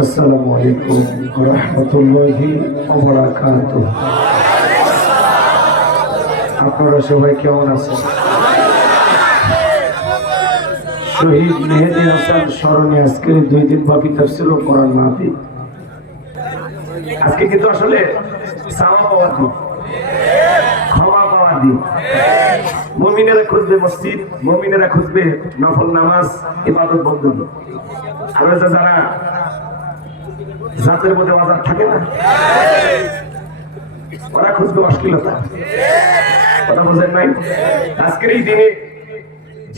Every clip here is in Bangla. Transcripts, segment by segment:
আসসালামু আলাইকুম ওয়া রাহমাতুল্লাহি ওয়া বারাকাতুহু। আপনারা সবাই কেমন আছেন? শহীদ মেহেদী হাসান স্মরণে আজকে 2 দিন ব্যাপী তাফসীর ও কোরআন মাহফিল। আজকে কিন্তু আসলে সাওয়া পাওয়ার দিন, ক্ষমা পাওয়ার দিন। মুমিনেরা খুঁজবে মসজিদ, মুমিনেরা খুঁজবে নফল নামাজ, ইবাদত বন্দী। আর যারা জাতের মধ্যে বাজার থাকে না, ওরা খুঁজবে অশ্লীলতা। কথা বোঝেন নাই? আজকের এই দিনে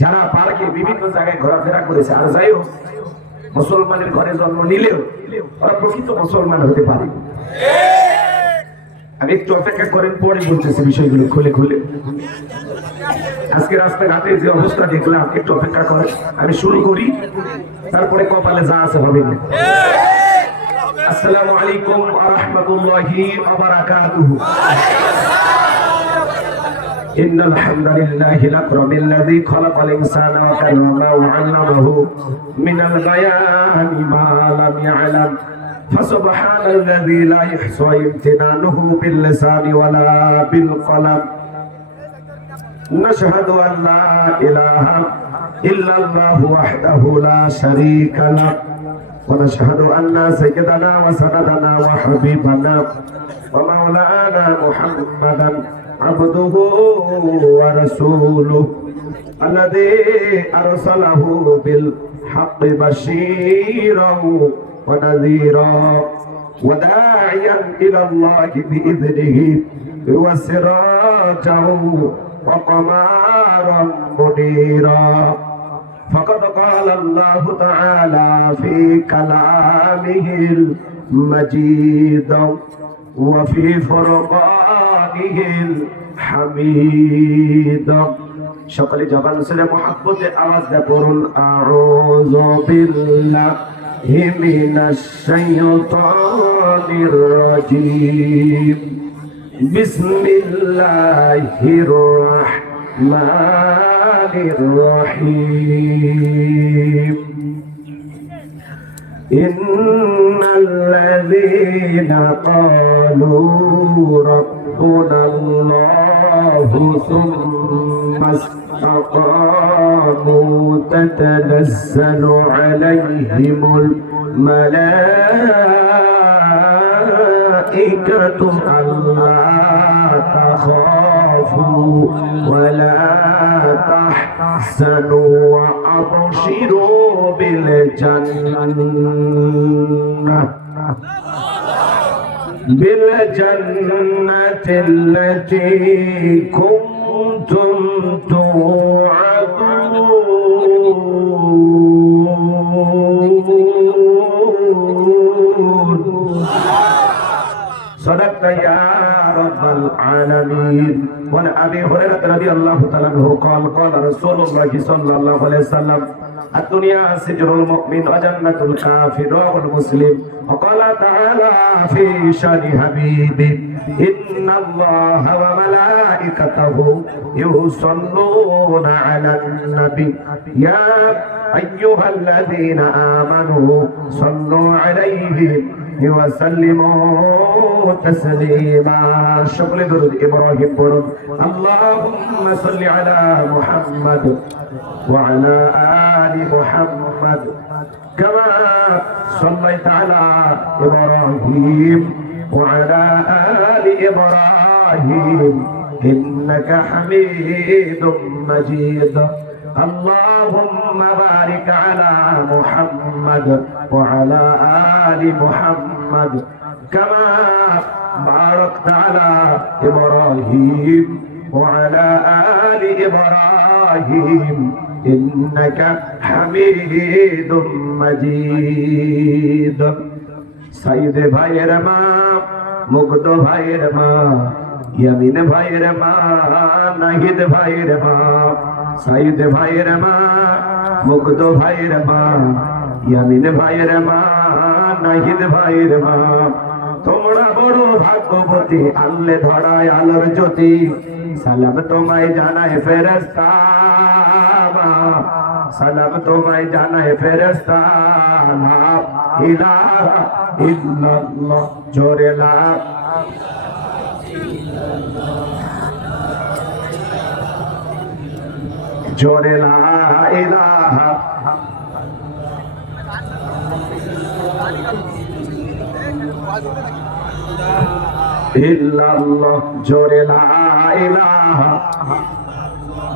যারা পার্কে বিভিন্ন জায়গায় ঘোরাফেরা করেছে, আর যাই হোক মুসলমানের ঘরে জন্ম নিলেও ওরা প্রকৃত মুসলমান হতে পারে। আমি একটু অপেক্ষা করেন, পরে বলতেছি বিষয়গুলো খুলে খুলে। আজকে রাস্তাঘাটে যে অবস্থা দেখলাম, একটু অপেক্ষা করেন, আমি শুরু করি, তারপরে কপালে যা আছে হবে। আসসালামু আলাইকুম ওয়া রাহমাতুল্লাহি ওয়া বারাকাতুহু। ইন্নাল হামদালিল্লাহি লাকুরাবিল্লাযী খালাকাল ইনসানা ওয়া কাররামাহু ওয়া 'আল্লামাহু মিনাল বায়ানি মা লাম ইয়া'লাম। ফাসুবহানাল্লাযী লা ইহসা ইমতিনানুহু বিল লিসানি ওয়া লা বিল কলাম। নাশহাদু আন লা ইলাহা ইল্লাল্লাহু ওয়াহদাহু লা শারীকা লাহু ونشهد أن سيدنا وسندنا وحبيبنا ومولانا محمدا عبده ورسوله الذي أرسله بالحق بشيرا ونذيرا وداعيا إلى الله بإذنه وسراجا وقمارا منيرا. فقد قال الله تعالى في كلامه المجيد وفي فرقانه الحميد. সকলে জবান ছেড়ে মুহাব্বতে আওয়াজ দিয়ে পড়ুন, আউযু বিল্লাহি মিনাশ শাইতানির রাজীম। বিসমিল্লাহির রাহমানির রহিম। ইন্নাল্লাযীনা ক্বালু রাব্বুনাল্লাহু সুম্মা ইসতাকামু তাতানাজ্জালু আলাইহিমুল মালাঈকাতু আল্লা তাখাফু ওয়া লা তাহজানু ওয়া আবশিরু বিল জান্নাতিল্লাতী কুনতুম তুআদুন। صدقت يا رب العالمين. وعن ابي هريره رضي الله تعالى عنه قال قال رسول الله صلى الله عليه وسلم الدنيا سجن المؤمن وجنة الكافر والمسلم. وقال تعالى في شان حبيبه إن الله وملائكته يصلون على النبي يا أيها الذين آمنوا صلوا عليه وسلموا تسليما. شكل درود إبراهيم برد. اللهم صل على محمد وعلى آل محمد كما صليت على إبراهيم وعلى آل إبراهيم إنك حميد مجيد. اللهم بارك على محمد وعلى آل محمد كما باركت على إبراهيم وعلى آل إبراهيم إنك حميد مجيد. সাইদ ভাইয়ের মা, মুগ্ধ ভাইয়ের মা, ইয়ামিন ভাইয়ের মা, নাহিদ ভাইয়ের মা, সাইদ ভাইয়ের মা, মুগ্ধ ভাইয়ের মা, ইয়ামিন ভাইয়ের মা, নাহিদ ভাইয়ের মা, তোমরা বড় ভাগ্যবতী, আনলে ধরায় আলোর জ্যোতি। সালাম তোমায় জানায় ফেরেশতা, সালাম তোমায় জানায় ফেরেশতা। ইলাহা ইল্লাল্লাহ জোরে লা জোরে লা ইলাহা ইল্লাল্লাহ জোরে লা ইলাহা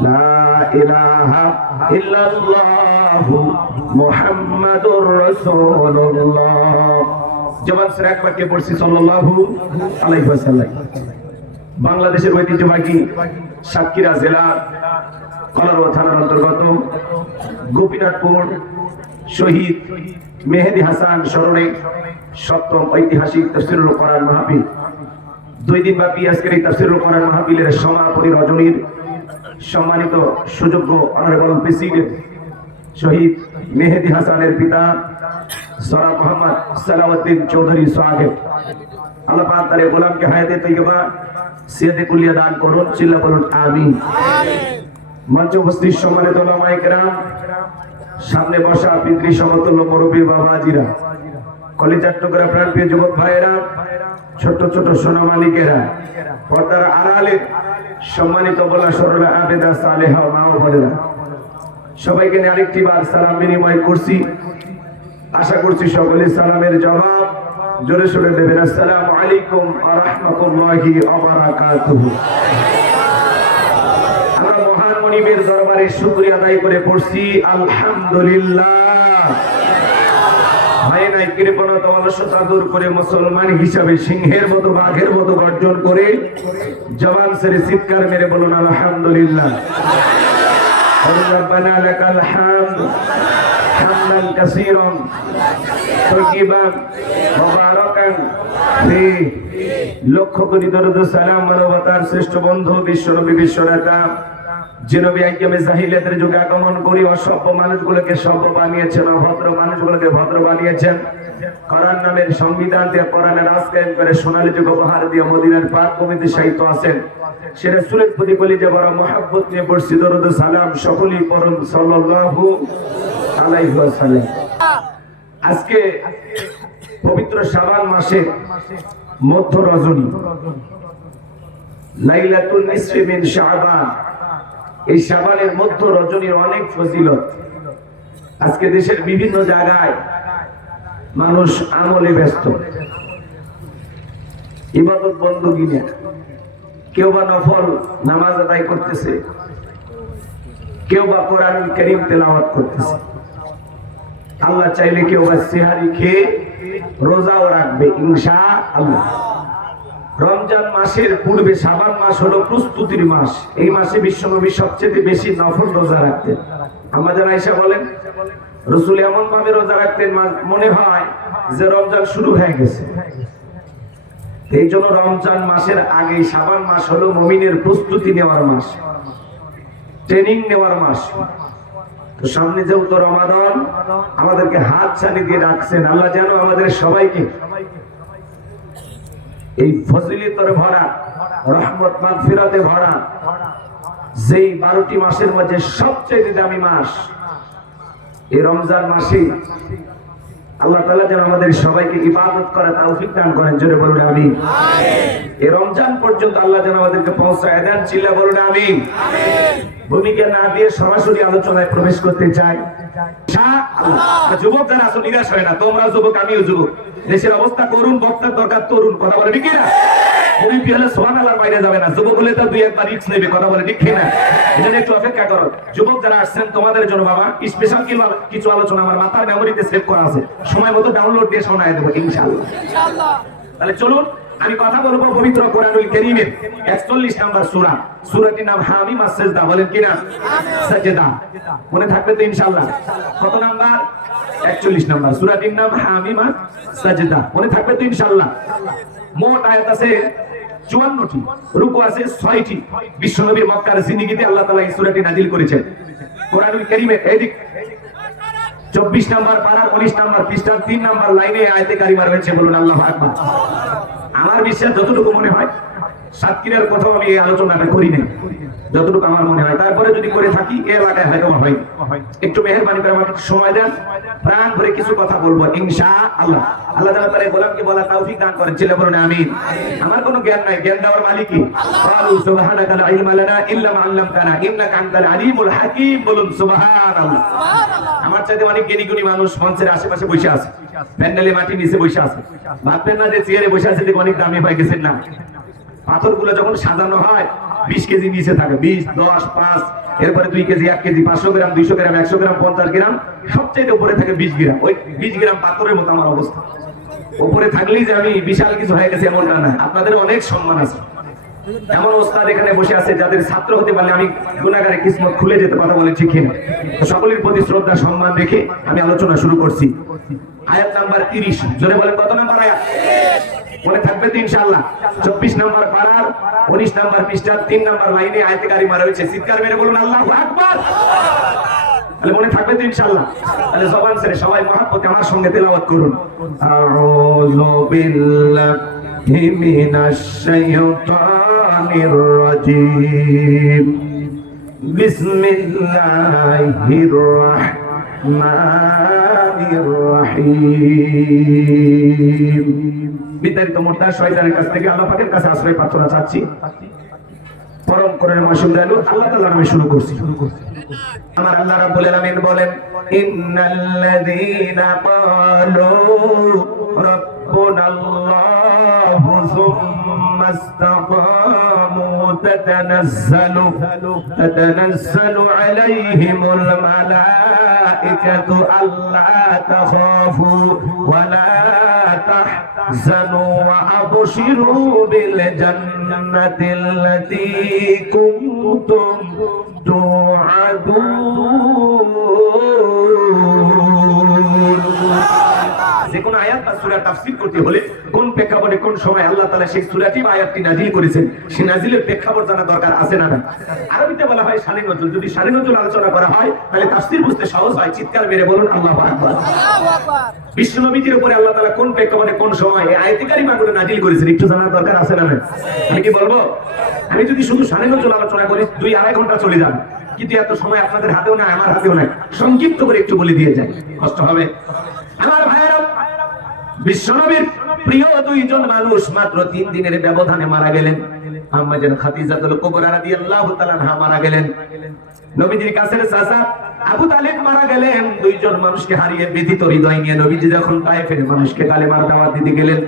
লা ইলাহা ইল্লাল্লাহু মুহাম্মাদুর রাসূলুল্লাহ। জবান সরে একবার কে পড়ছি সাল্লাল্লাহু আলাইহি ওয়াসাল্লাম। বাংলাদেশের ঐতিহ্যবাহী সাতক্ষীরা জেলার কলারোয়া থানার অন্তর্গত গোপীনাথপুর শহীদ মেহেদী হাসান স্মরণে সপ্তম ঐতিহাসিক তাফসীরুল কোরআন মাহফিল 2 দিন ব্যাপী আজকের এই তাফসীরুল কোরআন মাহফিলের সমাপনী রজনীর সম্মানিত সুযোগ্য অনারেবল প্রেসিডেন্ট শহীদ মেহেদী হাসানের পিতা সরা মোহাম্মদ সালাউদ্দিন চৌধুরী সাহেব, আল্লাহ পাক তার গোলামকে হায়াতে তৈয়বা সিয়াতে কুলিয়া দান করুন, চিল্লা বলুন আমিন। মঞ্চে উপস্থিত সম্মানিত উলামায়ে কেরাম, সামনে বসা পিতৃ সমতুল্য মুরব্বী বাবাজিরা, কলিজার টুকরা প্রাণপ্রিয় যুবক ভাইয়েরা, ছোট ছোট সোনা মালিকেরা, পর্দার আড়ালে সম্মানিত বলা সরলা আবেদা সালেহা মা ও বোনেরা, সবাইকে নিয়ে আরেকটি বার সালাম বিনিময় করছি। আশা করছি সকলে সালামের জবাব জোরে সোরে দেবেন। আসসালামু আলাইকুম ওয়া রাহমাতুল্লাহি ওয়া বারাকাতুহু। আমরা মহান মনিবের দরবারে শুকরিয়া আদায় করে পড়ছি আলহামদুলিল্লাহ। ভাই নাই কৃপণতা অলসতা দূর করে মুসলমান হিসাবে সিংহের মতো বাঘের মতো গর্জন করে জবান ছেড়ে চিৎকার মেরে বলুন আলহামদুলিল্লাহ। রব্বানা লাকাল হামদ হামদান কাসীরান তাইয়িবান মুবারাকান ফি। লক্ষ কোটি দরুদ সালাম মানবতার শ্রেষ্ঠ বন্ধু বিশ্বনবী বিশ্বনেতা জিনবী আইয়ামে জাহিলিয়াতের যুগে আগমন করি অসভ্য মানুষগুলোকে সভ্য বানিয়েছেন, অভদ্র মানুষগুলোকে ভদ্র বানিয়েছেন। কোরআন নামের সংবিধান দিয়ে কোরআনের রাজ কায়েম করে সোনালী যুগ উপহার দিয়ে মদিনার পাক পবিত্র সাহিত্য আছেন। সে রাসূলের প্রতি কলিজা ভরা মহব্বত নিয়ে পড়ছি দরুদ সালাম সকলেই পড়ুন সাল্লাল্লাহু আলাইহি ওয়াসাল্লাম। আজকে পবিত্র শাবান মাসে মধ্য রজনী লাইলাতুন নিসফি মিন শাবান। এই শাবানের মধ্য রজনীর অনেক ফজিলত। আজকে দেশের বিভিন্ন জায়গায় মানুষ আমলে ব্যস্ত, ইবাদত বন্দী নিয়ে, কেউ বা নফল নামাজ আদায় করতেছে, কেউ বা কোরআন কারীম তেলাওয়াত করতেছে। আল্লাহ চাইলে কেউ বা সিহারি খেয়ে রোজাও রাখবে ইনশাআল্লাহ। রমজান মাসের পূর্বে শাবান মাস হলো প্রস্তুতির মাস। এই মাসে বিশ্বনবী সবচেয়ে বেশি নফল রোজা রাখতেন। আমাদের আয়েশা বলেন রাসূল এমন ভাবে রোজা রাখতেন মনে হয় যে রমজান শুরু হয়ে গেছে। এই জন্য রমজান মাসের আগে শাবান মাস হলো মুমিনের প্রস্তুতি নেওয়ার মাস, ট্রেনিং নেওয়ার মাস। তো সামনে যেহেতু রমাদান, আমাদেরকে হাত ছানি দিয়ে রাখছেন। আল্লাহ যেন আমাদের সবাইকে এই ফজিলতের ভরা রহমত মাগফিরাতে ভরা যেই 12টি মাসের মধ্যে সবচেয়ে দামি মাস এই রমজান মাসে আল্লাহ তাআলা যেন আমাদের সবাইকে ইবাদত করার তৌফিক দান করেন। জোরে বলুন আমিন। এই রমজান পর্যন্ত আল্লাহ যেন আমাদেরকে পৌঁছায় দেন। চিল্লা বলুন আমিন। ভূমিকা না দিয়ে সরাসরি আলোচনায় প্রবেশ করতে চাই। যুবক যারা আছো নিরাশ হয় না, তোমরা যুবক আমিও যুবক। দেশের অবস্থা করুন, বক্তার দরকার তরুণ। কথা বলে ঠিক না? মুরব্বি হলে সুবহানাল্লাহর বাইরে যাবে না, যুবক হলে তো দুই একবার রিস্ক নেবে। কথা বলে ঠিক না? এজন্য একটু অপেক্ষা করো। যুবক যারা আসছেন তোমাদের জন্য বাবা স্পেশাল কিছু আলোচনা আমার মাথার মেমোরিতে সেভ করা আছে, সময় মতো ডাউনলোড দিয়ে শোনায় দেবো ইনশাআল্লাহ। তাহলে চলুন আমি কথা বলবো পবিত্র কোরআনুল কারীমের 41 নম্বর সূরা। সূরাটির নাম হামিম আস-সাজদা। বলেন কি না? সাজদা। মনে থাকবে তো ইনশাআল্লাহ? কত নাম্বার? 41 নাম্বার। সূরাটির নাম হামিম আস-সাজদা। মনে থাকবে তো ইনশাআল্লাহ? মোট আয়াত আছে 54টি, রুকু আছে 6টি। বিশ্বনবীর মক্কার জিন্দেগিতে আল্লাহ তাআলা এই সূরাটি নাযিল করেছেন। কোরআনুল কারীমের এদিক 24 নাম্বার পারার 19 নাম্বার পৃষ্ঠার 3 নাম্বার লাইনে আয়াতে কারিমা রয়েছে। বলুন আল্লাহু আকবার। আমার বিশ্বাস যতটুকু মনে হয় সাতক্ষীরার কোথাও আমি এই আলোচনাটা করি নাই। যতটুকু আমার মনে হয়। তারপরে যদি করে থাকি এই এলাকায় হয়তো হয়, একটু মেহেরবানি করে আমাকে সময় দেন, প্রাণ ভরে কিছু কথা বলবো ইনশাআল্লাহ। আল্লাহ তাআলা তার গোলামকে বলা তৌফিক দান করেন, ছেলে বলুন আমিন। আমার কোনো জ্ঞান নাই, জ্ঞান দেওয়ার মালিকই। ক্বালু সুবহানাকা লা ইলমা লানা ইল্লা মা আল্লামতানা ইন্নাকা আনতাল আলিমুল হাকীম, বলুন সুবহানাল্লাহ। আমার চাইতে অনেক জ্ঞানী গুণী মানুষ মঞ্চের আশেপাশে বসে আছে, প্যান্ডেলে মাটি নিচে বসে আছে। ভাববেন না যে চেয়ারে বসে আছে দেখে অনেক দামি হয়ে গেছেন, না। পাথরগুলো যখন সাজানো হয় 20 কেজি নিচে থাকে, 20, 10, 5, এরপরে 2 কেজি, 1 কেজি, 500 গ্রাম, 200 গ্রাম, 100 গ্রাম, 50 গ্রাম, সবচেয়ে উপরে থাকে 20 গ্রাম। ওই 20 গ্রাম পাথরের মতো আমার অবস্থা। উপরে থাকলেই যে আমি বিশাল কিছু হয়ে গেছে এমনটা না, আপনাদের অনেক সম্মান আছে। এমন ওস্তাদ এখানে বসে আছে যাদের ছাত্র হতে পারলে আমি গুনাহগারের কিসমত খুলে যেতে, কথা বলে ঠিক কিনা? তো সকলের প্রতি শ্রদ্ধা সম্মান রেখে আমি আলোচনা শুরু করছি। আয়াত নাম্বার 30, জোরে বলেন কত নাম্বার আয়াত? মনে থাকবে তো ইনশাআল্লাহ? 24 নাম্বার পারার 19 নাম্বার পৃষ্ঠার 3 নাম্বার লাইনে আয়াতে কারিমা রয়েছে। চিৎকার মেরে বলুন আল্লাহু আকবার। তাহলে মনে থাকবে তো ইনশাআল্লাহ? তাহলে জবান ছেড়ে সবাই মহব্বতে আমার সঙ্গে তেলাওয়াত করুন। আউযু বিল্লাহি মিনাশ শাইতানির রাজীম। বিসমিল্লাহির রাহমানির রহিম। বিতাড়িত মুর্দা শয়তানের কাছ থেকে আল্লাহ পাকের কাছে আশ্রয় প্রার্থনা চাচ্ছি। পরম করুণাময় মাসুম দয়ালু আল্লাহ তাআলার নামে শুরু করছি। আমার আল্লাহ রাব্বুল আলামিন বলেন, ইন্নাল্লাযীনা ক্বালু রাব্বুনাল্লাহু সুম্মা ইসতাকামু তাতানাজ্জালু আলাইহিমুল মালাইকাতু আল্লা তাখাফু ওয়া লা তাহজানু ওয়া আবশিরু বিল জান্নাতিল্লাতী কুনতুম যে কোন আয়াত বা সূরা তাফসীর করতে হলে কোন প্রেক্ষাপটে কোন সময় আল্লাহ তাআলা সেই সূরাটি বা আয়াতটি নাযিল করেছেন, সেই নাযিলের প্রেক্ষাপট জানা দরকার আছে না? আরবিতে বলা হয় শানে নজুল। যদি শানে নজুল আলোচনা করা হয় তাহলে তাফসীর বুঝতে সহজ হয়। চিৎকার মেরে বলুন আল্লাহু আকবার। বিশ্ব নবীর উপরে আল্লাহ তাআলা কোন প্রেক্ষাপটে কোন সময় এই আয়াতে কারিমাগুলো নাযিল করেছেন একটু জানার দরকার আছে না? আমি কি বলবো? আমি যদি শুধু শানে নজুল আলোচনা করি 2-2.5 ঘন্টা চলে যাবে, কিন্তু এত সময় আপনাদের হাতেও নাই, আমার হাতেও নাই। সংক্ষিপ্ত করে একটু বলে দিয়ে যাই, কষ্ট হবে। আমার ভাইয়েরা, বিশ্বনবীর প্রিয় 2 জন মানুষ মাত্র 3 দিনের ব্যবধানে মারা গেলেন। আম্মা জান খাদিজাতুল কুবরা রাদিয়াল্লাহু তাআলা আনহা মারা গেলেন। নবীজির কাছের চাচা আবু তালিব মারা গেলেন। 2 জন মানুষকে হারিয়ে ব্যথিত হৃদয় নিয়ে নবীজি যখন তায়েফের মানুষকে কালেমার দাওয়াত দিতে গেলেন,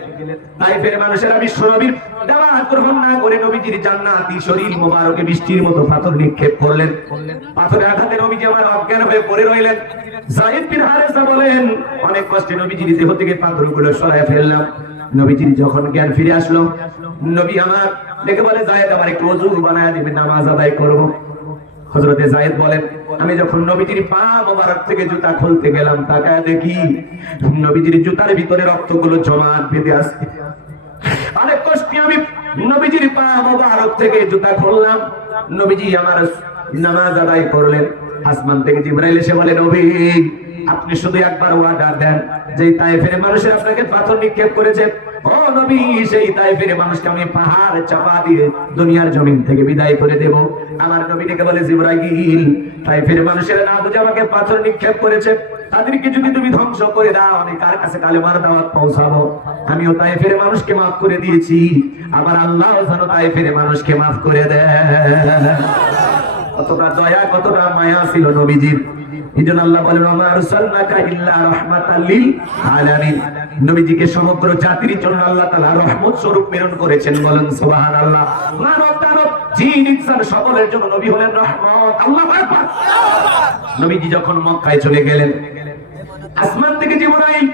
তায়েফের মানুষেরা বিশ্বনবীর দাওয়াত গ্রহণ না করে নবীজির জান্নাতি শরীর মোবারকে বৃষ্টির মতো পাথর নিক্ষেপ করলেন। পাথরের আঘাতে নবীজি আমার অজ্ঞান হয়ে পড়ে রইলেন। যায়েদ বিন হারেসা বলেন, অনেক কষ্টে নবীজির দেহ থেকে পাথরগুলো সরায় ফেললাম। নবীজির যখন জ্ঞান ফিরে আসলো, নবী আমার দেখে বলে, যায়েদ আমার একটু ওযু বানায় দিবেন, নামাজ আদায় করব। হযরতে যায়েদ বলেন, আমি যখন নবীজির পা মোবারক থেকে জুতা খুলতে গেলাম, তাকায় দেখি নবীজির জুতার ভিতরে রক্তগুলো জমাট বেঁধে আছে। অনেক কষ্টে আমি নবীজির পা মোবারক থেকে জুতা খুললাম। নবীজি আমার নামাজ আদায় করলেন। আসমান থেকে জিবরাইল এসে বলে, নবী আপনি শুধু একবার ওয়াদা দেন যে তায়েফের মানুষের আপনাকে পাথর নিক্ষেপ করেছে, ও নবী সেই তায়েফের মানুষকে আমি পাহাড় চাপা দিয়ে দুনিয়ার জমিন থেকে বিদায় করে দেব। আমার নবী ডেকে বলে, জিবরাইল তায়েফের মানুষেরা না বুঝে আমাকে পাথর নিক্ষেপ করেছে, তাদেরকে যদি তুমি ধ্বংস করে দাও আমি কার কাছে কালেমার দাওয়াত পৌঁছাবো? আমিও তায়েফের মানুষকে মাফ করে দিয়েছি, আবার আল্লাহ যেন তায়েফের মানুষকে মাফ করে দেয়। কতটা দয়া, কতটা মায়া ছিল নবীজির। এইজন্য আল্লাহ বলেন, ওয়া মা আরসালনাকা ইল্লা রাহমাতাল লিল আলামিন। নবীজিকে সমগ্র জাতির জন্য আল্লাহ তাআলা রহমত স্বরূপ প্রেরণ করেছেন, বলেন সুবহানাল্লাহ। মানব দানব জিন ইনসান সকলের জন্য নবী হলেন রহমত। আল্লাহু আকবার। নবীজি যখন মক্কায় চলে গেলেন, আসমান থেকে জিবরাইল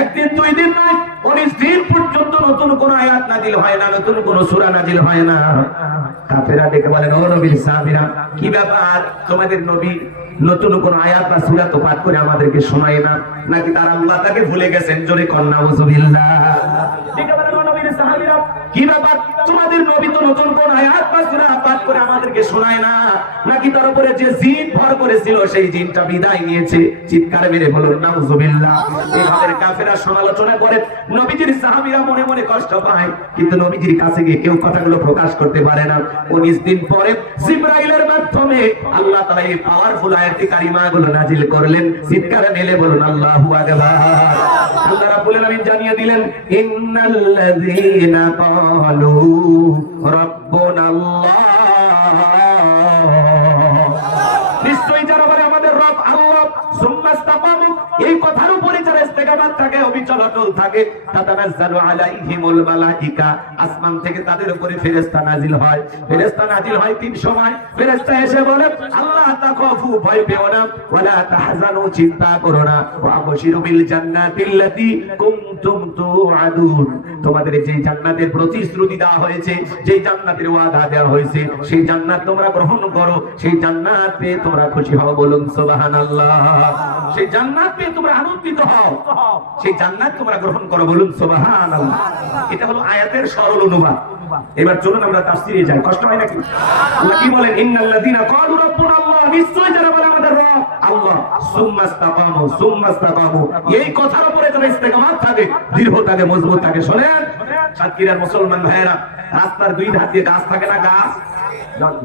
একদিন 2 দিন নয় 19 দিন পর্যন্ত নতুন কোন আয়াত নাযিল হয় না, নতুন কোন সূরা নাযিল হয় না। কাফেররা ডেকে বলেন, ও নবীর সাহাবীরা কি ব্যাপার, তোমাদের নবী নতুন কোন আয়াত বা সূরা তো পাঠ করে আমাদেরকে শোনায় না, নাকি তার আল্লাহ তাকে ভুলে গেছেন? জোরে কন্না নাউযুবিল্লাহ। ডেকে বলেন, ও নবীর সাহাবীরা কি ব্যাপার, তোমাদের আমাদের নবী তো নতুন কোন আয়াত বা সূরা পাঠ করে আমাদেরকে শোনায় না, নাকি তার উপরে যে জিন ভর করেছিল সেই জিনটা বিদায় নিয়েছে? চিৎকার মেরে বলুন নাউজুবিল্লাহ। এইভাবে কাফেররা সমালোচনা করে, নবীজির সাহাবীরা মনে মনে কষ্ট পায়, কিন্তু নবীজির কাছে গিয়ে কেউ কথাগুলো প্রকাশ করতে পারে না। 19 দিন পরে জিবরাইলের মাধ্যমে আল্লাহ তাআলা এই পাওয়ারফুল আয়াতে কারিমাগুলো নাজিল করলেন। চিৎকার মেরে বলুন আল্লাহু আকবার। আল্লাহ রাব্বুল আলামিন জানিয়ে দিলেন, ইন্নাল্লাযীনা ক্বালু রাব্বুনাল্লাহ, নিশ্চয়ই যারা বলে আমাদের রব আল্লাহ, সুম্মা ইসতাকামু, এই কথার উপরে যারা ইস্তেকামাত থাকে, অবিচল অটল থাকে, তাতানাজ্জালু আলাইহিমুল মালাইকা, আসমান থেকে তাদের উপরে ফেরেশতা নাজিল হয়। ফেরেশতা নাজিল হয় 3 সময়। ফেরেশতা এসে বলে, আল্লাহ তাখাফু, ভয় পেও না, ওয়ালা তাহজানু, চিন্তা করো না, ওয়া আবশিরু বিল জান্নাতিল্লাতী কুনতুম তুআদুন, তোমাদের যে জান্নাতের প্রতিশ্রুতি দেওয়া হয়েছে, যে জান্নাতের ওয়াদা দেওয়া হয়েছে, সেই জান্নাত তোমরা গ্রহণ করো, সেই জান্নাত পেয়ে তোমরা খুশি হও, বলুন সুবহানাল্লাহ। সেই জান্নাত পেয়ে তোমরা আনন্দিত হও, সেই জান্নাত তোমরা গ্রহণ করো, বলুন সুবহানাল্লাহ। এটা হলো আয়াতের সরল অনুবাদ। এবার চলুন আমরা তাফসীরে যাই, কষ্ট হয় নাকি? আল্লাহ কি বলেন, ইন্নাল্লাযীনা ক্বালু রাব্বুনাল্লাহ, নিশ্চয় যারা বলে আমাদের রব আল্লাহ, সুম্মা ইসতাকামু, সুম্মা ইসতাকামু, এই কথার উপরে যারা ইস্তেকামাত থাকে, দৃঢ় থাকে, মজবুত থাকে। শুনেন সাতক্ষীরার মুসলমান ভাইয়েরা, রাস্তার দুই ধার দিয়ে গাছ থাকে না, গাছ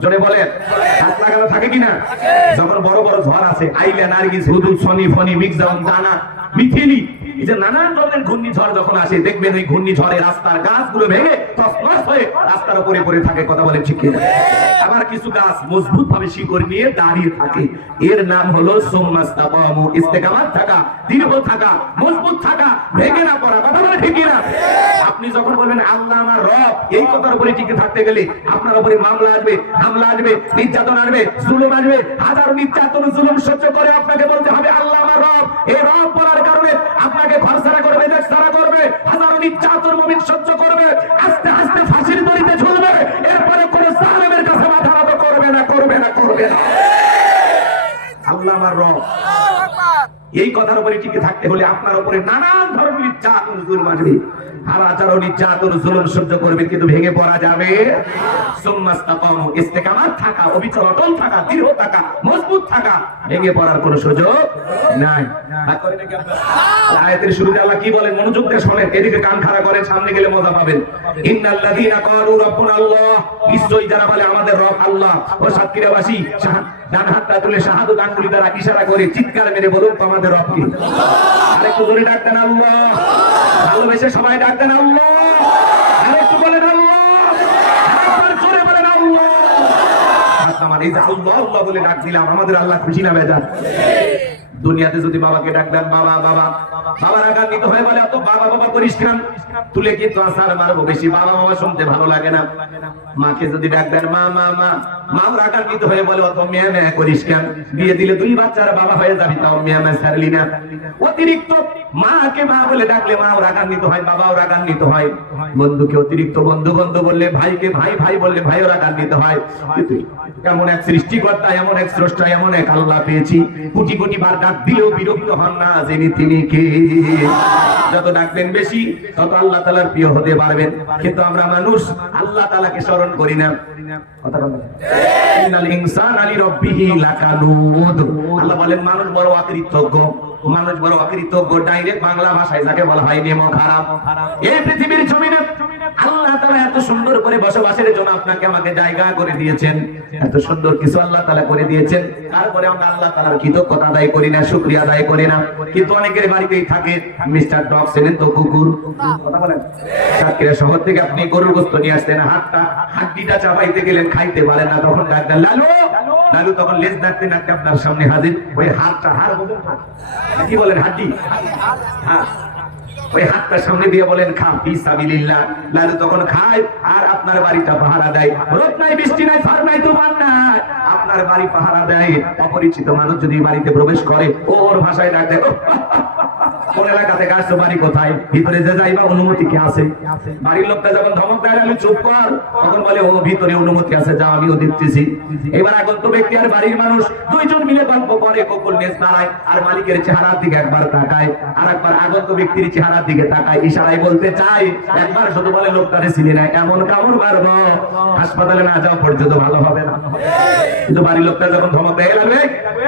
জোরে বলে, গাছ লাগানো থাকে কিনা? যখন বড় বড় ঝড় আছে, আইলা, নার্গিস, হুদুদ, সনি, ফনি, মিক্সাউন, দানা, মিথিলি, এই যে নানান ধরনের ঘূর্ণিঝড় যখন আসে, দেখবেন ওই ঘূর্ণিঝড়ে রাস্তার গাছগুলো ভেঙে তছনছ হয়ে রাস্তার উপরে পড়ে থাকে। কথা বলেন ঠিক কিনা? আবার কিছু গাছ মজবুত ভাবে শিকড় নিয়ে দাঁড়িয়ে থাকে। এর নাম হলো সুম্মা ইসতাকামু, ইস্তেকামাত থাকা, দৃঢ় থাকা, মজবুত থাকা, ভেঙে না পড়া। কথা বলেন ঠিক কিনা? আপনি যখন বলবেন আল্লাহ আমার রব, এই কথার উপরে টিকে থাকতে গেলে আপনার উপরে মামলা আসবে, হামলা আসবে, নির্যাতন আসবে, জুলুম আসবে। হাজারো নির্যাতন, জুলুম সহ্য করে আপনাকে বলতে হবে আল্লাহ আমার রব। এই রব বলার কারণে আপনাকে ঘর ছাড়া করবে, দেশ ছাড়া করবে, হাজারো নির্যাতন মুমিন সহ্য করবে, আস্তে আস্তে ফাঁসির দড়িতে ঝুলবে, এরপরে কোনো জালেমের কাছে মাথা নত করবে না, করবে না, করবে না। আল্লাহ আমার রব, এই কথার উপরে টিকে থাকতে হলে আপনার উপরে নানান ধরনের নির্যাতন, জুলুম আসবে। হাজারো নির্যাতন, জুলুম সহ্য করবে, কিন্তু ভেঙে পড়া যাবে। সুম্মা ইসতাকামু, ইস্তেকামাত থাকা, অবিচল অটল থাকা, দৃঢ় থাকা, মজবুত থাকা, ভেঙে পড়ার কোনো সুযোগ নাই। আয়াতের শুরুতে আল্লাহ কি বলেন, মনোযোগ দিয়ে শুনেন, এদিকে কান খাড়া করেন, সামনে গেলে মজা পাবেন। ইন্নাল্লাযীনা ক্বালু রাব্বুনাল্লাহ, নিশ্চয়ই যারা বলে আমাদের রব আল্লাহ। ও সাতক্ষীরাবাসী, ডান হাতটা তুলে শাহাদাত আঙ্গুলি দ্বারা ইশারা করে চিৎকার মেরে বলুন তো আমাদের রব কি? আরেকটু জোরে ডাকতেন আল্লাহ, ভালোবেসে সবাই ডাকতেন আল্লাহ, আরেকটু বলেন আল্লাহ, আরেকবার জোরে বলেন আল্লাহ। আমার এই যে আল্লাহ আল্লাহ বলে ডাক দিলাম, আমাদের আল্লাহ খুশি না বেজার? দুনিয়াতে যদি বাবাকে ডাক দেন বাবা বাবা, বাবা রাগান্বিত হয়ে বলে এত বাবা বাবা করিস কেন, তুলে কিন্তু আসার মারবো বেশি, বাবা বাবা শুনতে ভালো লাগে না। মাকে যদি ডাক দেন মা মা মা, মাও রাগান্বিত হয়ে বলে অত মেয়া মেয়া করিস কেন, বিয়ে দিলে 2 বাচ্চার বাবা হয়ে যাবি, তাও মেয়া মেয়া ছাড়লি না। অতিরিক্ত মাকে মা বলে ডাকলে মাও রাগান্বিত হয়, বাবাও রাগান্বিত হয়। বন্ধুকে অতিরিক্ত বন্ধু বন্ধু বললে, ভাইকে ভাই ভাই বললে ভাইও রাগান্বিত হয়। এমন এক সৃষ্টিকর্তা, এমন এক স্রষ্টা, এমন এক আল্লাহ পেয়েছি, কোটি কোটি বার ডাক দিলেও বিরক্ত হন না, যিনি তিনি কে। যত ডাকবেন বেশি, তত আল্লাহ তাআলার প্রিয় হতে পারবেন। কিন্তু আমরা মানুষ আল্লাহ তাআলাকে স্মরণ করি না। কথা বলেন, ইন্নাল ইনসানা লিরাব্বিহি লাকানুদ। আল্লাহ বলেন মানুষ বড় অকৃতজ্ঞ, মানুষ বড় অকৃতজ্ঞ। ডাইরেক্ট বাংলা ভাষায় যাকে বলা হয় নেমো খারাপ। এই পৃথিবীর জমিনে আল্লাহ তাআলা এত সুন্দর করে বসবাসের জন্য আপনাকে আমাকে জায়গা করে দিয়েছেন, এত সুন্দর কিছু আল্লাহ তাআলা করে দিয়েছেন। তারপরে আমরা আল্লাহ তাআলার কৃতজ্ঞতা আদায় করি না, শুকরিয়া আদায় করি না। কিন্তু অনেকের বাড়িতেই থাকে মিস্টার ডগ, চেনেন তো, কুকুর। কথা বলেন, সাতক্ষীরা শহর থেকে আপনি গরুর গোশত নিয়ে আসতেন, হাড্ডিটা চাবাইতে গেলেন, খাইতে পারেন না, তখন ডাকতেন লালু লালু, তখন লেজ নাড়তে নাড়তে আপনার সামনে হাজির ওই হাড়টা, হাড় কি বলেন, হাড্ডি, হ্যাঁ, ওই হাতটা সামনে দিয়ে বলেন খা ফি সাবিলিল্লাহ। লালু তখন খায় আর আপনার বাড়িটা পাহারা দেয়। রোদ নাই, বৃষ্টি নাই, ঝড় নাই, তুফান নাই, আপনার বাড়ি পাহারা দেয়। অপরিচিত মানুষ যদি বাড়িতে প্রবেশ করে, ওর ভাষায় ডাক দেয়, কোন এলাকা থেকে আসছো, বাড়ি কোথায়, ভিতরে যে যাইবা অনুমতি কি আছে? বাড়ির লোকটা যখন ধমক দেয় আমি চুপ কর, তখন বলে ও ভিতরে অনুমতি আছে, যা আমিও দেখতেছি। এবার আগন্ত ব্যক্তি আর বাড়ির মানুষ দুইজন মিলে গল্প করে, কোকুল নেস নাড়ায়, আর মালিকের চেহারার দিকে একবার তাকায়, আর একবার আগন্ত ব্যক্তির চেহারার দিকে তাকায়, ইশারায় বলতে চায়, একবার শুধু বলে লোকটারে চিনি না, এমন কামড় মারবো হাসপাতালে না যাওয়া পর্যন্ত ভালো হবে না। কিন্তু বাড়ির লোকটা যখন ধমক দেয় লাগবে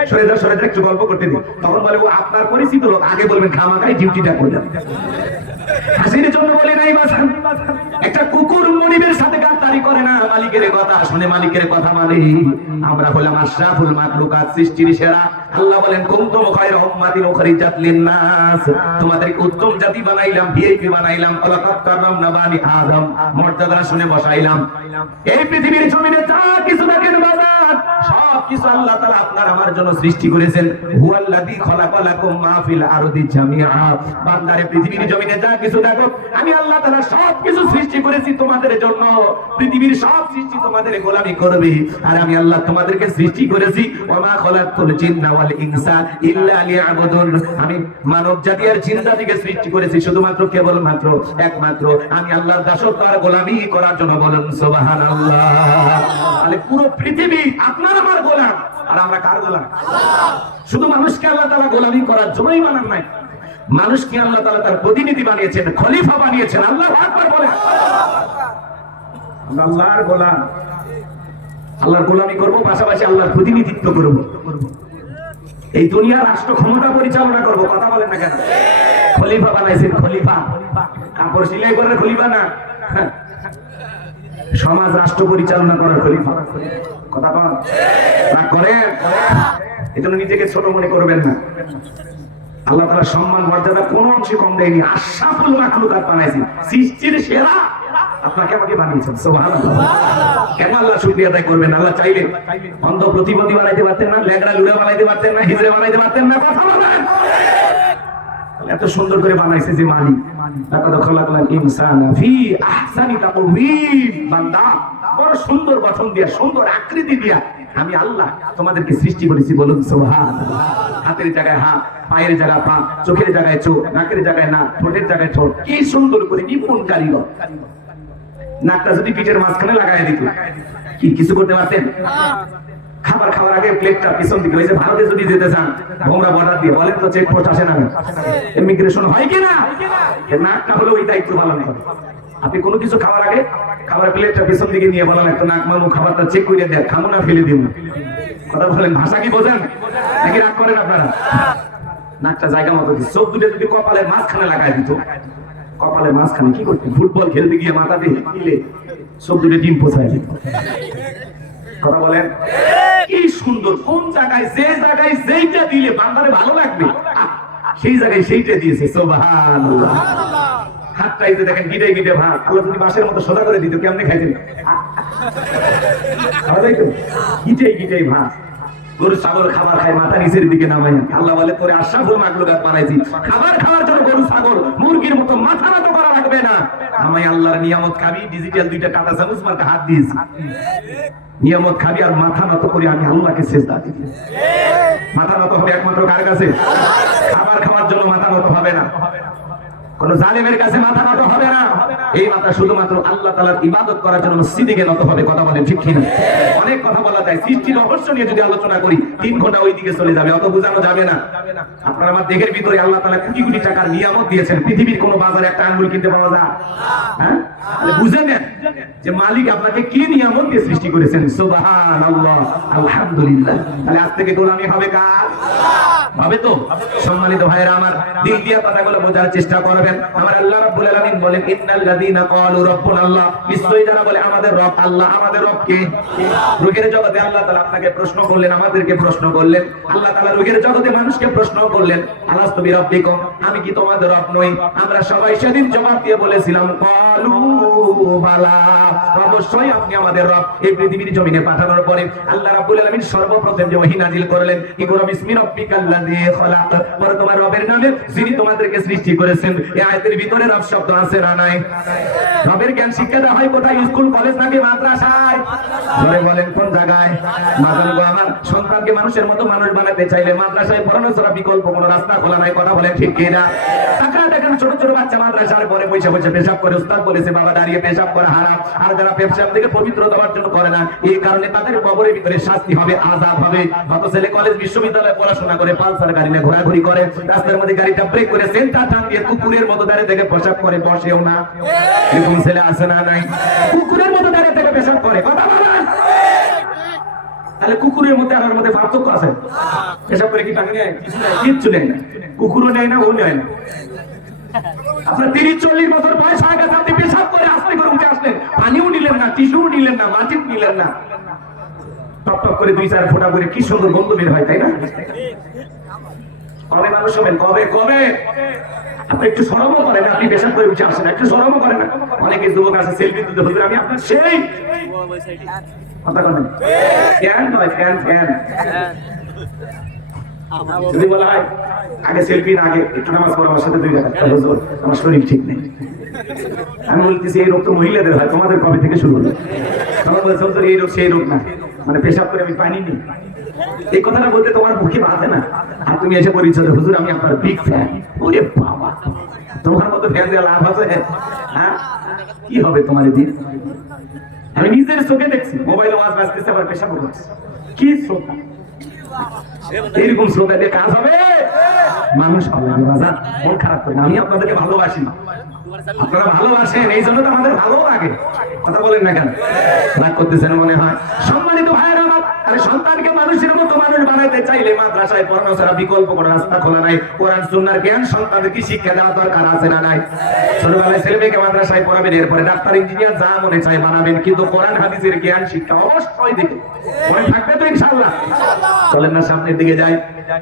সরে যা একটু গল্প করতে দিন, তখন বলে ও আপনার পরিচিত লোক, আগে বলবেন খামাখাই ডিউটিটা করলেন। হাসির জন্য বলে নাই বাসা, একটা কুকুর মনিবের সাথে গাদ্দারি করে না, মালিকের কথা শুনে মালিকের কথা মানে। আমরা হলাম আশরাফুল মাখলুকাত, সৃষ্টির সেরা। আল্লাহ বলেন কুনতুম খায়রা উম্মাতিন উখরিজাত লিন-নাস, তোমাদেরকে উত্তম জাতি বানাইলাম, ভিআইপি বানাইলাম, ওয়ালাকাদ কাররামনা বানি আদম, মর্যাদা শুনে বসাইলাম। এই পৃথিবীর জমিনে যা কিছু দেখেন বাজার, সব কিছু আল্লাহ তাআলা আপনার আমার জন্য সৃষ্টি করেছেন। হুয়াল্লাযী খালাকালাকুম মা ফিল আরদি জামিআ, বান্দারে পৃথিবীর জমিনে যা কিছু দেখো, আমি আল্লাহ তাআলা সব কিছু সৃষ্টি করেছি তোমাদের জন্য। পৃথিবীর সব সৃষ্টি তোমাদের গোলামি করবে, আর আমি আল্লাহ তোমাদেরকে সৃষ্টি করেছি ওয়া মা খালাকতুল জিন্না ওয়াল ইনসা ইল্লা লিয়াবুদুন, আমি মানব জাতি আর জিন জাতিকে সৃষ্টি করেছি শুধুমাত্র কেবলমাত্র একমাত্র আমি আল্লাহর দাসত্ব আর গোলামি করার জন্য। বলেন সুবহানাল্লাহ। তাহলে পুরো পৃথিবী আপনার আমার গোলাম, আর আমরা কার গোলাম? শুধু মানুষকে আল্লাহ তাআলা গোলামি করার জন্যই বানান নাই, মানুষকে আল্লাহ তাআলা তার প্রতিনিধি বানিয়েছেন, খলিফা বানিয়েছেন। আল্লাহু আকবার বলেন। আমরা আল্লাহর গোলাম, আল্লাহর গোলামি করব, পাশাপাশি আল্লাহর প্রতিনিধিত্ব করব, এই দুনিয়ার রাষ্ট্র ক্ষমতা পরিচালনা করব। কথা বলেন না কেন? খলিফা বানাইছেন, খলিফা কাপড় সেলাই করার খলিফা না, সমাজ রাষ্ট্র পরিচালনা করার খলিফা। কথা বলেন না করেন, এজন্য নিজেকে ছোট মনে করবেন না। আল্লাহ তাআলা সম্মান মর্যাদা কোন অংশে কম দেয়নি, আশরাফুল মাখলুকাত বানাইছেন, সৃষ্টির সেরা আপনাকে আমাকে বানিয়েছেন। সুবহানাল্লাহ। কেন আল্লাহ শুকরিয়া আদায় করবেন? আল্লাহ চাইলে অন্ধ প্রতিবন্ধী বানাইতে পারতেন না, লেংড়া লুড়া বানাইতে পারতেন না, হিজড়া বানাইতে পারতেন না? কথা বলেন। এত সুন্দর করে বানাইছে যে মালিক, লাকাদ খালাকনাল ইনসানা ফি আহসানি তাকওয়িম, বান্দা বড় সুন্দর গঠন দিয়া, সুন্দর আকৃতি দিয়া আমি আল্লাহ তোমাদেরকে সৃষ্টি করেছি। বলুন সুবহানাল্লাহ। হাতের জায়গায় হাত, পায়ের জায়গায় পা, চোখের জায়গায় চোখ, নাকের জায়গায় নাক, ঠোঁটের জায়গায় ঠোঁট, কি সুন্দর করে নিপুণ কারিগর। নাকটা যদি পিঠের মাঝখানে লাগাই দিত, কি কিছু করতে পারতেন? খাবার খাওয়ার আগে প্লেটটা পিছন দিকে, ওই যে ভারতে যদি যেতে চান ভোমরা বর্ডার দিয়ে, বলেন তো চেকপোস্ট আসে না, ইমিগ্রেশন হয় কিনা? নাকটা হলো ওই দায়িত্ব পালন করে। আপনি কোনো কিছু খাওয়ার আগে খাবার প্লেটটা পিছন দিকে নিয়ে বলেন একটা নাক মামু খাবারটা চেক করে দেয়, খামো না ফেলে দিব। কথা বলেন, ভাষা কি বোঝেন নাকি রাগ করেন আপনারা? নাকটা জায়গা মতো দিচ্ছে। চোখ দুটো যদি কপালের মাঝখানে লাগাই দিত, কপালের মাঝখানে কি করতেন? ফুটবল খেলতে গিয়ে মাথা দিয়ে দিলে চোখ দুটো ডিম পোছায় দিত। কথা বলেন, কি সুন্দর। কোন জায়গায় যে জায়গায় যেইটা দিলে বান্দারে ভালো লাগবে সেই জায়গায় সেইটা দিয়েছে। সুবহানাল্লাহ। হাতটা এই যে দেখেন গিটে গিটে ভাত, আল্লাহ যদি বাঁশের মতো সোজা করে দিত কেমনে খাইতেন? খাওয়া যাইতো? গিটে গিটে ভাত। গরু ছাগল খাবার খায় মাথা নিচের দিকে নামাই, আল্লাহ বলে তোরে আশরাফুল মাখলুকাত বানাইছি, খাবার খাওয়ার জন্য গরু ছাগল মুরগির মতো মাথা নত করা লাগবে না। আমি আল্লাহর নিয়ামত খাবি, ডিজিটাল দুইটা কাঁটা চামচ মাথা হাত দিয়েছি, নিয়ামত খাবি আর মাথা নত করে আমি আল্লাহকে সেজদা দিই। মাথা নত হবে একমাত্র কার কাছে? খাবার খাওয়ার জন্য মাথা নত হবে না, কোন জালেমের কাছে মাথা নত হবে না। এই মাথা শুধুমাত্র আল্লাহ তাআলার ইবাদত করার জন্য মসজিদে গিয়ে নত হবে। কথা বলেন ঠিক কিনা? অনেক কথা বলা যায়, সৃষ্টির রহস্য নিয়ে যদি আলোচনা করি 3 ঘন্টা ওই দিকে চলে যাবে, অত বোঝানো যাবে না। আপনার আমার দেহের ভিতরে আল্লাহ তাআলা কোটি কোটি টাকার নিয়ামত দিয়েছেন, পৃথিবীর কোন বাজারে একটা আঙ্গুল কিনতে পাওয়া যায়? হ্যাঁ, বুঝে নেন যে মালিক আপনাকে কি নিয়ামত দিয়ে সৃষ্টি করেছেন। সুবহানাল্লাহ, আলহামদুলিল্লাহ। তাহলে আজ থেকে গোলামি হবে কার? হবে তো? সম্মানিত ভাইরা আমার, দিল দিয়ে কথাগুলো বোঝার চেষ্টা করবেন। আমার আল্লাহ রাব্বুল আলামিন বলেন ইন্নাল্লাযীনা ক্বালু রাব্বুনা আল্লাহ, নিশ্চয়ই যারা বলে আমাদের রব আল্লাহ। আমাদের রব কে? রূহের জগতে আল্লাহ তাআলা আপনাকে প্রশ্ন করলেন, আমাদেরকে প্রশ্ন করলেন। আল্লাহ তাআলা রূহের জগতে মানুষকে প্রশ্ন করলেন আলাস্তু বিরাব্বিকুম, আমি কি তোমাদের রব নই? আমরা সবাই সেদিন জবাব দিয়ে বলেছিলাম ক্বালু বালা, অবশ্যই আপনি আমাদের রব। এই পৃথিবীর জমিনে পাঠানোর পরে আল্লাহ রাব্বুল আলামিন সর্বপ্রথম যে ওহী নাজিল করলেন, ইকরা বিসমি রাব্বিকাল্লাযী খালাক, পরে তোমার রবের নামে যিনি তোমাদেরকে সৃষ্টি করেছেন। এই আয়াতের ভিতরে রব শব্দ আছে না নাই? রবের জ্ঞান শিক্ষা দেওয়া হয় কোথায়? স্কুল, কলেজ নাকি মাদ্রাসায়? ধরে বলেন কোন জায়গায়? মাদানগো আমার সন্তানকে মানুষের মতো মানুষ বানাতে চাইলে মাদ্রাসায় পড়ানো ছাড়া বিকল্প কোনো রাস্তা খোলা নাই। কথা বলেন ঠিক কি? না? তাছাড়া দেখেন ছোট ছোট বাচ্চা মাদ্রাসার পরে বসে বসে পেশাব করে, উস্তাদ বলেছে বাবা দাঁড়িয়ে পেশাব করা হারাম। আর যারা পেশাব থেকে পবিত্র দেওয়ার জন্য করে না, এই কারণে তাদের কবরের ভিতরে শাস্তি হবে, আযাব হবে। কত ছেলে কলেজ বিশ্ববিদ্যালয়ে পড়াশোনা করে পালসার গাড়ি নিয়ে ঘোরাঘুরি করে, রাস্তার মধ্যে গাড়িটা ব্রেক করে সেন্টার টান দিয়ে কুকুরের মতো দাঁড়িয়ে থেকে পেশাব করে, বসেও না। এরকম ছেলে আছে না নাই? কুকুরের মতো দাঁড়িয়ে থেকে পেশাব করে, কথা বলেন। তাহলে কুকুরের মধ্যে আর ওর মধ্যে পার্থক্য আছে? পেশাব করে কি টাকা নেয়? কিছু নেয়, কিচ্ছু নেয় না। কুকুরও নেয় না, ও নেয় না। আপনার 30-40 বছর বয়স হয়ে গেছে, আপনি পেশাব করে আস্তে করে উঠে আসলেন, পানিও নিলেন না, টিস্যুও নিলেন না, মাটিও নিলেন না, টপ টপ করে 2-4 ফোঁটা করে কি সুন্দর গন্ধ বের হয়, তাই না? কবে মানুষ হবেন? কবে কবে? আপনি একটু শরমও করেন, আপনি পেশাব করে উঠে আসেন, একটু শরমও করেন না। অনেকে যুবক আছে সেলফি তুলতে, হুজুর আমি আপনার সেই কথা বলেন, ফ্যান নয়, ফ্যান ফ্যান। যদি বলা হয় আগে সেলফি না, আগে একটু নামাজ পড়ো আমার সাথে 2 রাকাত, হুজুর আমার শরীর ঠিক নেই। আমি বলতেছি এই রোগ তো মহিলাদের হয়, তোমাদের কবে থেকে শুরু হলো? তখন বলছে হুজুর এই রোগ সেই রোগ না, মানে পেশাব করে আমি পানি নেই। এই কথাটা বলতে তোমার মুখে বাঁধে না, আর তুমি এসে পরিচয় হুজুর আমি আপনার বিগ ফ্যান। ওরে বাবা, তোমার মতো ফ্যান দেওয়া লাভ আছে? হ্যাঁ, কি হবে তোমার দিন? আমি নিজের চোখে দেখছি, মোবাইলে ওয়াজ বাজতেছে, আবার পেশাব করছে। কি শ্রোতা, এরকম শ্রোতা দিয়ে কাজ হবে? মানুষ হবে না বাজার, মন খারাপ করে না। আমি আপনাদেরকে ভালোবাসি, আপনারা ভালোবাসেন, এই জন্য তো আমাদের ভালো লাগে। কথা বলেন না কেন? রাগ করতেছেন মনে হয়? সম্মানিত ভাইয়েরা আমার, আরে সন্তানকে মানুষের মতো মানুষ বানাইতে চাইলে মাদ্রাসায় পড়ানো ছাড়া বিকল্প কোনো রাস্তা খোলা নাই। কোরআন সুন্নাহর জ্ঞান সন্তানদের কি শিক্ষা দেওয়া দরকার আছে না নাই? ছোটবেলায় ছেলে মেয়েকে মাদ্রাসায় পড়াবেন, এরপরে ডাক্তার ইঞ্জিনিয়ার যা মনে চায় বানাবেন, কিন্তু কোরআন হাদিসের জ্ঞান শিক্ষা অবশ্যই দিবে। মনে থাকবে তো ইনশাআল্লাহ? চলেন না সামনের দিকে যাই।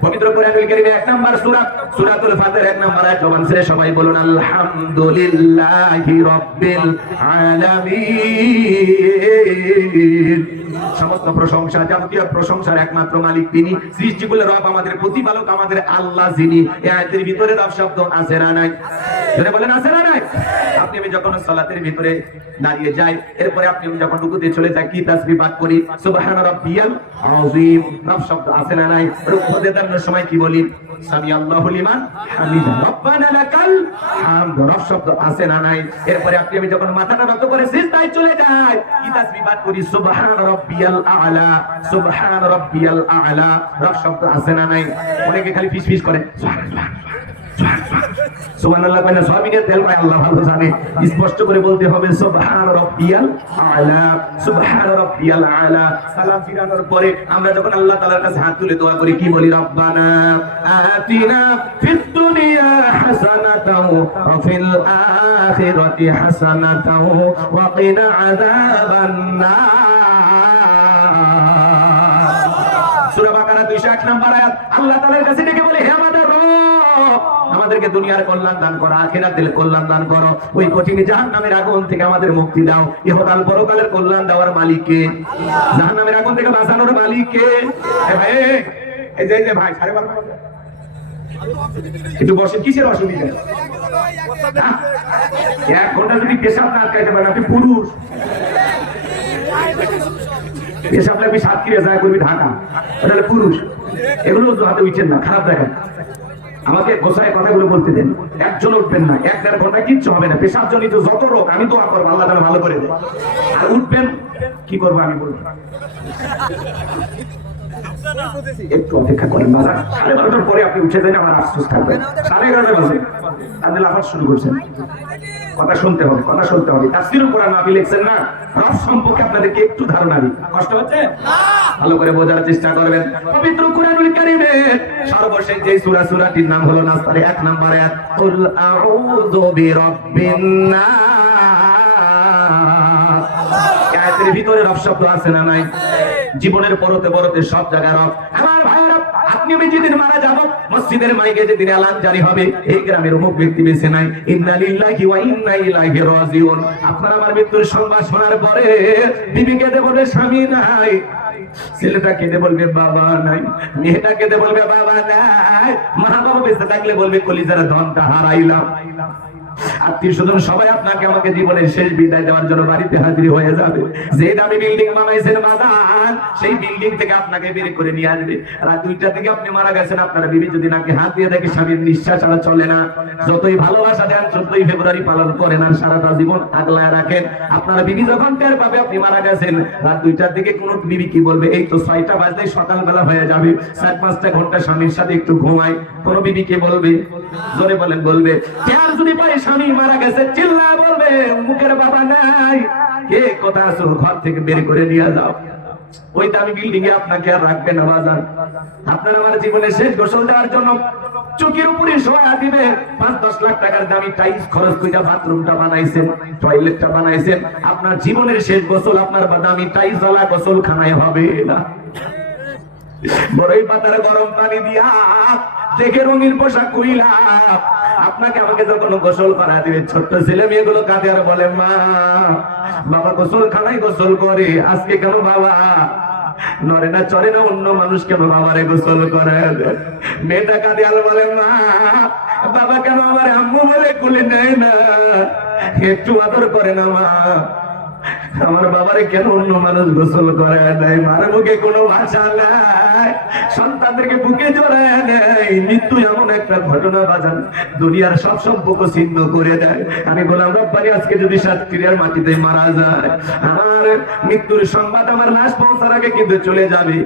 পবিত্র কোরআনুল কারীমে 1 নাম্বার সূরা, সূরাতুল ফাতিহার 1 নাম্বার আয়াত জবান ছেড়ে সবাই বলুন আলহামদুলিল্লাহি রাব্বিল আলামিন। সমস্ত প্রশংসা, যাবতীয় প্রশংসার একমাত্র মালিক তিনি, সৃষ্টিকুলের রব, আমাদের প্রতিপালক, আমাদের আল্লাহ যিনি। এই আয়াতের ভিতরে রব শব্দ আছে না নাই? জোরে বলেন আছে না নাই? আপনি আমি যখন সালাতের ভিতরে দাঁড়িয়ে যাই, এরপরে আপনি আমি যখন রুকুতে চলে যাই, কি তাসবিহ পাঠ করি? সুবহান রাব্বিয়াল আযীম। রব শব্দ আছে না নাই? রুকুতে দাঁড়ানোর সময় কি বলি? সামি আল্লাহু লিমান হামিদা, রব্বানা লাকাল হামদ। রব শব্দ আছে না নাই? এরপরে আপনি আমি যখন মাথাটা নত করে সিজদায় চলে যাই, কি তাসবিহ পাঠ করি? সুবহান রাব্বিয়াল আ'লা, সুবহান রাব্বিয়াল আ'লা। রব শব্দ আছে না নাই? অনেকে খালি ফিসফিস করে সুবহানাল্লাহ সুবহানাল্লাহ, কয় না সবিনে তেল পায়, আল্লাহ ভালো জানে। স্পষ্ট করে বলতে হবে সুবহান রাব্বিয়াল আ'লা, সুবহান রাব্বিয়াল আ'লা। সালাম ফিরানোর পরে আমরা যখন আল্লাহ তাআলার কাছে হাত তুলে দোয়া করি, কি বলি? রব্বানা আতিনা ফিদ দুনিয়া হাসানাতাও ওয়া ফিল আখিরাতি হাসানাতাও ওয়া কিনা আযাবান নার। সূরা বাকারা 201 নম্বর আয়াত। আল্লাহ তাআলার কাছে ডেকে বলে, হে আমাদের রব, আমাদেরকে দুনিয়ার কল্যাণ দান করো, আখিরাতের কল্যাণ দান করো, ওই কঠিন জাহান্নামের আগুন থেকে আমাদের মুক্তি দাও। ইহকাল পরকালের কল্যাণ দেওয়ার মালিক কে? জাহান্নামের আগুন থেকে বাঁচানোর মালিক কে? ভাই এই যে ভাই 12:30 একটু বসেন, কিসের অসুবিধা? 1 ঘন্টা যদি পেশাব না আটকাইতে পারেন, আপনি পুরুষ। পেশাব লাগবে সাতক্ষীরা যায় করবি ঢাকা, ওটা পুরুষ। এগুলো হাতে উঠছেন না, খারাপ দেখেন। আমাকে গোসায় কথাগুলো বলতে দেন। একজন উঠবেন না, 1-1.5 ঘন্টা কিচ্ছু হবে না। পেশাব জনিত যত রোগ আমি দোয়া করবো, আল্লাহ তাআলা ভালো করে দেয়। আর উঠবেন কি করবো আমি বলবো, একটু অপেক্ষা করেন বাজার। 12:30 পরে আপনি উঠে যান, আমার আফসোস থাকবে। 11:30 বাজে আপনি লাফাত শুরু করছেন। কথা শুনতে হবে, কথা শুনতে হবে। তাফসীরুল কোরআন নবী লিখছেন না, রব সম্পর্কে আপনাদেরকে একটু ধারণা দিই। কষ্ট হচ্ছে? ভালো করে বোঝার চেষ্টা করবেন। পবিত্র কোরআনুল কারীমের সর্বশেষ যে সূরাটির নাম হলো নাস, 1 নম্বর আয়াত, কুল আউযু বিরাব্বিন নাস। আয়াতের ভিতরে রব শব্দ আছে না নাই? জীবনের পরতে পরতে সব জায়গায় রব। আমার ভাইরা, আপনি আমি যেদিন মারা যাব, মসজিদের মাইকে যেদিন এলান জারি হবে, এই গ্রামের অমুক ব্যক্তি বেঁচে নাই, ইন্না লিল্লাহি ওয়া ইন্না ইলাইহি রাজিউন। আপনার আমার মৃত্যুর সংবাদ শোনার পরে বিবি কেঁদে বলবে স্বামী নাই, ছেলেটা কেঁদে বলবে বাবা নাই, মেয়েটা কেঁদে বলবে বাবা নাই, মা বাবা বেঁচে থাকলে বলবে কলিজার ধনটা হারাইলাম। আত্মীয় স্বজন সবাই আপনাকে আমাকে জীবনের শেষ বিদায় দেওয়ার জন্য বাড়িতে হাজির হয়ে যাবে। যে দামি বিল্ডিং বানাইছেন মাদান, সেই বিল্ডিং থেকে আপনাকে বের করে নিয়ে আসবে। রাত 2টা থেকে আপনি মারা গেছেন, আপনার বিবি যদি নাকি হাত দিয়ে দেখে স্বামীর নিঃশ্বাস ছাড়া চলে না, যতই ভালোবাসা দেন 14ই ফেব্রুয়ারি পালন করেন আর সারাটা জীবন আগলায় রাখেন, আপনার বিবি যখন টের পাবে আপনি মারা গেছেন, রাত 2টার দিকে কোন বিবি কি বলবে? এই তো 6টা বাজলেই সকালবেলা হয়ে যাবে, 4-5টা ঘন্টা স্বামীর সাথে একটু ঘুমায়, কোন বিবি কে বলবে? জোরে বলেন বলবে? আর যদি পারে স্বামী মারা গেছে চিল্লা বলবে মুখের বাবা নাই, কে কথা আছো ঘর থেকে বের করে নিয়ে যাও। ওই দামি বিল্ডিং এ আপনাকে আর রাখবে না বাজার। আপনার আমার জীবনের শেষ গোসল দেওয়ার জন্য চোখের উপরে শোয়া দিবে 5-10 লাখ টাকার দামি টাইলস খরচ করে বাথরুমটা বানাইছেন, টয়লেটটা বানাইছেন, আপনার জীবনের শেষ গোসল আপনার দামি টাইলস ওয়ালা গোসল খানায় হবে না। বড়ই পাতার গরম পানি দিয়া দেখে রঙিন পোশাক কইলা আপনাকে আমাকে যখন গোসল করা দিবে, ছোট্ট ছেলে মেয়েগুলো কাঁদে আর বলে মা বাবা গোসল খানায় গোসল করে, আজকে কেন বাবা নরে না চরে না অন্য মানুষ কেন বাবারে গোসল করে? মেয়েটা কাঁদে আর বলে মা বাবা কেন আমার আম্মু বলে কুলে নেয় না, একটু আদর করে না মা, আমার বাবারে কেন অন্য মানুষ গোসল করে দেয়? মার মুখে কোনো ভাষা নাই, সন্তানদেরকে বুকে জড়ায় নেয়। মৃত্যু এমন একটা ঘটনা বাজান, দুনিয়ার সব সম্পর্ক ছিন্ন করে দেয়। আমি গোলাম রব্বানী আজকে যদি সাতক্ষীরার মাটিতে মারা যায়, আমার মৃত্যুর সংবাদ আমার লাশ পৌঁছার আগে কিন্তু চলে যাবে।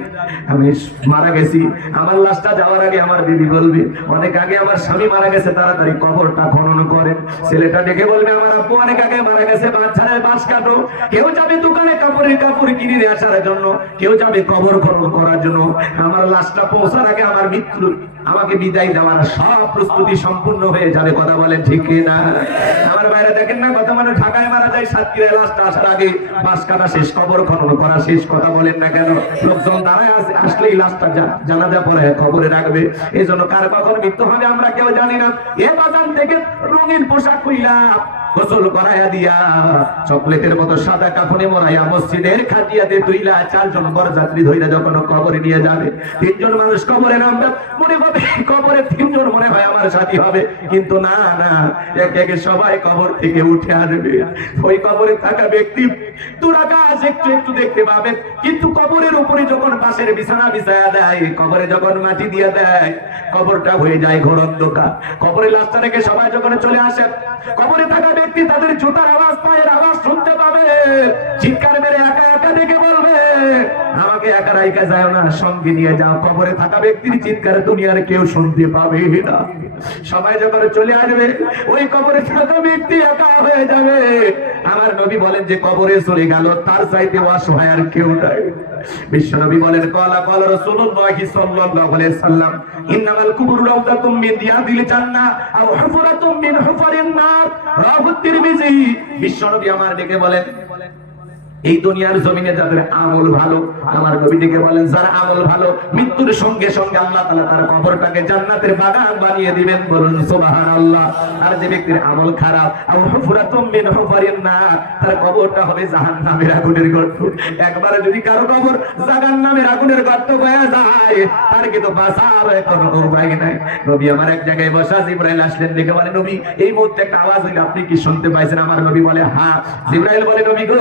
আমি মারা গেছি, আমার লাশটা যাওয়ার আগে আমার বিবি বলবে অনেক আগে আমার স্বামী মারা গেছে, তাড়াতাড়ি কবরটা খনন করেন। ছেলেটা ডেকে বলবে আমার আব্বু অনেক আগে মারা গেছে, বাচ্চারা বাঁশ কাটো। কেউ যাবে দোকানে কাপড় কিনে নিয়ে আসার জন্য, কেউ যাবে কবর খনন করার জন্য। আমার লাশটা পৌঁছার আগে আমার মৃত্যু আমাকে বিদায় দেওয়ার সব প্রস্তুতি সম্পূর্ণ হয়ে যাবে। কথা বলেন ঠিক না? আমার বাইরে দেখেন না কত মানুষ ঢাকায় মারা যায়, সাতক্ষীরায় লাশটা আসার আগে বাঁশ কাটা শেষ, কবর খনন করা শেষ। কথা বলেন না কেন? লোকজন দাঁড়ায় আসলেই লাশটা জানাজা পরে কবরে রাখবে। এই জন্য কার কখন মৃত্যু হবে আমরা কেউ জানি না। এ বাজার থেকে রঙিন পোশাক কইলা গোসল করাইয়া দিয়া চকলেটের মতো সাদা কাফনে মোড়াইয়া মসজিদের খাটিয়াতে তুইলা 4 জন বরযাত্রী ধইরা যখন কবরে নিয়ে যাবে, 3 জন মানুষ কবরে নামবে, মনে হবে কবরে 3 জন মনে হয় আমার সাথী হবে, কিন্তু না না, এক একে সবাই কবর থেকে উঠে আসবে। ওই কবরে থাকা ব্যক্তি দুরাকাশ একটু একটু দেখতে পাবে, কিন্তু কবরের উপরে যখন পাশের বিছানা বিছায়া দেয়, কবরে যখন মাটি দিয়ে দেয়, কবরটা হয়ে যায় ঘোর অন্ধকার। কবরে লাশটা রেখে সবাই যখন চলে আসে, কবরে থাকা ব্যক্তি তাদের জুতার আওয়াজ, পায়ের আওয়াজ শুনতে পাবে, চিৎকার মেরে একা একা ডেকে বলবে আমাকে একা রাইখা যায় না, সঙ্গে নিয়ে যাও। কবরে থাকা ব্যক্তির চিৎকার দুনিয়ার কেউ শুনতে পাবে না। সবাই যখন চলে আসবে, ওই কবরে থাকা ব্যক্তি একা হয়ে যাবে। আমার নবী বলেন যে কবরে চলে গেল তার চাইতে অসহায় আর কেউ নাই। বিশ্ব নবী বলেন ক্বালা রাসূলুল্লাহি সাল্লাল্লাহু আলাইহি সাল্লাম ইন্নামাল কুবুরু রাউদাতুম মিন রিয়াদিল জান্নাহ আও হুফরাতুম মিন হুফারিন নার। রাওয়াহু তিরমিজি। বিশ্ব নবী আমার ডেকে বলেন এই দুনিয়ার জমিনে যাদের আমল ভালো, আমার নবী ডেকে বলেন যারা আমল ভালো, মৃত্যুর সঙ্গে সঙ্গে আল্লাহ তাআলা তার কবরটাকে জান্নাতের বাগান বানিয়ে দিবেন। বলুন সুবহানাল্লাহ। আর যে ব্যক্তির আমল খারাপ, আও হুফরাতুম মিন হুফারিন নার, তার কবরটা হবে জাহান্নামের আগুনের গর্ত। একবার যদি কারো কবর জাহান্নামের আগুনের গর্ত হয়ে যায়, তার কি তো বাঁচার কোনো উপায় নাই। নবী আমার এক জায়গায় বসা, জিবরাইল আসলেন, ডেকে বলে নবী এই মুহূর্তে একটা আওয়াজ হইলো, আপনি কি শুনতে পাইছেন? আমার নবী বলে হ্যাঁ। জিবরাইল বলে নবী গো,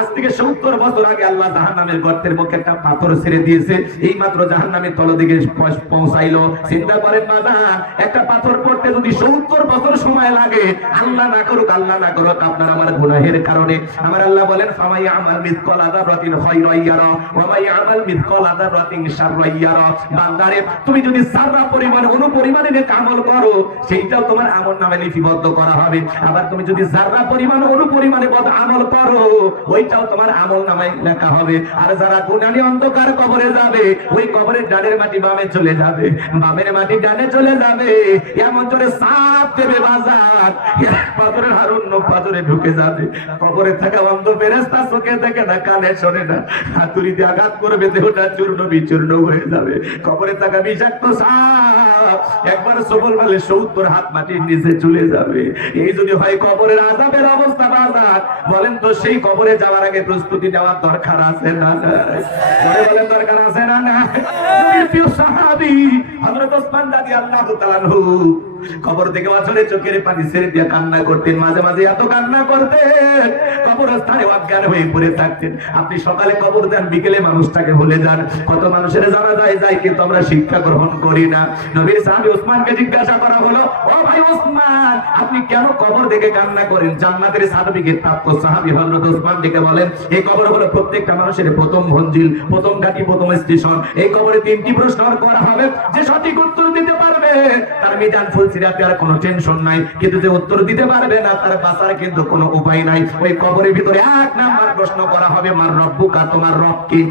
আজ থেকে 70 বছর আগে আল্লাহ জাহান্নামের গর্তের মুখে একটা পাথর ছেড়ে দিয়েছে, এই মাত্র জাহান্নামের তলদিকে পৌঁছাইলো। চিন্তা করেন বাজান, একটা পাথর পড়তে যদি 70 বছর সময় লাগে, আল্লাহ না করুক আপনার আমার গুনাহের কারণে, আমার আল্লাহ বলেন ফামাই আমাল মিসকাল যারাতিন খায়রান ইয়ারা ওয়া মাই আমাল মিসকাল যারাতিন শাররান ইয়ারা। বান্দারে তুমি যদি যারা পরিমাণ অনুপরিমাণে নেক আমল করো, সেইটাও তোমার আমলনামায় লিপিবদ্ধ করা হবে। আবার তুমি যদি যারা পরিমাণ অনুপরিমাণে বদ আমল করো, ওইটাও তোমার আমলনামায় লেখা হবে। আর যারা গুনাহ নিয়ে অন্ধকার কবরে যাবে, ওই কবরের ডানের মাটি বামে চলে যাবে, বামের মাটি ডানে চলে যাবে। এমন জোরে সাপ দেবে বাজার, পাথরের হার অন্য পাথরে ঢুকে যাবে। কবরে থাকা অন্ধ ফেরেশতা চোখে দেখে না, কানে শোনে না, হাতুড়ি দিয়ে আঘাত করবে, দেহটা চূর্ণ বিচূর্ণ হয়ে যাবে। কবরে থাকা বিষাক্ত সাপ একবার সবল বলে 70 হাত মাটির নিচে চলে যাবে। এই যদি হয় কবরের আযাবের অবস্থা বাজার, বলেন তো সেই কবরে যাওয়ার আগে প্রস্তুতি নেওয়ার দরকার আছে না? বলেন দরকার আছে না? নবীর প্রিয় সাহাবী হযরত ওসমান রাদিয়াল্লাহু তাআলা আনহু কবর থেকে বছরে চোখের পানি ছেড়ে দিয়ে কান্না করতেন, মাঝে মাঝে এত কান্না করতেন কবরস্থানে অজ্ঞান হয়ে পড়ে থাকতেন। আপনি সকালে কবর দেন, বিকেলে মানুষটাকে ভুলে যান। কত মানুষের জানা যায় কিন্তু আমরা শিক্ষা গ্রহণ করি না। নবীর সাহাবী ওসমানকে জিজ্ঞাসা করা হলো, ও ভাই ওসমান, আপনি কেন কবর দেখে কান্না করেন? জান্নাতের সার্টিফিকেট প্রাপ্ত সাহাবী হযরত ওসমান ডেকে বলেন, এই কবর হলো প্রত্যেকটা মানুষের প্রথম মঞ্জিল, প্রথম ঘাঁটি, প্রথম স্টেশন। এই কবরে 3টি প্রশ্ন করা হবে, যে সঠিক উত্তর দিতে পারবে তার মিজান ফুলসিরাতে আর কোনো টেনশন নাই, কিন্তু যে উত্তর দিতে পারবে না তার বাঁচার কিন্তু কোনো উপায় নাই। ওই কবরের ভিতরে 1 নাম্বার প্রশ্ন করা হবে, মার রব্বুকা, তোমার রব কি?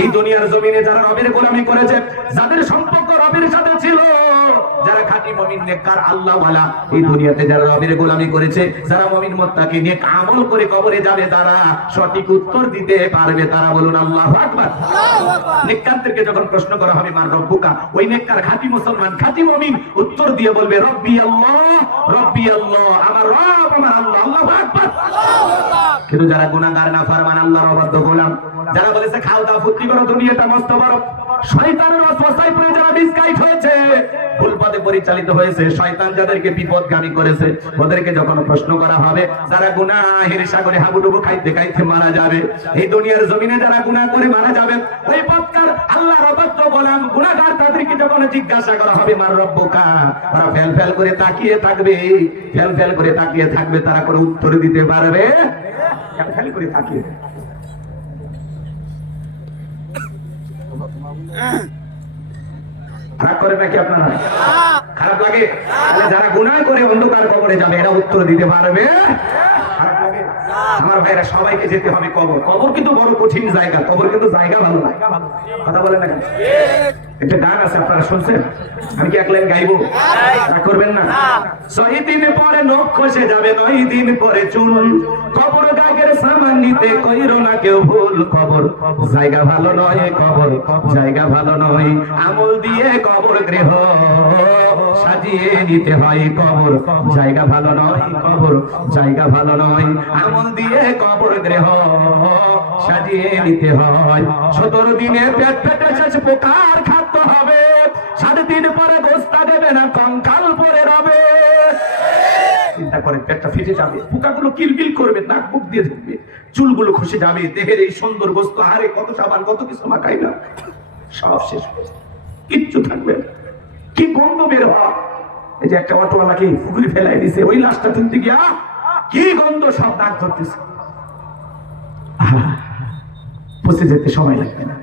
এই দুনিয়ার জমিনে যারা রবের গোলামি করেছে, যাদের সম্পর্ক রবের সাথে ছিল, যারা খাঁটি মুমিন নেককার আল্লাহওয়ালা, এই দুনিয়াতে যারা রবের গোলামি করেছে, যারা মুমিন মুত্তাকি নেক আমল করে কবরে যাবে, তারা সঠিক উত্তর দিতে পারবে। তারা বলুন আল্লাহু আকবার। নেককারদেরকে যখন প্রশ্ন করা হবে মার রব্বুকা, ওই নেককার খাঁটি মুসলমান, খাঁটি মুমিন উত্তর দিয়ে বলবে রব্বি আল্লাহ, রব্বি আল্লাহ, আমার রব আমার আল্লাহ। আল্লাহু আকবার। কিন্তু যারা গুনাহগার, নাফরমান, আল্লাহর অবাধ্য গোলাম, যারা বলেছে খাও দাও ফুর্তি করো, দুনিয়াটা মস্ত বড়, শয়তানের ওয়াসওয়াসায় পড়ে যারা মিসগাইড হয়েছে, ভুল পথে পরিচালিত হয়েছে, শয়তান যাদেরকে বিপদগামী করেছে, ওদেরকে যখন প্রশ্ন করা হবে, যারা গুনাহের সাগরে হাবুডুবু খাইতে খাইতে মারা যাবে, এই দুনিয়ার জমিনে যারা গুনাহ করে মারা যাবে, ওই পথকার আল্লাহর অবাধ্য গোলাম গুনাহগার, তাদেরকে যখন জিজ্ঞাসা করা হবে মার রব্বুকা, তারা ফেল করে তাকিয়ে থাকবে, ফেল করে তাকিয়ে থাকবে, তারা কোনো উত্তর দিতে পারবে? ফেল করে তাকিয়ে রাগ করে নাকি আপনারা? খারাপ লাগে? যারা গুনাহ করে অন্ধকার কবরে যাবে, এরা উত্তর দিতে পারবে? খারাপ লাগে? আমার ভাইরা, সবাইকে যেতে হবে কবর। কবর কিন্তু বড় কঠিন জায়গা, কবর কিন্তু জায়গা ভালো না। কথা বলেন না কেন? একটা গান আছে, আপনারা শুনছেন? আমি কি এক লাইন গাইবো? রাগ করবেন না? 6 দিন পরে নখ খসে যাবে, 9 দিন পরে চুল, কবর গাগের সামান নিতে কইরো না কেউ ভুল। কবর জায়গা ভালো নয়, কবর জায়গা ভালো নয়, আমল দিয়ে কবর গৃহ সাজিয়ে নিতে হয়। কবর জায়গা ভালো নয়, কবর জায়গা ভালো নয়, আমল দিয়ে কবর গৃহ সাজিয়ে নিতে হয়। 17 দিনে পেট পেটে শেষ পোকার খাদ্য হবে, 7 দিন পরে গোস্তা দেবে না, কঙ্কাল পরে রবে। চিন্তা করেন, পেটটা ফেটে যাবে, পোকাগুলো কিলবিল করবে, নাক মুখ দিয়ে ঢুকবে, চুলগুলো খসে যাবে, দেহের এই সুন্দর গোস্ত, আরে কত সাবান কত কিছু মাখাইলাম, সব শেষ, কিচ্ছু থাকবে না। কি গন্ধ বের হয়! এই যে একটা অটোওয়ালাকে পুকুরে ফেলাই দিছে, ওই লাশটা তুলতে গিয়া কি গন্ধ, সব দাগ ধরতেছে, পচে যেতে সময় লাগবে না।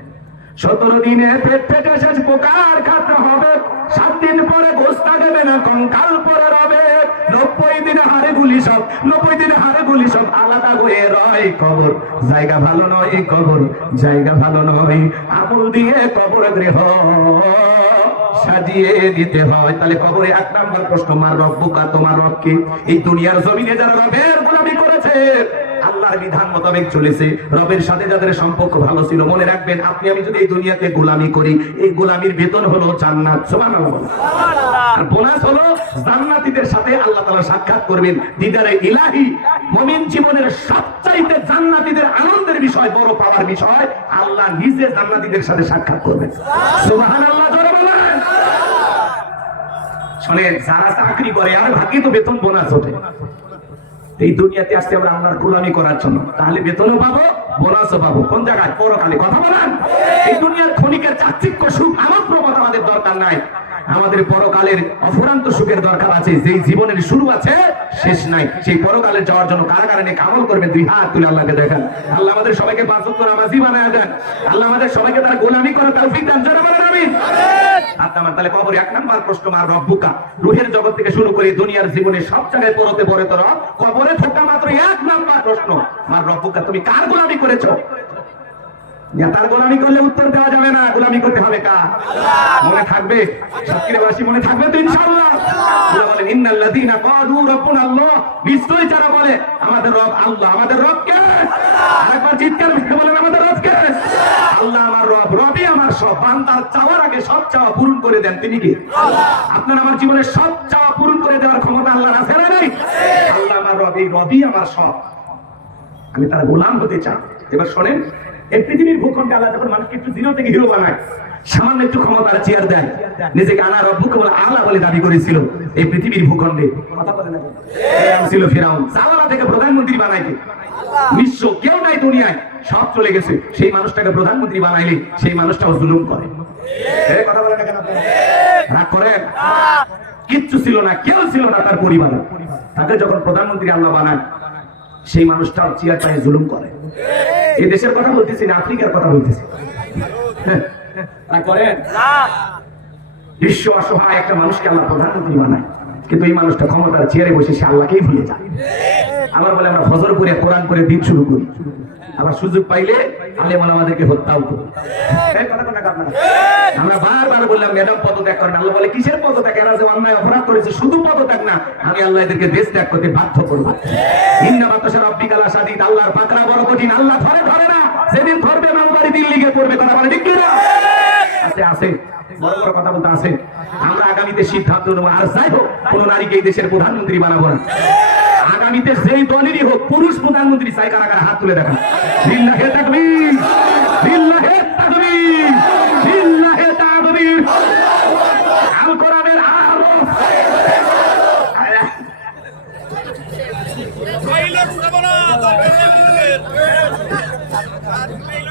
17 দিনে পেট পেটে শেষ পোকার খাদ্য হবে, 7 দিন পরে গোস্তা দেবে না, কঙ্কাল পরে রবে। 90 দিনে হাড়ে গুলি সব, 90 দিনে হাড়ে গুলি সব আলাদা হয়ে রয়। কবর জায়গা ভালো নয়, কবর জায়গা ভালো নয়, আমল দিয়ে কবর গৃহ সাজিয়ে দিতে হয়। তাহলে কবরে 1 নাম্বার প্রশ্ন, মার রব্বুকা, তোমার রব কি? এই দুনিয়ার জমিনে যারা রবের গোলামি করেছে, আল্লাহর বিধান মোতাবেক চলেছে, রবের সাথে যাদের সম্পর্ক ভালো ছিল, মনে রাখবেন, আপনি আমি যদি এই দুনিয়াতে গোলামি করি, এই গোলামির বেতন হলো জান্নাত। সুবহানাল্লাহ। আর বোনাস হলো জান্নাতীদের সাথে আল্লাহ তাআলা সাক্ষাৎ করবেন, দিদারে ইলাহি। মুমিন জীবনের সবচাইতে জান্নাতীদের আনন্দের বিষয়, বড় পাওয়ার বিষয়, আল্লাহ নিজে জান্নাতীদের সাথে সাক্ষাৎ করবেন। সুবহানাল্লাহ। জোরে বলেন। শুনেন, যারা চাকরি করে আর ভাগ্যে তো বেতন বোনাস ওঠে। এই দুনিয়াতে আসতে আমরা আল্লাহর গোলামি করার জন্য, তাহলে বেতনও পাবো, বোনাসও পাবো। কোন জায়গায়? পরকালে। কথা বলেন। এই দুনিয়ার ক্ষণিকের চাকচিক্য সুখ আমার প্রমোদ আমাদের দরকার নাই, আমাদের পরকালের অফুরান্ত সুখের দরকার আছে। যেই জীবনের শুরু আছে শেষ নাই, সেই পরকালে যাওয়ার জন্য কারা কারা নেক আমল করবে, 2 হাত তুলে আল্লাহকে দেখান। আল্লাহ আমাদের সবাইকে 5 ওয়াক্ত নামাজি বানায় দেন। আল্লাহ আমাদের সবাইকে তার গোলামি করার তৌফিক দান। জোরে বলেন আমিন। তাহলে কবরে 1 নাম্বার প্রশ্ন, মার রব্বুকা। রুহের জগৎ থেকে শুরু করে দুনিয়ার জীবনে সব জায়গায় পরতে পরে তোর কবরে ঢোকা মাত্র 1 নাম্বার প্রশ্ন, মার রব্বুকা, তুমি কার গোলামি করেছো? নেতার গোলামি করলে উত্তর দেওয়া যাবে না, গোলামি করতে হবে কার? মনে থাকবে? সাতক্ষীরাবাসী মনে থাকবে তো ইনশাআল্লাহ? আল্লাহ বলেন, ইন্নাল্লাযীনা ক্বালু রাব্বুনা আল্লাহ, নিশ্চয়ই যারা বলে আমাদের রব আল্লাহ। আমাদের রব কে? আরেকবার চিৎকার করে বলেন, আমাদের রব কে? আল্লাহ আমার রব, রবই আমার সব। বান্দার চাওয়ার আগে সব চাওয়া পূরণ করে দেন, তিনি কি? আল্লাহ। আপনার আমার জীবনের সব চাওয়া পূরণ করে দেওয়ার ক্ষমতা আল্লাহর আছে না নেই? আল্লাহ আমার রব, এই রবই আমার সব, আমি তার গোলাম হতে চাই। এবার শোনেন, এই পৃথিবীর ভূখণ্ডে আল্লাহ যখন মানুষকে একটু জিরো থেকে হিরো বানায়, সামান্য একটু ক্ষমতার চেয়ার দেয়, নিজেকে আনা রব্বুকে বলে আল্লাহ বলে দাবি করেছিল এই পৃথিবীর ভূখণ্ডে। কথা বলে না ছিল ফিরাউন, জালালা থেকে প্রধানমন্ত্রী বানাইতে, নিঃস্ব কেউ নাই দুনিয়ায়, সব চলে গেছে, সেই মানুষটাকে প্রধানমন্ত্রী বানাইলে সেই মানুষটাও জুলুম করে। কথা বলে না কেন? রাগ করেন? কিচ্ছু ছিল না, কেউ ছিল না তার পরিবারে, তাকে যখন প্রধানমন্ত্রী আল্লাহ বানায় সেই মানুষটাও চেয়ার পায়ে জুলুম করে। এই দেশের কথা বলতেছি না, আফ্রিকার কথা বলতেছি। বিশ্ব অসহায় একটা মানুষকে আল্লাহ প্রধানমন্ত্রী বানায়, কিন্তু এই মানুষটা ক্ষমতার চেয়ারে বসে সে আল্লাহকেই ভুলে যায়। আবার বলে আমরা ফজর করে কোরআন করে দিন শুরু করি, আবার সুযোগ পাইলে আলেম ওলামাদেরকে হত্যাও করি। আমরা বারবার বললাম ম্যাডাম পদত্যাগ করেন, আল্লাহ বলে কিসের পদত্যাগ? এরা যে অন্যায় অপরাধ করেছে, শুধু পদত্যাগ না, আমি আল্লাহ এদেরকে দেশ ত্যাগ করতে বাধ্য করবো। ইন্না বাতাসা রাব্বিকা লাশাদীদ, আল্লাহর পাকড়া বড় কঠিন, আল্লাহ ধরে না, যেদিন ধরবে মামবাড়ি দিল্লি গিয়ে পড়বে। কথা বলে ঠিক কিনা? আছে বড় বড় কথা বলতে আছে। আমরা আগামীতে সিদ্ধান্ত নেব, আর যাই হোক কোন নারীকে এই দেশের প্রধানমন্ত্রী বানাবো না। আগামীতে যেই দলেরই হোক পুরুষ প্রধানমন্ত্রী চাই, কারা কারা হাত তুলে দেখান। লিল্লাহি তাকবীর, লিল্লাহি তাকবীর, লিল্লাহি তাকবীর। আল কোরআনের আলো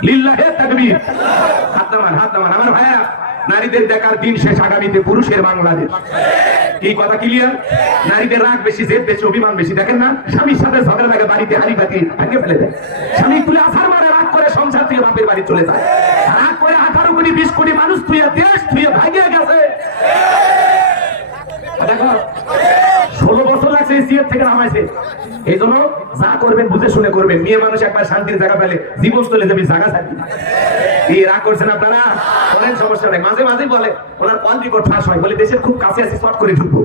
লিল্লাহি তাকবীর। হাত নামান আমার ভাইয়া, নারীদের দেখার দিন শেষ, আগামীতে পুরুষের বাংলাদেশ। এই কথা ক্লিয়ার? নারীদের রাগ বেশি, জেদ বেশি, অভিমান বেশি। দেখেন না, স্বামীর সাথে ঝগড়া লাগে, বাড়িতে হাড়ি বাতি ভেঙে ফেলে দেয়। স্বামী তুলে আসার মানে রাগ করে সংসার থেকে বাপের বাড়ি চলে যায়। রাগ করে 18 কোটি 20 কোটি মানুষ তুই দেশ তুই ভাগিয়ে গেছে। দেখো 16 বছর লাগছে এই সিএর থেকে নামাইছে। এই জন্য যা করবেন বুঝে শুনে করবেন। মেয়ে মানুষ একবার শান্তির জায়গা পেলে জীবন চলে যাবে, জায়গা ছাড়বি না। এই রাগ করছেন আপনারা, অনেক সমস্যা নেই। মাঝে মাঝে বলে ওনার কল রিপোর্ট ফাঁস হয়, বলে দেশের খুব কাছে আছে, শর্ট করে ঢুকবো।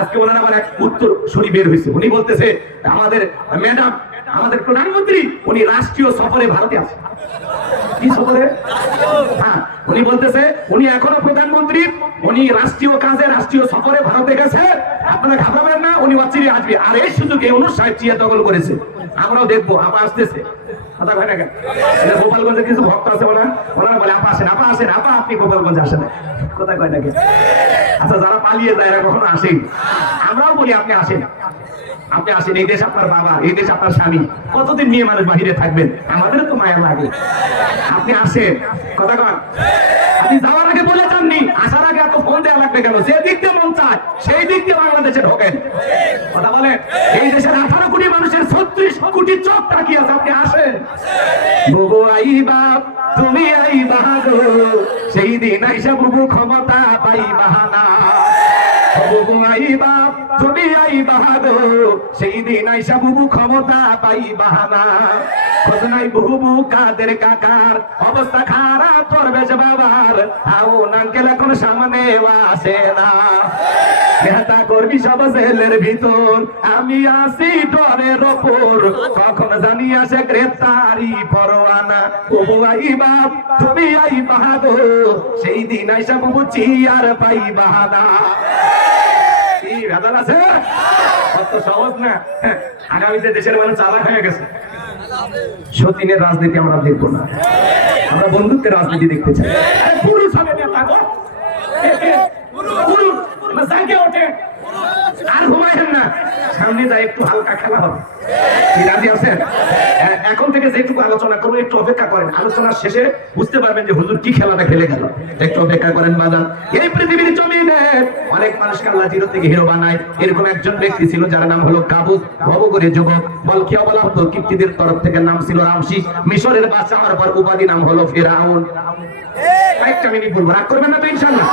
আজকে ওনার আমার এক উত্তর সরি বের হয়েছে, উনি বলতেছে আমাদের ম্যাডাম, আমাদের প্রধানমন্ত্রী উনি রাষ্ট্রীয় সফরে ভারতে আছে। কি সফরে? হ্যাঁ, উনি বলতেছে উনি এখনো প্রধানমন্ত্রী, উনি রাষ্ট্রীয় কাজে রাষ্ট্রীয় সফরে ভারতে গেছে। আপনারা ঘাবড়াবেন না, উনি অচিরে আসবে। আর এই সুযোগে অনুষ সাহেব চিয়া দখল করেছে, আমরাও দেখবো। আপা আসতেছে, কথা হয় না কেন? গোপালগঞ্জে কিছু ভক্ত আছে, ওনারা বলে আপা আসেন, আপা আসেন, আপা আপনি গোপালগঞ্জে আসেন, কথা কয় না কেন? আচ্ছা, যারা পালিয়ে যায় এরা কখনো আসেন? আমরাও বলি আপনি আসেন, আপনি আসেন। এই দেশ আপনার বাবা, এই দেশ আপনার স্বামী, কতদিন মেয়ে মানুষ বাহিরে থাকবেন? আমাদের তো মায়া লাগে। আপনি আসেন, কথা কন। আপনি যাওয়ার আগে বলে যাননি, আসার আগে এত ফোন দেওয়া লাগবে কেন? যে দিক দিয়ে মন চায় সেই দিক দিয়ে বাংলাদেশে ঢোকেন। কথা বলে এই দেশের 18 কোটি মানুষের 36 কোটি চোখ তাকিয়ে আছে। আপনি আসেন। বুবু আইবা, তুমি আইবা গো, সেই দিন আইসা বুবু ক্ষমতা পাইবা না। বুবু আইবা, তুমি আইবা গো, সেই দিন আইসা বুবু ক্ষমতা পাইবা না। খোঁজনাই বুবু কাদের কাকার অবস্থা খারাপ করবে যে বাবার, আও নাঙ্কেল এখন সামনে আসে না। নেতা কর্মী সব জেলের ভিতর, আমি আসি ডরের ওপর, কখন জানি আসে গ্রেফতারি পরোয়ানা। বুবু আইবা, তুমি আইবা গো, সেই দিন আইসা বুবু চিয়ার পাইবা না। আছে অত সহজ না। আগামীতে দেশের মানুষ চালাক হয়ে গেছে। সতীনের রাজনীতি আমরা দেখবো না, আমরা বন্ধুত্বের রাজনীতি দেখতে চাই। পুরুষ হবে নেতা গো, পুরুষ জাগে ওঠে, আর ঘুমাইেন না, সামনে যায় একটু হালকা খেলা হবে। রাজি আছেন? এখন থেকে যেটুকু আলোচনা করবো একটু অপেক্ষা করেন, আলোচনার শেষে বুঝতে পারবেন যে হুজুর কি খেলাটা খেলে গেল। একটু অপেক্ষা করেন বাজার। এই পৃথিবীর জমিনে অনেক মানুষকে আল্লাহ জিরো থেকে হিরো বানায়। এরকম একজন ব্যক্তি ছিল যার নাম হলো কাবুস, ভবঘুরে যুবক। বলখিয়া বলা হতো, কিপ্তিদের তরফ থেকে নাম ছিল রামসিস। মিশরের বাদশা হওয়ার পর উপাধি নাম হলো ফিরাউন। একটা মিনিট বলবো, রাগ করবেন না তো ইনশাআল্লাহ?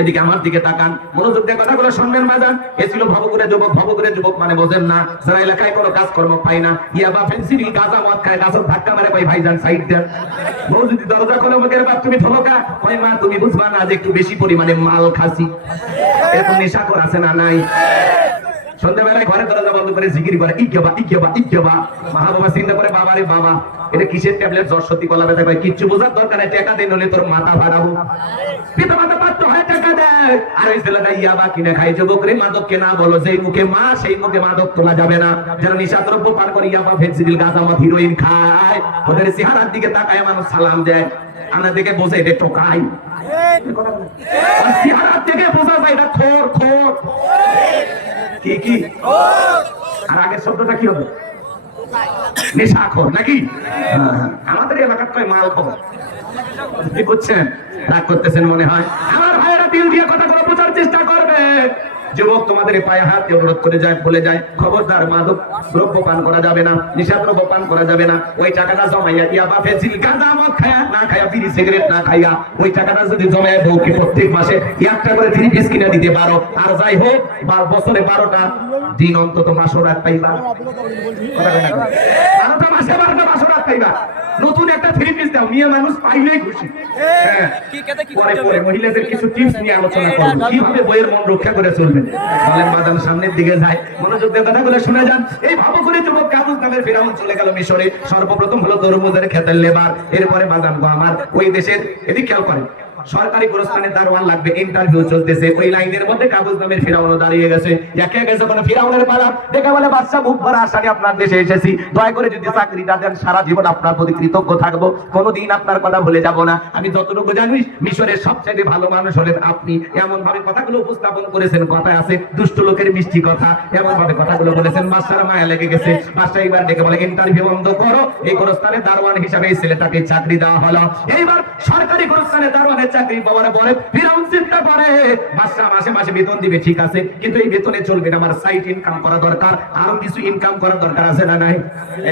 এদিকে আমার দিকে তাকান, মনোযোগ দিয়ে কথাগুলো শুনবেন বাজান। এ ছিল ভবঘুরে যুবক। ভবঘুরে যুবক মানে বোঝেন না, যারা এলাকায় কোনো কাজকর্ম পায় না, ইয়াবা ফেন্সিডিল গাঁজা মদ খায়, গাছের ধাক্কা মারে, কই ভাইজান সাইড দেন। বউ যদি দরজা খোলে, মুখের বাপ তুমি ধমকা, কই মা তুমি বুঝবা না যে একটু বেশি পরিমাণে মাল খাসি। এরকম নেশাখোর আছে না নাই? সন্ধ্যাবেলায় ঘরে দরজা বন্ধ করে জিকির করে, ইজ্ঞবা ইজ্ঞবা ইজ্ঞবা। মা বাবা চিন্তা করে, বাবা রে বাবা, এটা কিসের ট্যাবলেট? জ্বর সত্যি কলা ব্যথা, কিচ্ছু বোঝার দরকার নাই, টাকা দিন হলে তোর মাথা ভাড়াবো। পিতা মাতা বাধ্য হয় টাকা দেয়, আর ওই ছেলেটা ইয়াবা কিনে খাই। যুবকরে মাদককে না বলো, যেই মুখে মা সেই মুখে মাদক তোলা যাবে না। যারা নিশাদ্রব্য পান করে ইয়াবা, ফেন্সিডিল, গাঁজা, মদ, হিরোইন খায়, ওদের চেহারার দিকে তাকায় মানুষ সালাম দেয়, আনা দেখে বোঝে এটা টোকাই। চেহারার থেকে বোঝা যায় এটা খোর। খোর কি আর আগের শব্দটা কি হবে? নেশাখোর নাকি? আমাদের এলাকার তো মাল খবর কি করছেন? রাগ করতেছেন মনে হয়। আমার ভাইয়েরা দিল দিয়ে কথাগুলো বোঝার চেষ্টা করবে। যুবক তোমাদের পায়ে হাত অনুরোধ করে যায়, বলে যায়, খবরদার মাদক দ্রব্য পান করা যাবে না, নিশা দ্রব্য পান করা যাবে না। ওই টাকাটা জমাইয়া ইয়াবা, ফেন্সিডিল, গাঁজা, মদ খায়া না খায়া, বিড়ি সিগারেট না খাইয়া, ওই টাকাটা যদি জমায় বউকে প্রত্যেক মাসে একটা করে 3 পিস কিনে দিতে পারো, আর যাই হোক বছরে 12টা দিন অন্তত মাসরাত পাইবা। 12টা মাসে 12টা মাসরাত পাইবা। নতুন একটা 3 পিস দাও, মেয়ে মানুষ পাইলেই খুশি। পরে মহিলাদের কিছু টিপস নিয়ে আলোচনা করব, কিভাবে বইয়ের মন রক্ষা করে চলবেন। বলেন বাদাম সামনের দিকে যায়, মনোযোগ দিয়ে কথাগুলো শুনে যান। এই ভাব করে যুবক কাবুল নামের ফিরাউন চলে গেল মিশরে। সর্বপ্রথম হলো তরমুজের খেতের লেবার, এরপরে বাদাম গো আমার ওই দেশের। এদিকে খেয়াল করেন, সরকারি গোরস্থানে দারোয়ান লাগবে, ইন্টারভিউ চলতেছে। ওই লাইনের মধ্যে কাবুল নামের ফিরাউনও দাঁড়িয়ে গেছে। একে একে যখন ফিরাউনের পালা দেখে বলে, বাদশা বুক ভরা আশায় আপনার দেশে এসেছি, দয়া করে যদি চাকরিটা দেন সারা জীবন আপনার প্রতি কৃতজ্ঞ থাকবো, কোনোদিন আপনার কথা ভুলে যাব না। আমি যতটুকু জানি মিশরের সবচেয়ে ভালো মানুষ হলেন আপনি। এমন ভাবে কথাগুলো উপস্থাপন করেছেন, কথায় আছে দুষ্ট লোকের মিষ্টি কথা, এমন ভাবে কথাগুলো বলেছেন বাদশার মায়া লেগে গেছে। বাদশা এইবার ডেকে বলে, ইন্টারভিউ বন্ধ করো। এই গোরস্থানে দারোয়ান হিসাবে এই ছেলেটাকে চাকরি দেওয়া হলো। এইবার সরকারি গোরস্থানে দারোয়ানের চাকরি পাওয়ার পরে ফিরাউন চিন্তা করে, বাদশা মাসে মাসে বেতন দিবে ঠিক আছে, কিন্তু এই বেতনে চলবে না, আমার সাইড ইনকাম করা দরকার, আরো কিছু ইনকাম করার দরকার আছে না নাই?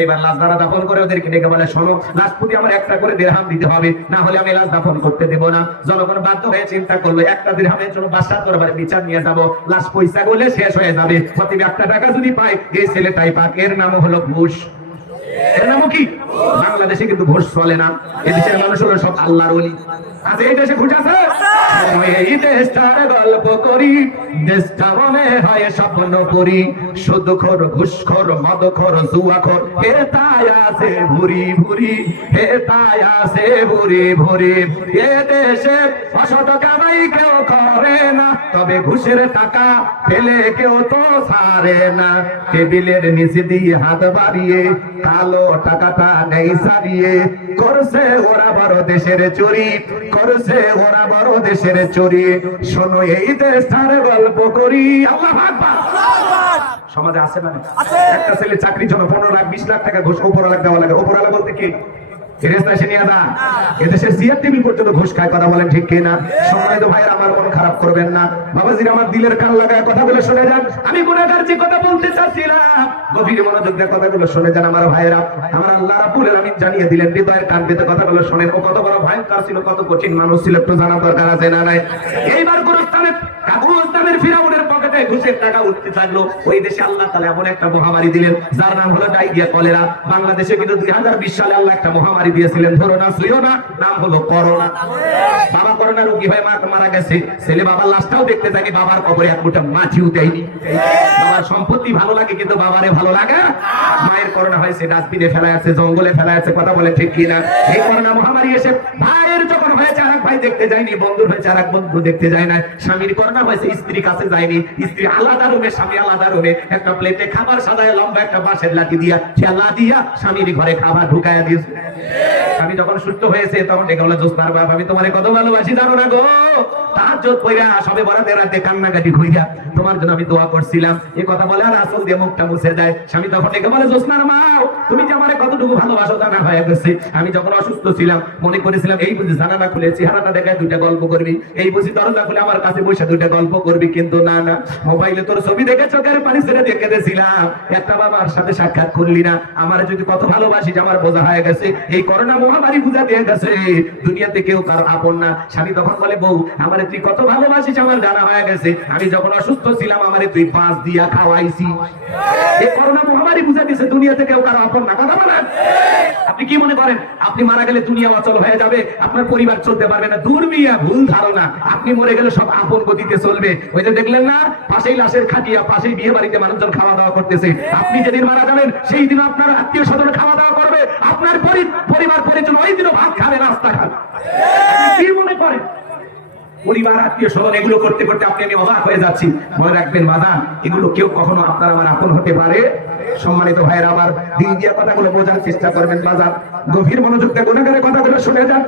এইবার লাশ দ্বারা দাফন করে ওদেরকে ডেকে বলে, শোনো, লাশ প্রতি আমার একটা করে দিরহাম দিতে হবে, না হলে আমি লাশ দাফন করতে দেব না। জনগণ বাধ্য হয়ে চিন্তা করলো, একটা দিরহামের জন্য বাদশার দরবারে বিচার নিয়ে যাব, লাশ পয়সা গুলো শেষ হয়ে যাবে, প্রতি 1 টাকা যদি পায় এই ছেলেটাই পাক। এর নাম হলো ঘুষ। এর নাম কি? বাংলাদেশে কিন্তু ঘুষ চলে না, এদেশের মানুষ হলো সব আল্লাহর ওলি। আচ্ছা, এই দেশে ঘুষ আছে? এই দেশটার গল্প করি, দেশটা মনে হয় স্বপ্ন করি, সুদখোর, ঘুষখোর, মদখোর, জুয়াখোর, হে তাই আছে ভুরি ভুরি, হে তাই আছে ভুরি ভুরি। এ দেশে অসৎ কামাই কেউ করে না, তবে ঘুষের টাকা ফেলে কেউ তো ছাড়ে না। টেবিলের নিচে দিয়ে হাত বাড়িয়ে কালো টাকাটা নেই সারিয়ে, করছে ওরা বড় দেশের চুরি, করছে ওরা বড় দেশের চুরি। শোনো এই দেশটার গল্প করি। আল্লাহু আকবার। সমাজে আছে না? একটা ছেলে চাকরির জন্য 15 লাখ 20 লাখ টাকা ঘুষ উপরওয়ালা দেওয়া লাগে। উপরওয়ালা বলতে কি? এদেশের সিআরটিভি পর্যন্ত ঘুষ খায়। কথা বলেন ঠিক কিনা? সম্মানিত ভাইয়েরা, আমার মন খারাপ করবেন না, বাবাজির আমার দিলের কান লাগায় কথাগুলো শুনে যান। আমি গুনাহগার যে কথা বলতে চাচ্ছিলাম, গভীর মনোযোগ দিয়ে কথাগুলো শুনে যান আমার ভাইয়েরা। আমার আল্লাহ রাব্বুল আলামিন জানিয়ে দিলেন, হৃদয়ের কান পেতে কথাগুলো শুনেন। ও কত বড় ভয়ঙ্কর ছিল, কত কঠিন মানুষ ছিল, একটু জানা দরকার আছে না নাই? এইবার গোরস্থানের কাবুলস্তানের ফিরাউনের পকেটে ঘুষের টাকা উঠতে থাকলো। ওই দেশে আল্লাহ তাআলা এমন একটা মহামারী দিলেন যার নাম হলো ডায়রিয়া, কলেরা। বাংলাদেশে কিন্তু 2020 সালে আল্লাহ একটা মহামারী দিয়েছিলেন, ধরো না ছিল না, নাম হলো করোনা। বাবা করোনা রোগী হয়ে মারা গেছে, ছেলে বাবার লাশটাও দেখতে থাকে, বাবার কবরে এক মুঠা মাটিও দেয়নি। বাবার সম্পত্তি ভালো লাগে কিন্তু বাবারে ভালো লাগে। মায়ের করোনা হয়েছে, ডাস্টবিনে ফেলা আছে, জঙ্গলে ফেলা আছে। কথা বলে ঠিক কিনা? এই করোনা মহামারী এসে ভাইয়ের যখন হয়েছে আরেক ভাই দেখতে যায়নি, বন্ধুর হয়েছে আরেক বন্ধু দেখতে যায় না। স্বামীর করোনা হয়েছে, স্ত্রী কাছে যায়নি, স্ত্রী আলাদা রুমে, স্বামী আলাদা রুমে। একটা প্লেটে খাবার সাজায় লম্বা একটা বাঁশের লাঠি দিয়া ঠেলা দিয়া স্বামীর ঘরে খাবার ঢুকাইয়া দিয়েছে। স্বামী যখন সুস্থ হয়েছে তখন ডেকে বলে, জোস্তার বাপ, আমি তোমারে কত ভালোবাসি জানো না গো। তাহাজ্জুদ পড়া সবে বরাতের রাতে কান্নাকাটি কইরা তোমার জন্য আমি দোয়া করছিলাম। এই কথা বলে আর আসল দিয়ে মুখটা মুছে দেয়। স্বামী তখন ডেকে বলে, জোস্নার মা, তুমি যে আমারে কতটুকু ভালোবাসো জানা হয়ে গেছে। আমি যখন অসুস্থ ছিলাম মনে করেছিলাম এই বুঝি জানালা খুলে চেহারাটা দেখায় 2টা গল্প করবি, এই বুঝি দরজা খুলে আমার কাছে বসে 2টা গল্প করবি, কিন্তু না না, মোবাইলে তোর ছবি দেখে চোখের পানি ছেড়ে দেখে দিয়েছিলাম, একটা বাবার সাথে সাক্ষাৎ করলি না। আমার যদি কত ভালোবাসিস আমার বোঝা হয়ে গেছে। এই করোনা মহামারী বুঝা দিয়ে গেছে, দুনিয়াতে কেউ কারো আপন না। স্বামী তখন বলে, বউ, আমারে তুই কত ভালোবাসিস আমার জানা হয়ে গেছে। আমি যখন অসুস্থ ছিলাম আমারে তুই 5 দিয়া খাওয়াইছি। এই করোনা মহামারী বুঝা দিয়েছে দুনিয়াতে কেউ কারো আপন না। কথা বলেন, আপনি কি মনে করেন আপনি মারা গেলে দুনিয়া অচল হয়ে যাবে, আপনার পরিবার চলতে পারবে না? দুর্মিয়া ভুল ধারণা। আপনি মরে গেলে সব আপন গতিতে চলবে। ওই যে দেখলেন না, পাশেই লাশের খাটিয়া, পাশেই বিয়ে বাড়িতে মানুষজন খাওয়া দাওয়া করতেছে। আপনি যেদিন মারা যাবেন সেই দিন আপনার আত্মীয় স্বজন খাওয়া দাওয়া করবে, আপনার পরিবার পরিজন ওই দিনও ভাত খাবে, নাস্তা খাবে। কি মনে করেন পরিবার, আত্মীয় স্বজন, এগুলো করতে করতে আপনি আমি অবাক হয়ে যাচ্ছি। মনে রাখবেন বাদান, এগুলো কেউ কখনো আপনার আমার আপন হতে পারে। সম্মানিত ভাইয়েরা, আমার দিন দিয়ে কথাগুলো বোঝার চেষ্টা করবেন বাজার, গভীর মনোযোগ দিয়ে গুণাগারের কথাগুলো শুনে যান।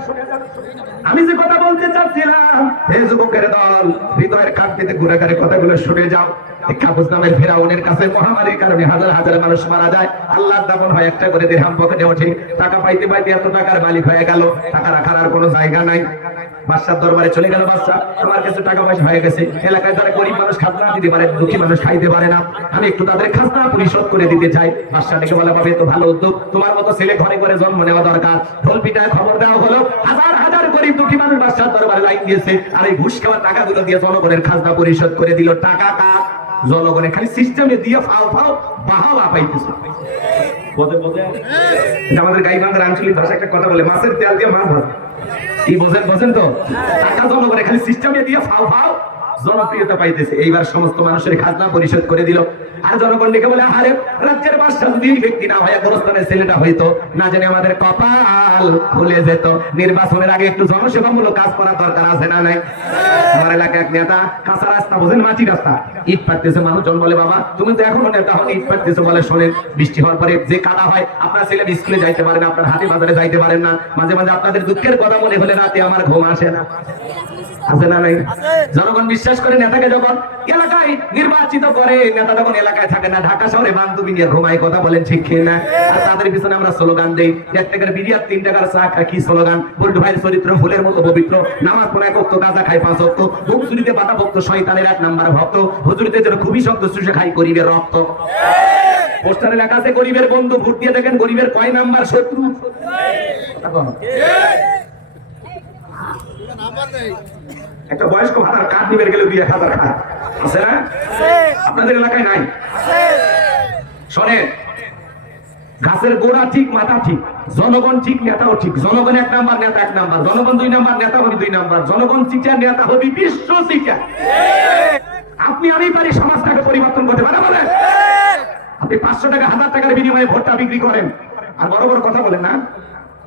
আমি যে কথা বলতে চাচ্ছিলাম, হে যুবকের দল, হৃদয়ের কাঁপতে গুণাগারের কথাগুলো শুনে যাও। কাবুস নামের ফেরাউনের কাছে মহামারীর কারণে হাজার হাজার মানুষ মারা যায়। আল্লাহর দাপন হয়, একটা করে দিরহাম পকেটে ওঠে। টাকা পাইতে পাইতে এত টাকার মালিক হয়ে গেল, টাকা রাখার আর কোনো জায়গা নাই। বাদশার দরবারে চলে গেল, বাদশা আমার কাছে টাকা পয়সা হয়ে গেছে, এলাকায় যারা গরিব মানুষ খাজনা দিতে পারে, দুঃখী মানুষ খাইতে পারে না, আমি একটু তাদের খাজনা পরিশোধ করে দিতে চাই। বাদশা ডেকে বলা, পাবে তো ভালো উদ্যোগ, তোমার মতো ছেলে ঘরে ঘরে জন্ম নেওয়া দরকার। ঢোল পিটায় খবর দেওয়া হলো, হাজার হাজার গরিব দুঃখী মানুষ বাদশার দরবারে লাইন দিয়েছে, আর এই ঘুষ খাওয়ার টাকাগুলো দিয়ে জনগণের খাজনা পরিশোধ করে দিল। টাকা কার? জনগণের। খালি সিস্টেমে দিয়ে ফাও ফাও বাহাবা পাইতেছে। আমাদের গাইবান্ধার আঞ্চলিক ভাষা একটা কথা বলে, মাছের তেল দিয়ে মাছ ভাজে। কি বোঝেন তো? টাকা জনগণের খালি সিস্টেমে দিয়ে ফাও ফাও জনপ্রিয়তা পাইতেছে। এইবার সমস্ত মানুষের খাজনা পরিশোধ করে দিল। আর জনগণ ডেকে বলে, আরে রাজ্যের বাদশা যদি ব্যক্তি না হয়, গোরস্থানের ছেলেটা হইতো, না জানি আমাদের কপাল খুলে যেত। নির্বাচনের আগে একটু জনসেবামূলক কাজ করা দরকার আছে না নাই? আমার এলাকায় এক নেতা কাঁচা রাস্তা, বোঝেন, মাটি রাস্তা, ইট পাড়তেছে। মানুষজন বলে, বাবা তুমি তো এখনো নেতা হন, ইট পাড়তেছে। বলে, শোনেন, বৃষ্টি হওয়ার পরে যে কাদা হয়, আপনার ছেলে স্কুলে যাইতে পারে না, আপনার হাটে বাজারে যাইতে পারেন না, মাঝে মাঝে আপনাদের দুঃখের কথা মনে হলে রাতে আমার ঘুম আসে না। আছে না নাই? জনগণ বিশ্বাস করে নেতাকে যখন এলাকায় নির্বাচিত করে, নেতা যখন এলাকায় থাকে না, ঢাকা শহরে বান্ধবী নিয়ে ঘুমায়, কথা বলেন ঠিক না? আর তাদের পিছনে আমরা স্লোগান দেই, 1 টাকার বিড়ি আর 3 টাকার চা খায়। কি স্লোগান? বল্টু ভাইয়ের চরিত্র ফুলের মতো পবিত্র, নামাজ পড়ে 1 ওয়াক্ত, গাঁজা খায় 5 ওয়াক্ত, বুক চুরিতে বাধা ভক্ত, শয়তানের 1 নাম্বার ভক্ত, হুজুরিতে যেন খুবই শব্দ শুষে খাই গরিবের রক্ত। পোস্টারে লেখা আছে, গরিবের বন্ধু, ভোট দিয়ে দেখেন গরিবের কয় নাম্বার শত্রু। একটা বয়স্ক ভাতার কার্ড নিবে গেলে 2-1000 টাকা আছে না? আপনাদের এলাকায় নাই? শোনেন, গাছের গোড়া ঠিক, মাথা ঠিক, জনগণ ঠিক, নেতাও ঠিক। জনগণ 1 নাম্বার, নেতা 1 নাম্বার, জনগণ 2 নাম্বার, নেতা হবে 2 নাম্বার। জনগণ চিটার, নেতা হবে বিশ্ব চিটার। আপনি আমি পারি সমাজটাকে পরিবর্তন করতে পারে বলেন? আপনি 500 টাকা 1000 টাকার বিনিময়ে ভোটটা বিক্রি করেন, আর বড় বড় কথা বলেন না।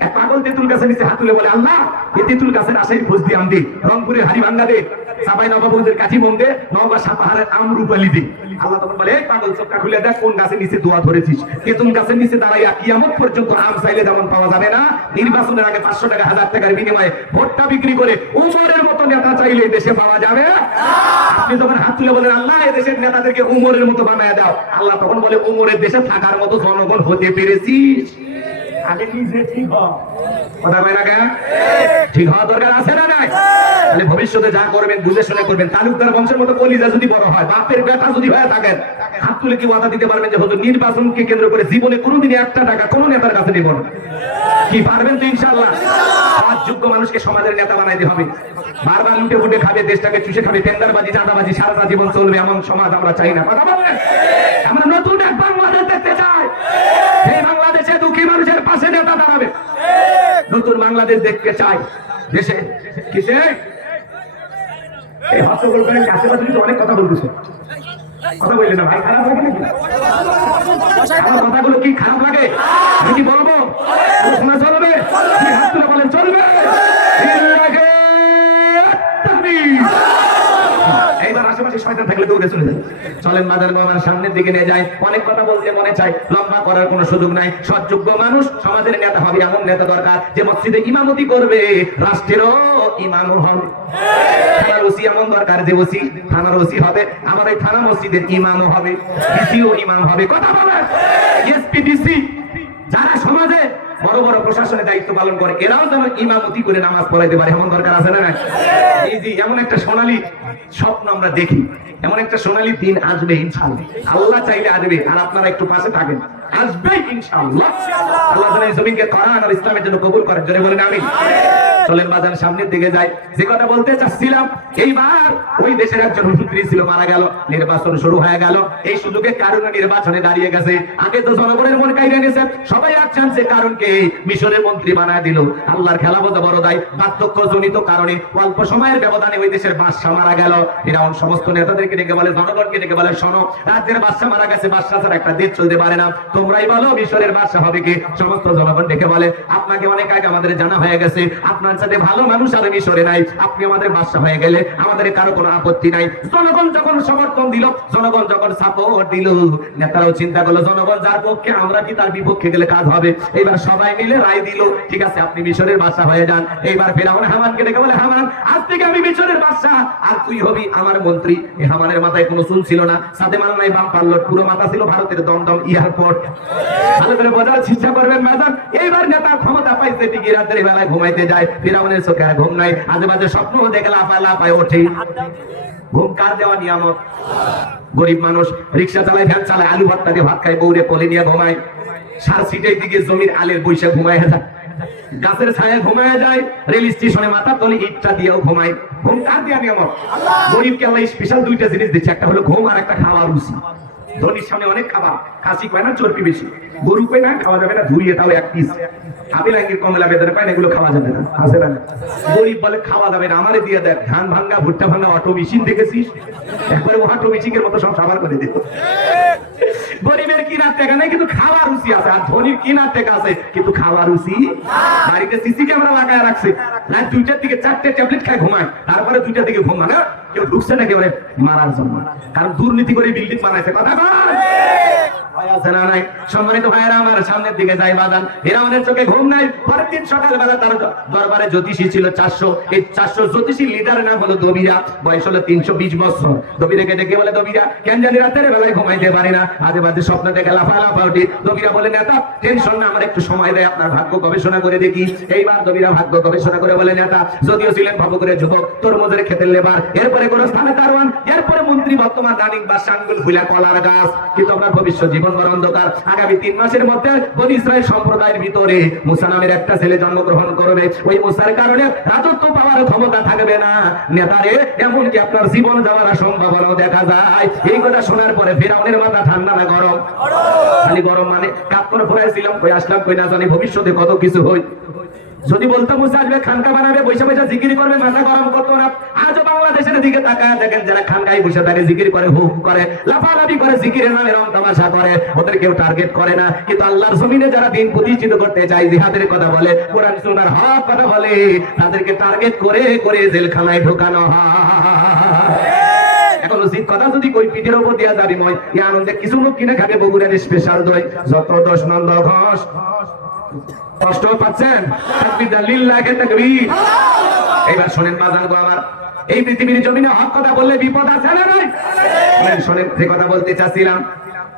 এক পাগল তেঁতুল গাছের নিচে হাত তুলে বলে, আল্লাহ এই তেঁতুল গাছের আশাই খোঁজ দিয়ে আনতে, রংপুরের হাড়িভাঙ্গা দে, চাপাই নবাবগঞ্জের কাঠি মন দে, নওগাঁ সাপাহারের আমরুপালি দে। আল্লাহ তখন বলে, এই পাগল, চোখটা খুলে দেখ কোন গাছের নিচে দোয়া ধরেছিস। তেঁতুল গাছের নিচে দাঁড়াইয়া কিয়ামত পর্যন্ত আম চাইলে যেমন পাওয়া যাবে না, নির্বাচনের আগে 500 টাকা 1000 টাকার বিনিময়ে ভোটটা বিক্রি করে উমরের মতো নেতা চাইলে দেশে পাওয়া যাবে। আপনি যখন হাত তুলে বলেন, আল্লাহ এই দেশের নেতাদেরকে উমরের মতো বানায় দাও, আল্লাহ তখন বলে, উমরের দেশে থাকার মতো জনগণ হতে পেরেছিস? আগে নিজে ঠিক হ। কথা কয় না কেন? ঠিক হওয়া দরকার আছে না নাই? তাহলে ভবিষ্যতে যা করবেন বুঝে শুনে করবেন। তালুকদার বংশের মতো কলিজা যদি বড় হয়, বাপের বেটা যদি হয়ে থাকেন, হাত তুলে কি ওয়াদা দিতে পারবেন যে হুজুর নির্বাচনকে কেন্দ্র করে জীবনে কোনোদিন 1 টাকা কোন নেতার কাছে নেব না? কি পারবেন তো ইনশাআল্লাহ? সমাজ যোগ্য মানুষকে সমাজের নেতা বানাইতে হবে। বারবার লুটে ফুটে খাবে, দেশটাকে চুষে খাবে, টেন্ডারবাজি, চাঁদাবাজি সারাটা জীবন চলবে, এমন সমাজ আমরা চাই না। কথা বলেন? আমরা নতুন এক বাংলাদেশ দেখতে চাই, এই বাংলাদেশে দুঃখী মানুষের পাশে নেতা দাঁড়াবে। নতুন বাংলাদেশ দেখতে চাই। দেশে কিসে এই হস্তগোল করেন, আশেপাশে কিন্তু অনেক কথা বলতেছে। কথা বললেন না ভাই, খারাপ লাগে নাকি? আমার কথাগুলো কি খারাপ লাগে? আমি কি বলবো? শোনা চলবে? হাত তুলে বলেন চলবে? এইবার আশেপাশে শয়তান থাকলে দৌড়ে চলে যায়। চলেন মাদার বাবার সামনের দিকে নিয়ে যায়। অনেক কথা বলতে মনে চাই, লম্বা করার কোনো সুযোগ নাই। সৎযোগ্য মানুষ সমাজের নেতা হবে, এমন নেতা দরকার যে মসজিদে ইমামতি করবে, রাষ্ট্রেরও ইমামও হবে। থানার ওসি এমন দরকার যে ওসি থানার ওসি হবে, আমার এই থানা মসজিদের ইমামও হবে, ডিসিও ইমাম হবে। কথা বলে এসপি ডিসি যারা সমাজে বড় বড় প্রশাসনের দায়িত্ব পালন করে, এরাও যেন ইমামতি করে নামাজ পড়াইতে পারে, এমন দরকার আছে না? এই যে এমন একটা সোনালী স্বপ্ন আমরা দেখি, এমন একটা সোনালী দিন আসবে ইনশাআল্লাহ। আল্লাহ চাইলে আসবে, আর আপনারা একটু পাশে থাকেন, আসবে ইনশাআল্লাহ। আল্লাহ যেন এই জমিনকে কোরআন আর ইসলামের জন্য কবুল করেন, জোরে বলেন আমিন। চলেন বাজার সামনের দিকে যাই। যে কথা বলতে চাচ্ছিলাম, এইবার ওই দেশের একজন মন্ত্রী ছিল, মারা গেল, নির্বাচন শুরু হয়ে গেল। এই সুযোগে কারণে নির্বাচনে দাঁড়িয়ে গেছে। আগে তো জনগণের মন কাইরা গেছে, সবাই আসছেন যে কারণকে মিশরের মন্ত্রী বানায় দিল। আল্লাহর খেলা বোঝা বড় দায়। বার্ধক্য জনিত কারণে অল্প সময়ের ব্যবধানে ওই দেশের বাদশা মারা গেল। ফিরাউন সমস্ত নেতাদেরকে ডেকে বলে, জনগণকে ডেকে বলে, শোনো, রাজ্যের বাদশা মারা গেছে, বাদশা ছাড়া একটা দেশ চলতে পারে না, তোমরাই বলো মিশরের বাদশা হবে কি? সমস্ত জনগণ ডেকে বলে, আপনাকে অনেক আগে আমাদের জানা হয়ে গেছে, আপনার সাথে ভালো মানুষ আর মিশরে নাই, আপনি আমাদের বাদশা হয়ে গেলে আমাদের কারো কোনো আপত্তি নাই। জনগণ যখন সমর্থন দিল, জনগণ যখন সাপোর্ট দিল, নেতারাও চিন্তা করলো জনগণ যার পক্ষে আমরা কি তার বিপক্ষে গেলে কাজ হবে। এইবার সবাই মিলে রায় দিল, ঠিক আছে আপনি মিশরের বাদশা হয়ে যান। এইবার ফেরাউন হামানকে ডেকে বলে, হামান আজ থেকে আমি মিশরের বাদশা, আর তুই হবি আমার মন্ত্রী। এই হামানের মাথায় কোনো চুল ছিল না, সাথে মাল নাই বাম পাল্লট, পুরো মাথা ছিল ভারতের দমদম এয়ারপোর্ট। ভালো করে বোঝার চেষ্টা করবেন বাজান। এইবার নেতা ক্ষমতা পাইছে ঠিকই, রাতের বেলায় ঘুমাইতে যায়, ফেরাউনের চোখে আর ঘুম নাই, আজে বাজে স্বপ্ন দেখে লাফায় লাফায় ওঠে। ঘুম কার দেওয়া নিয়ামত? গরিব মানুষ রিক্সা চালায়, ভ্যান চালায়, আলু ভর্তা দিয়ে ভাত খায়, বউরে কোলে নিয়ে ঘুমায়, সার সিটের দিকে জমির আলের বৈশাখ ঘুমায় যায়, গাছের ছায়া ঘুমায় যায়, রেল স্টেশনে মাথা তলে ইটটা দিয়েও ঘুমায়। ঘুম কার দেওয়া নিয়ামত? গরিবকে আল্লাহ স্পেশাল দুইটা জিনিস দিচ্ছে, একটা হলো ঘুম আর একটা খাওয়ার রুচি। ধনির সামনে অনেক খাবার, খাসি কয় না চর্বি বেশি, গরু কয় না খাওয়া যাবে না, ধুইয়ে তাও এক পিস, আবিলাঙ্গির কমলা বেদনে পায় না, এগুলো খাওয়া যাবে না, আছে না? গরিব বলে খাওয়া যাবে না, আমারে দিয়ে দেখ, ধান ভাঙ্গা ভুট্টা ভাঙ্গা অটো মেশিন দেখেছিস, একবারে অটো মেশিনের মতো সব খাবার করে দিত। গরিবের কিনার টাকা নেই কিন্তু খাওয়ার রুচি আছে, আর ধনির কিনার টাকা আছে কিন্তু খাওয়ার রুচি। বাড়িতে সিসি ক্যামেরা লাগায় রাখছে, রাত 2টার দিকে 4টে ট্যাবলেট খায় ঘুমায়, তারপরে 2টার দিকে ঘুম ভাঙে, কেউ ঢুকছে না একেবারে মারার জন্য, কারণ দুর্নীতি করে বিল্ডিং বানাইছে। কথা সম্মানিত ভাইয়েরা আমার, সামনের দিকে যাই বাদান, ফেরাউনের চোখে ঘুম নাই। পরের দিন সকালবেলা তার দরবারে জ্যোতিষী ছিল 400, এই 400 জ্যোতিষী লিডারের নাম হলো দবিরা, বয়স হলো 320 বছর। দবিরাকে ডেকে বলে, দবিরা কেন জানি রাতের বেলায় ঘুমাইতে পারি না, আজে বাজে স্বপ্ন দেখে লাফা উঠি। দবিরা বলে, নেতা টেনশন না, আমার একটু সময় দেয়, আপনার ভাগ্য গবেষণা করে দেখি। এইবার দবিরা ভাগ্য গবেষণা করে বলে, নেতা যদিও ছিলেন ভাবো করে যুবক, তরমুজের খেতের লেবার, এরপরে কোন স্থানে দারোয়ান, এরপরে মন্ত্রী, বর্তমান রানিং বা সাঙ্গুল ফুলা কলার গাছ, কিন্তু আপনার ভবিষ্যৎ জীবন বড় অন্ধকার। আগামী 3 মাসের মধ্যে বনি ইসরাইল সম্প্রদায়ের ভিতরে মুসা নামের একটা ছেলে জন্মগ্রহণ করবে, ওই মুসার কারণে রাজত্ব পাওয়ার ক্ষমতা থাকবে না। নেতারে এমনকি আপনার জীবন যাওয়ার সম্ভাবনাও দেখা যায়। এই কথা শোনার পরে ফেরাউনের মাথা ঠান্ডা না গরম? খালি গরম, মানে কাপড় ফুরাইছিলাম, কই আসলাম, কই না জানি ভবিষ্যতে কত কিছু হই। যদি বলতো মুসা আসবে, খানকা বানাবে, বৈশা বৈশা জিকির করবে, মাথা গরম করতো না। আজও বাংলাদেশের দিকে তাকায় দেখেন, যারা খানকায় বসে থাকে, জিকির করে, হুক করে, লাফালাফি করে, জিকিরের নামে রং তামাশা করে, ওদের কেউ টার্গেট করে না। কিন্তু আল্লাহর জমিনে যারা দিন প্রতিষ্ঠিত করতে চায়, জিহাদের কথা বলে, কোরআন সুন্নাহর হক কথা বলে, তাদেরকে টার্গেট করে করে জেলখানায় ঢোকানো হয়। এখন উচিত কথা যদি কই, পিঠের উপর দেওয়া যাবে ময়, এই আনন্দে কিছু লোক কিনে খাবে বগুড়ার স্পেশাল দই, যত দোষ নন্দ ঘোষ। কষ্ট পাচ্ছেন? এবার শোনেন বাজান গো আমার, এই পৃথিবীর জমিনে হক কথা বললে বিপদ আছে না নাই? শোনেন যে কথা বলতে চাচ্ছিলাম।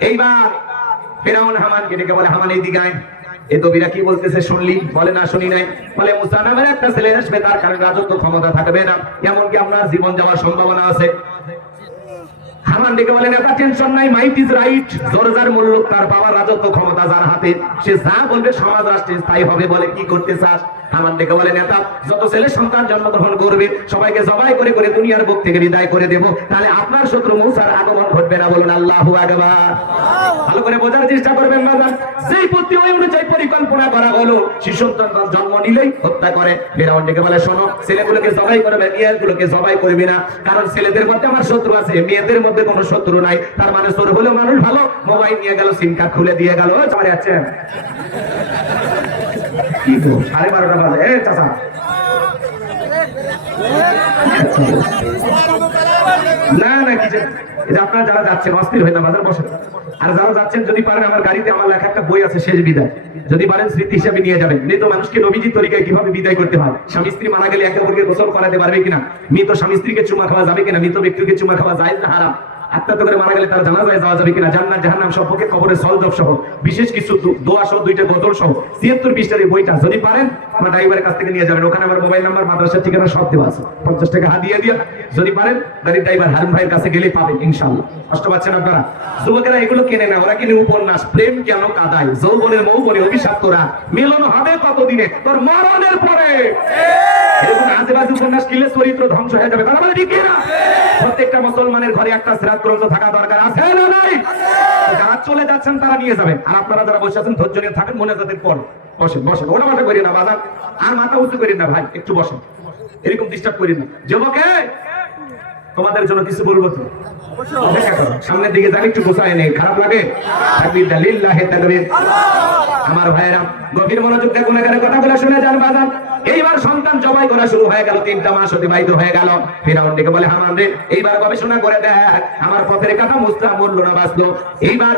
এইবার ফেরাউন হামানকে ডেকে বলে, হামান এই দিকে আয়। এ দবিরা কি বলতেছে শুনলি? বলে না শুনি নাই। বলে মুসা নামের একটা ছেলে আসবে, তার কারণে রাজত্ব ক্ষমতা থাকবে না, এমনকি আপনার জীবন যাওয়ার সম্ভাবনা আছে। হামান ডেকে বলেন, একটা টেনশন নাই, মাইট ইজ রাইট, জোরজার মূল্য তার পাওয়ার রাজত্ব ক্ষমতা যার হাতে, সে যা বলবে সমাজ রাষ্ট্রে স্থায়ী হবে। বলে কি করতে চাস? হামান ডেকে বলে, নেতা যত ছেলে সন্তান জন্মগ্রহণ করবে সবাইকে জবাই করে করে দুনিয়ার বুক থেকে বিদায় করে দেব, তাহলে আপনার শত্রু মুসার আগমন ঘটবে না। বলুন আল্লাহু আকবার। ভালো করে বোঝার চেষ্টা করবেন বাবা, সেই বুদ্ধি ওই অনুযায়ী পরিকল্পনা করা হলো। শিশু সন্তান জন্ম নিলেই হত্যা করে। ফেরাউন ডেকে বলে, শোনো, ছেলেগুলোকে জবাই করবে, মেয়েগুলোকে জবাই করবি না, কারণ ছেলেদের মধ্যে আমার শত্রু আছে, মেয়েদের মধ্যে কোনো শত্রু নাই। তার মানে তোর হলো মানুষ ভালো, মোবাইল নিয়ে গেল, সিম কার্ড খুলে দিয়ে গেল, চলে যাচ্ছে। কি গো 12:30 বাজে, এ চাচা না না কিছু, এটা আপনারা যারা যাচ্ছেন অস্থির হয়ে না, বাজার বসে। আর যারা যাচ্ছেন যদি পারেন, আমার গাড়িতে আমার লেখা একটা বই আছে, শেষ বিদায়, যদি পারেন স্মৃতি হিসাবে নিয়ে যাবেন। মৃত মানুষকে নবীজির তরিকায় কিভাবে বিদায় করতে হয়, স্বামী স্ত্রী মারা গেলে একে অপরকে গোসল করাতে পারবে কিনা, মৃত স্বামী স্ত্রীকে চুমা খাওয়া যাবে কিনা, মৃত ব্যক্তিকে চুমা খাওয়া যায় না হারাম, আত্মহত্যা করে মারা গেলে তার জানাজায় যাওয়া যাবে কিনা, জান্নাত জাহান্নাম সম্পর্কে কবরের সলজব সহ বিশেষ কিছু দোয়া সহ 2টা গজল সহ 76 পৃষ্ঠার এই বইটা যদি পারেন আমার ড্রাইভারের কাছ থেকে নিয়ে যাবেন। ওখানে আমার মোবাইল নাম্বার, মাদ্রাসার ঠিকানা সব দেওয়া আছে। 50 টাকা হাদিয়া দিয়ে যদি পারেন গাড়ির ড্রাইভার হারুন ভাইয়ের কাছে গেলেই পাবেন ইনশাআল্লাহ। কষ্ট পাচ্ছেন আপনারা? যুবকেরা এগুলো কেনে না, ওরা কিনে উপন্যাস, প্রেম কেন কাদায়, যৌবনের মৌবনে অভিশাপ্তরা, মিলন হবে কতদিনে, তোর মরণের পরে। এরকম আজেবাজে উপন্যাস কিনলে চরিত্র ধ্বংস হয়ে যাবে। তারা বলে ঠিক না? প্রত্যেকটা মুসলমানের ঘরে একটা সিরাত গ্রন্থ থাকা দরকার আছে না নাই? যারা চলে যাচ্ছেন তারা নিয়ে যাবেন, আর আপনারা যারা বসে আছেন ধৈর্য নিয়ে থাকেন, মনে যাদের পর বসেন বসেন, ওটা মাথা করি না বাজার, আর মাথা উঁচু করি না ভাই, একটু বসেন, এরকম ডিস্টার্ব করি না। যুবকে তোমাদের জন্য কিছু বলবো তো, অপেক্ষা করো, সামনের দিকে যান, একটু গোছায় নেই, খারাপ লাগে? তাকবীর লিল্লাহি তাকবীর। আমার ভাইরা গভীর মনোযোগ দিয়ে গুনাহগারে কথাগুলো শুনে যান বাজান। এইবার সন্তান জবাই করা শুরু হয়ে গেল, 3টা মাস অতিবাহিত হয়ে গেল। ফিরাউন ডেকে বলে, হামান রে, এইবার গবেষণা করে দেখ আমার পথের কাটা মুসা মরলো না বাঁচলো। এইবার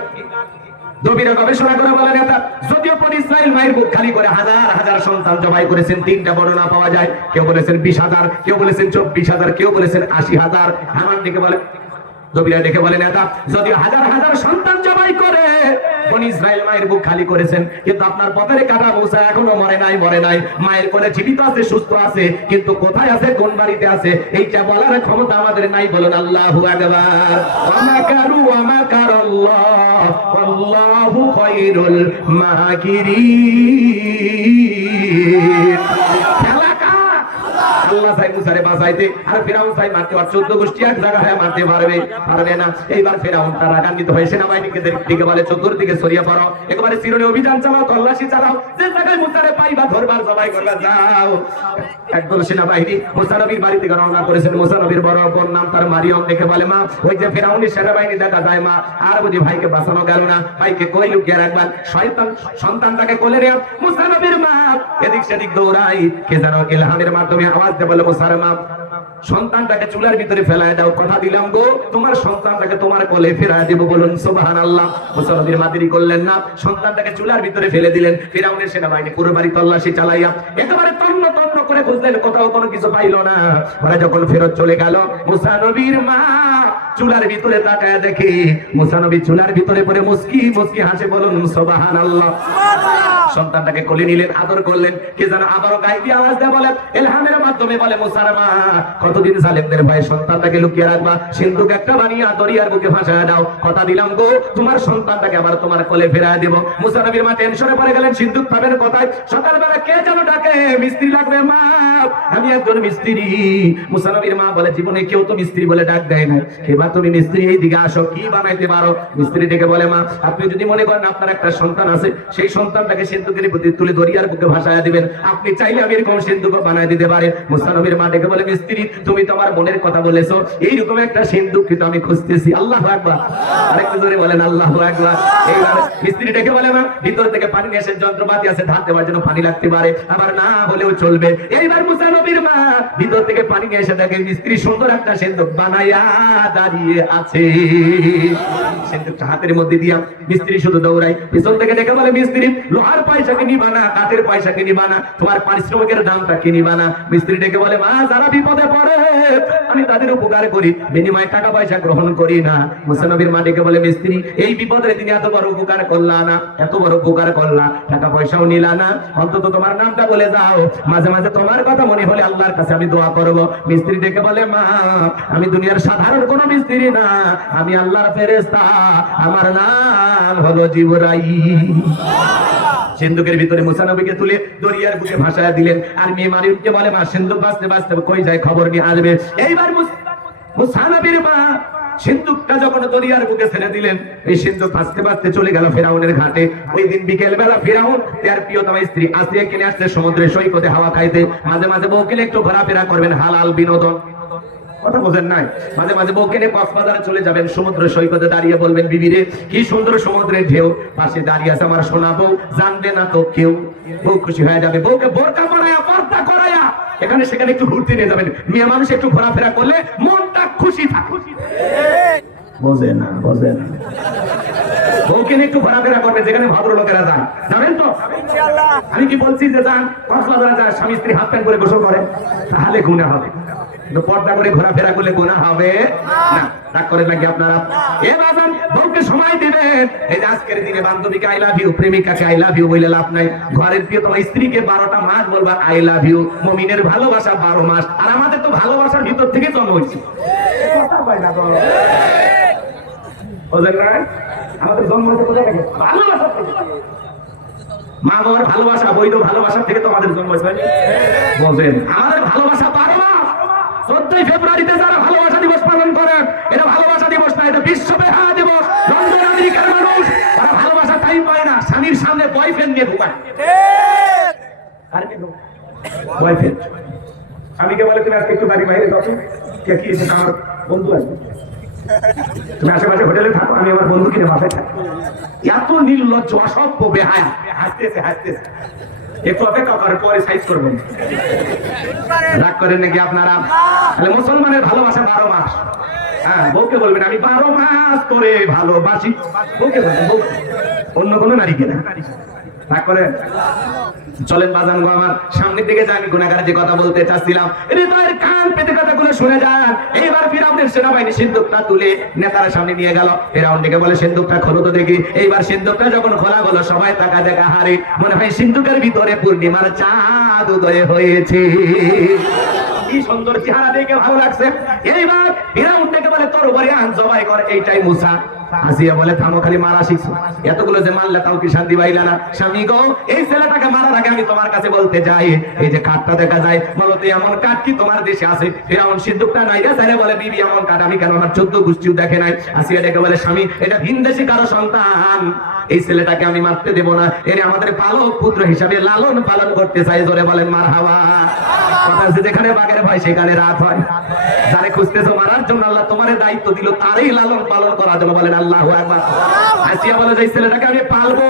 নবীরা গবেষণা করে বলেন, এটা যদিও বনি ইসরাইল মায়ের বুক খালি করে হাজার হাজার সন্তান জবাই করেছেন, 3টা বর্ণনা পাওয়া যায়। কেউ বলেছেন 20,000, কেউ বলেছেন 24,000, কেউ বলেছেন 80,000। হামান ডেকে বলে, নবীরা ডেকে বলেন, এটা যদিও হাজার হাজার সন্তান জবাই করে বনি ইসরাইল মায়ের বুক খালি করেছেন, কিন্তু আপনার পথের কাটা মুসা এখনো মরে নাই। মায়ের কোলে জীবিত আছে, সুস্থ আছে, কিন্তু কোথায় আছে, কোন বাড়িতে আছে, এইটা বলার ক্ষমতা আমাদের নাই। বলুন আল্লাহু আকবার। ওয়া মাকারু ওয়া মাকারাল্লাহ ওয়াল্লাহু খায়রুল মাকিরিন। আল্লাহ চাই মুসারে বাঁচাইতে, আর ফিরাউন চাই মারতে, আর 14 গোষ্ঠী এক জায়গা হয়ে মারতে পারবে না। এইবার ফিরাউন তার রাগান্বিত হয়ে সেনাবাহিনীকে দিকে বলে, চতুর্দিকে ছড়িয়ে পড়ো, একেবারে চিরুনি অভিযান চালাও, তল্লাশি চালাও, যে জায়গায় মুসারে পাইবা ধরবার জবাই করবা যাও। একদল সেনাবাহিনী মুসা নবীর বাড়ি থেকে রওনা করেছেন। মুসা নবীর বড় বোন নাম তার মারিয়ম, দেখে বলে, মা ওই যে ফিরাউনের সেনাবাহিনী দেখা যায় মা, আর বুঝি ভাইকে বাঁচানো গেল না, ভাইকে কই লুকিয়ে রাখবেন। শয়তান সন্তানটাকে কোলে নিয়ে মুসা নবীর মা এদিক সেদিক দৌড়াই, কে যেন ইলহামের মাধ্যমে আওয়াজ দিয়ে বলে, মুসার মা সন্তানটাকে চুলার ভিতরে ফেলায় দাও, কথা দিলাম গো তোমার সন্তানটাকে তোমার কোলে ফেরায় দেব। বলুন সুবহানাল্লাহ। মুসা নবীর মা দেরি করলেন না, সন্তানটাকে চুলার ভিতরে ফেলে দিলেন। ফিরাউনের সেনাবাহিনী পুরো বাড়ি তল্লাশি চালাইয়া একেবারে তন্ন তন্ন করে খুঁজলেন, কোথাও কোনো কিছু পাইল না। ওরা যখন ফেরত চলে গেল, মুসা নবীর মা চুলার ভিতরে তাকায় দেখে মুসা নবী চুলার ভিতরে পড়ে মুস্কি মুস্কি হাসে। বলুন সুবহানাল্লাহ। সন্তানটাকে কোলে নিলেন, আদর করলেন, কে যেন আবারও গাইবি আওয়াজ দিয়ে বলে, ইলহামের মাধ্যমে বলে, মুসার মা কতদিন জালেমদের ভয়ে সন্তানটাকে লুকিয়ে রাখবা, সিন্ধুক একটা বানিয়ে দরিয়ার বুকে ভাসায় দাও, কথা দিলাম গো তোমার সন্তানটাকে আবার তোমার কোলে ফেরায় দেব। মুসা নবীর মা টেনশনে পড়ে গেলেন, সিন্ধুক পাবেন কোথায়? সকালবেলা কে যেন ডাকে, মিস্ত্রি লাগবে মা, আমি একজন মিস্ত্রি। মুসা নবীর মা বলে, জীবনে কেউ তো মিস্ত্রি বলে ডাক দেয় না, এবার তুমি মিস্ত্রি, এই দিকে আসো, কি বানাইতে পারো? মিস্ত্রি ডেকে বলে, মা আপনি যদি মনে করেন আপনার একটা সন্তান আছে, সেই সন্তানটাকে সিন্ধুকের প্রতি তুলে দরিয়ার বুকে ভাসায় দিবেন, আপনি চাইলে আমি এরকম সিন্ধুক বানায় দিতে পারে। মুসা নবীর মা ডেকে বলে, মিস্ত্রি তুমি তো আমার মনের কথা বলেছো, এইরকম একটা সিন্ধুক কিন্তু আমি খুঁজতেছি। আল্লাহু আকবার। আরেকটু জোরে বলেন আল্লাহু আকবার। এইবার মিস্ত্রি ডেকে বলে, মা ভিতর থেকে পানি নিয়ে এসে যন্ত্রপাতি আছে, ধার দেওয়ার জন্য পানি লাগতে পারে, আবার না হলেও চলবে। এইবার মুসা নবীর মা ভিতর থেকে পানি নিয়ে এসে দেখে মিস্ত্রি সুন্দর একটা সিন্ধুক বানাইয়া দাঁড়িয়ে আছে। সিন্ধুকটা হাতের মধ্যে দিয়া মিস্ত্রি শুধু দৌড়াই, পিছন থেকে ডেকে বলে, মিস্ত্রি লোহার পয়সা কিনি বানা, কাঠের পয়সা কিনি বানা, তোমার পারিশ্রমিকের দামটা কিনি বানা। মিস্ত্রি ডেকে বলে, মা যারা বিপদে পড়ে আমি তাদের উপকার করি, বিনিময়ে টাকা পয়সা গ্রহণ করি না। মুসা নবীর মা ডেকে বলে, মিস্ত্রি এই বিপদের দিনে এত বড় উপকার করলা না, এত বড় উপকার করলা, টাকা পয়সাও নিলা না, অন্তত তোমার নামটা বলে যাও, মাঝে মাঝে তোমার কথা মনে হলে আল্লাহর কাছে আমি দোয়া করব। মিস্ত্রি ডেকে বলে, মা আমি দুনিয়ার সাধারণ কোন মিস্ত্রি না, আমি আল্লাহর ফেরেশতা, আমার নাম হলো জিবরাইল। সিন্ধুকের ভিতরে মুসা নবীকে তুলে দরিয়ার বুকে ভাসায় দিলেন। আর মেয়ে মারিয়মকে বলে, মা সিন্ধুক বাঁচতে বাঁচতে কই যায় খবর নিয়ে আসবে। এইবার মুসা নবীর মা সিন্ধুকটা যখন দরিয়ার বুকে ছেড়ে দিলেন, এই সিন্ধুক ভাসতে ভাসতে চলে গেল ফিরাউনের ঘাটে। ওই দিন বিকেল বেলা ফিরাউন তার প্রিয়তমা স্ত্রী আসিয়া কিনে আসছে সমুদ্রের সৈকতে হাওয়া খাইতে। মাঝে মাঝে বউকে একটু ঘোরাফেরা করবেন, হালাল বিনোদন, কথা বোঝেন নাই? মাঝে মাঝে বউকে নিয়ে কক্সবাজারে চলে যাবেন, সমুদ্র সৈকতে দাঁড়িয়ে বলবেন, বিবিরে কি সুন্দর সমুদ্রের ঢেউ, পাশে দাঁড়িয়ে আছে আমার সোনা বউ, জানবে না তো কেউ। বউ খুশি হয়ে যাবে, বউকে বোরকা পরায়া পর্দা করায়া এখানে সেখানে একটু ঘুরতে নিয়ে যাবেন। মেয়ে মানুষ একটু ঘোরাফেরা করলে মনটা খুশি থাকে। বোঝে না বউকে নিয়ে একটু ঘোরাফেরা করবে, যেখানে ভদ্রলোকেরা যায়, যাবেন তো? আমি কি বলছি যে যান কক্সবাজারে যায়, স্বামী স্ত্রী হাত প্যান্ট করে গোসল করে, তাহলে গুনাহ হবে, কিন্তু পর্দা করে ঘোরাফেরা করলে গুনাহ হবে না। রাগ করেন নাকি আপনারা? এ বাজান বউকে সময় দিবেন। এই যে আজকের দিনে বান্ধবীকে আই লাভ ইউ, প্রেমিকাকে আই লাভ ইউ বলে লাভ নাই। ঘরের প্রিয়তমা স্ত্রীকে 12টা মাস বলবা আই লাভ ইউ। মুমিনের ভালোবাসা 12 মাস, আর আমাদের তো ভালোবাসার ভিতর থেকে জন্ম হয়েছে। কথা কয় না তো? বুঝেন না? আমাদের জন্ম হয়েছে কোথা থেকে? ভালোবাসা থেকে। মা বাবার ভালোবাসা, বৈধ ভালোবাসা থেকে তো আমাদের জন্ম হয়েছে। বুঝেন, আমাদের ভালোবাসা 12 মাস। 14 ফেব্রুয়ারিতে যারা ভালোবাসা দিবস পালন করেন, এটা ভালোবাসা দিবস না, এটা বিশ্ব বেহায়া দিবস। লন্ডন আমেরিকার মানুষ তারা ভালোবাসা টাইম পায় না, স্বামীর সামনে বয়ফ্রেন্ড নিয়ে ঘুমায়। আর কি তুমি আশেপাশে হোটেলে থাকো, আমি আমার বন্ধু কিনে বাসায় থাকি। এত নির্লজ্জ অসভ্য বেহায়া, হাসতেছে হাসতেছে। একটু অপেক্ষা করার পরে সাইজ করবেন। রাগ করেন নাকি আপনারা? তাহলে মুসলমানের ভালোবাসা 12 মাস। হ্যাঁ, বউকে বলবেন আমি 12 মাস করে ভালোবাসি। বউকে বলবেন, অন্য কোনো নারীকে না। রাগ করেন? চলেন বাজান গো আমার, সামনের দিকে যাই। আমি গুনাহগার যে কথা বলতে চাচ্ছিলাম, হৃদয়ের কান পেতে কথাগুলো শুনে যান। এইবার ফিরাউনের সেনাবাহিনী সিন্দুকটা তুলে নেতারা সামনে নিয়ে গেল। ফিরাউন ডেকে বলে সিন্দুকটা খোলো তো দেখি। এইবার সিন্দুকটা যখন খোলা হলো, সবাই তাকা দেখা হারে, মনে হয় সিন্দুকের ভিতরে পূর্ণিমার চাঁদ উদয় হয়েছে। কি সুন্দর চেহারা, দেখে ভালো লাগছে। এইবার ফিরাউন ডেকে বলে তোর উপরে আন, জবাই কর। এইটাই মুসা। আসিয়া বলে থামো, খালি মারা শিখছো, এতগুলো যে মারলে তাও কি শান্তি পাইলে না? স্বামী গো, এই ছেলেটাকে মারার আগে আমি তোমার কাছে বলতে যাই, এই যে কাঠটা দেখা যায়, বলো তো এমন কাঠ কি তোমার দেশে আছে? ফিরাউন সিন্দুকটা নাই রে স্যারে বলে বিবি এমন কাঠ আমি কেন, আমার 14 গোষ্ঠীও দেখে নাই। আসিয়া ডেকে বলে স্বামী, এটা ভিনদেশী কারো সন্তান, এই ছেলেটাকে আমি মারতে দেব না, এর আমাদের পালক পুত্র হিসাবে লালন পালন করতে চাই। জোরে বলেন মারহাবা। কথা আছে, যেখানে বাঘের ভয় সেখানে রাত হয়। যারে খুঁজতেছো মারার জন্য আল্লাহ তোমারে দায়িত্ব দিল, তারই লালন পালন করার জন্য বলেন আল্লাহু আকবার। আসিয়া বলে যে ছেলেটাকে আমি পালবো,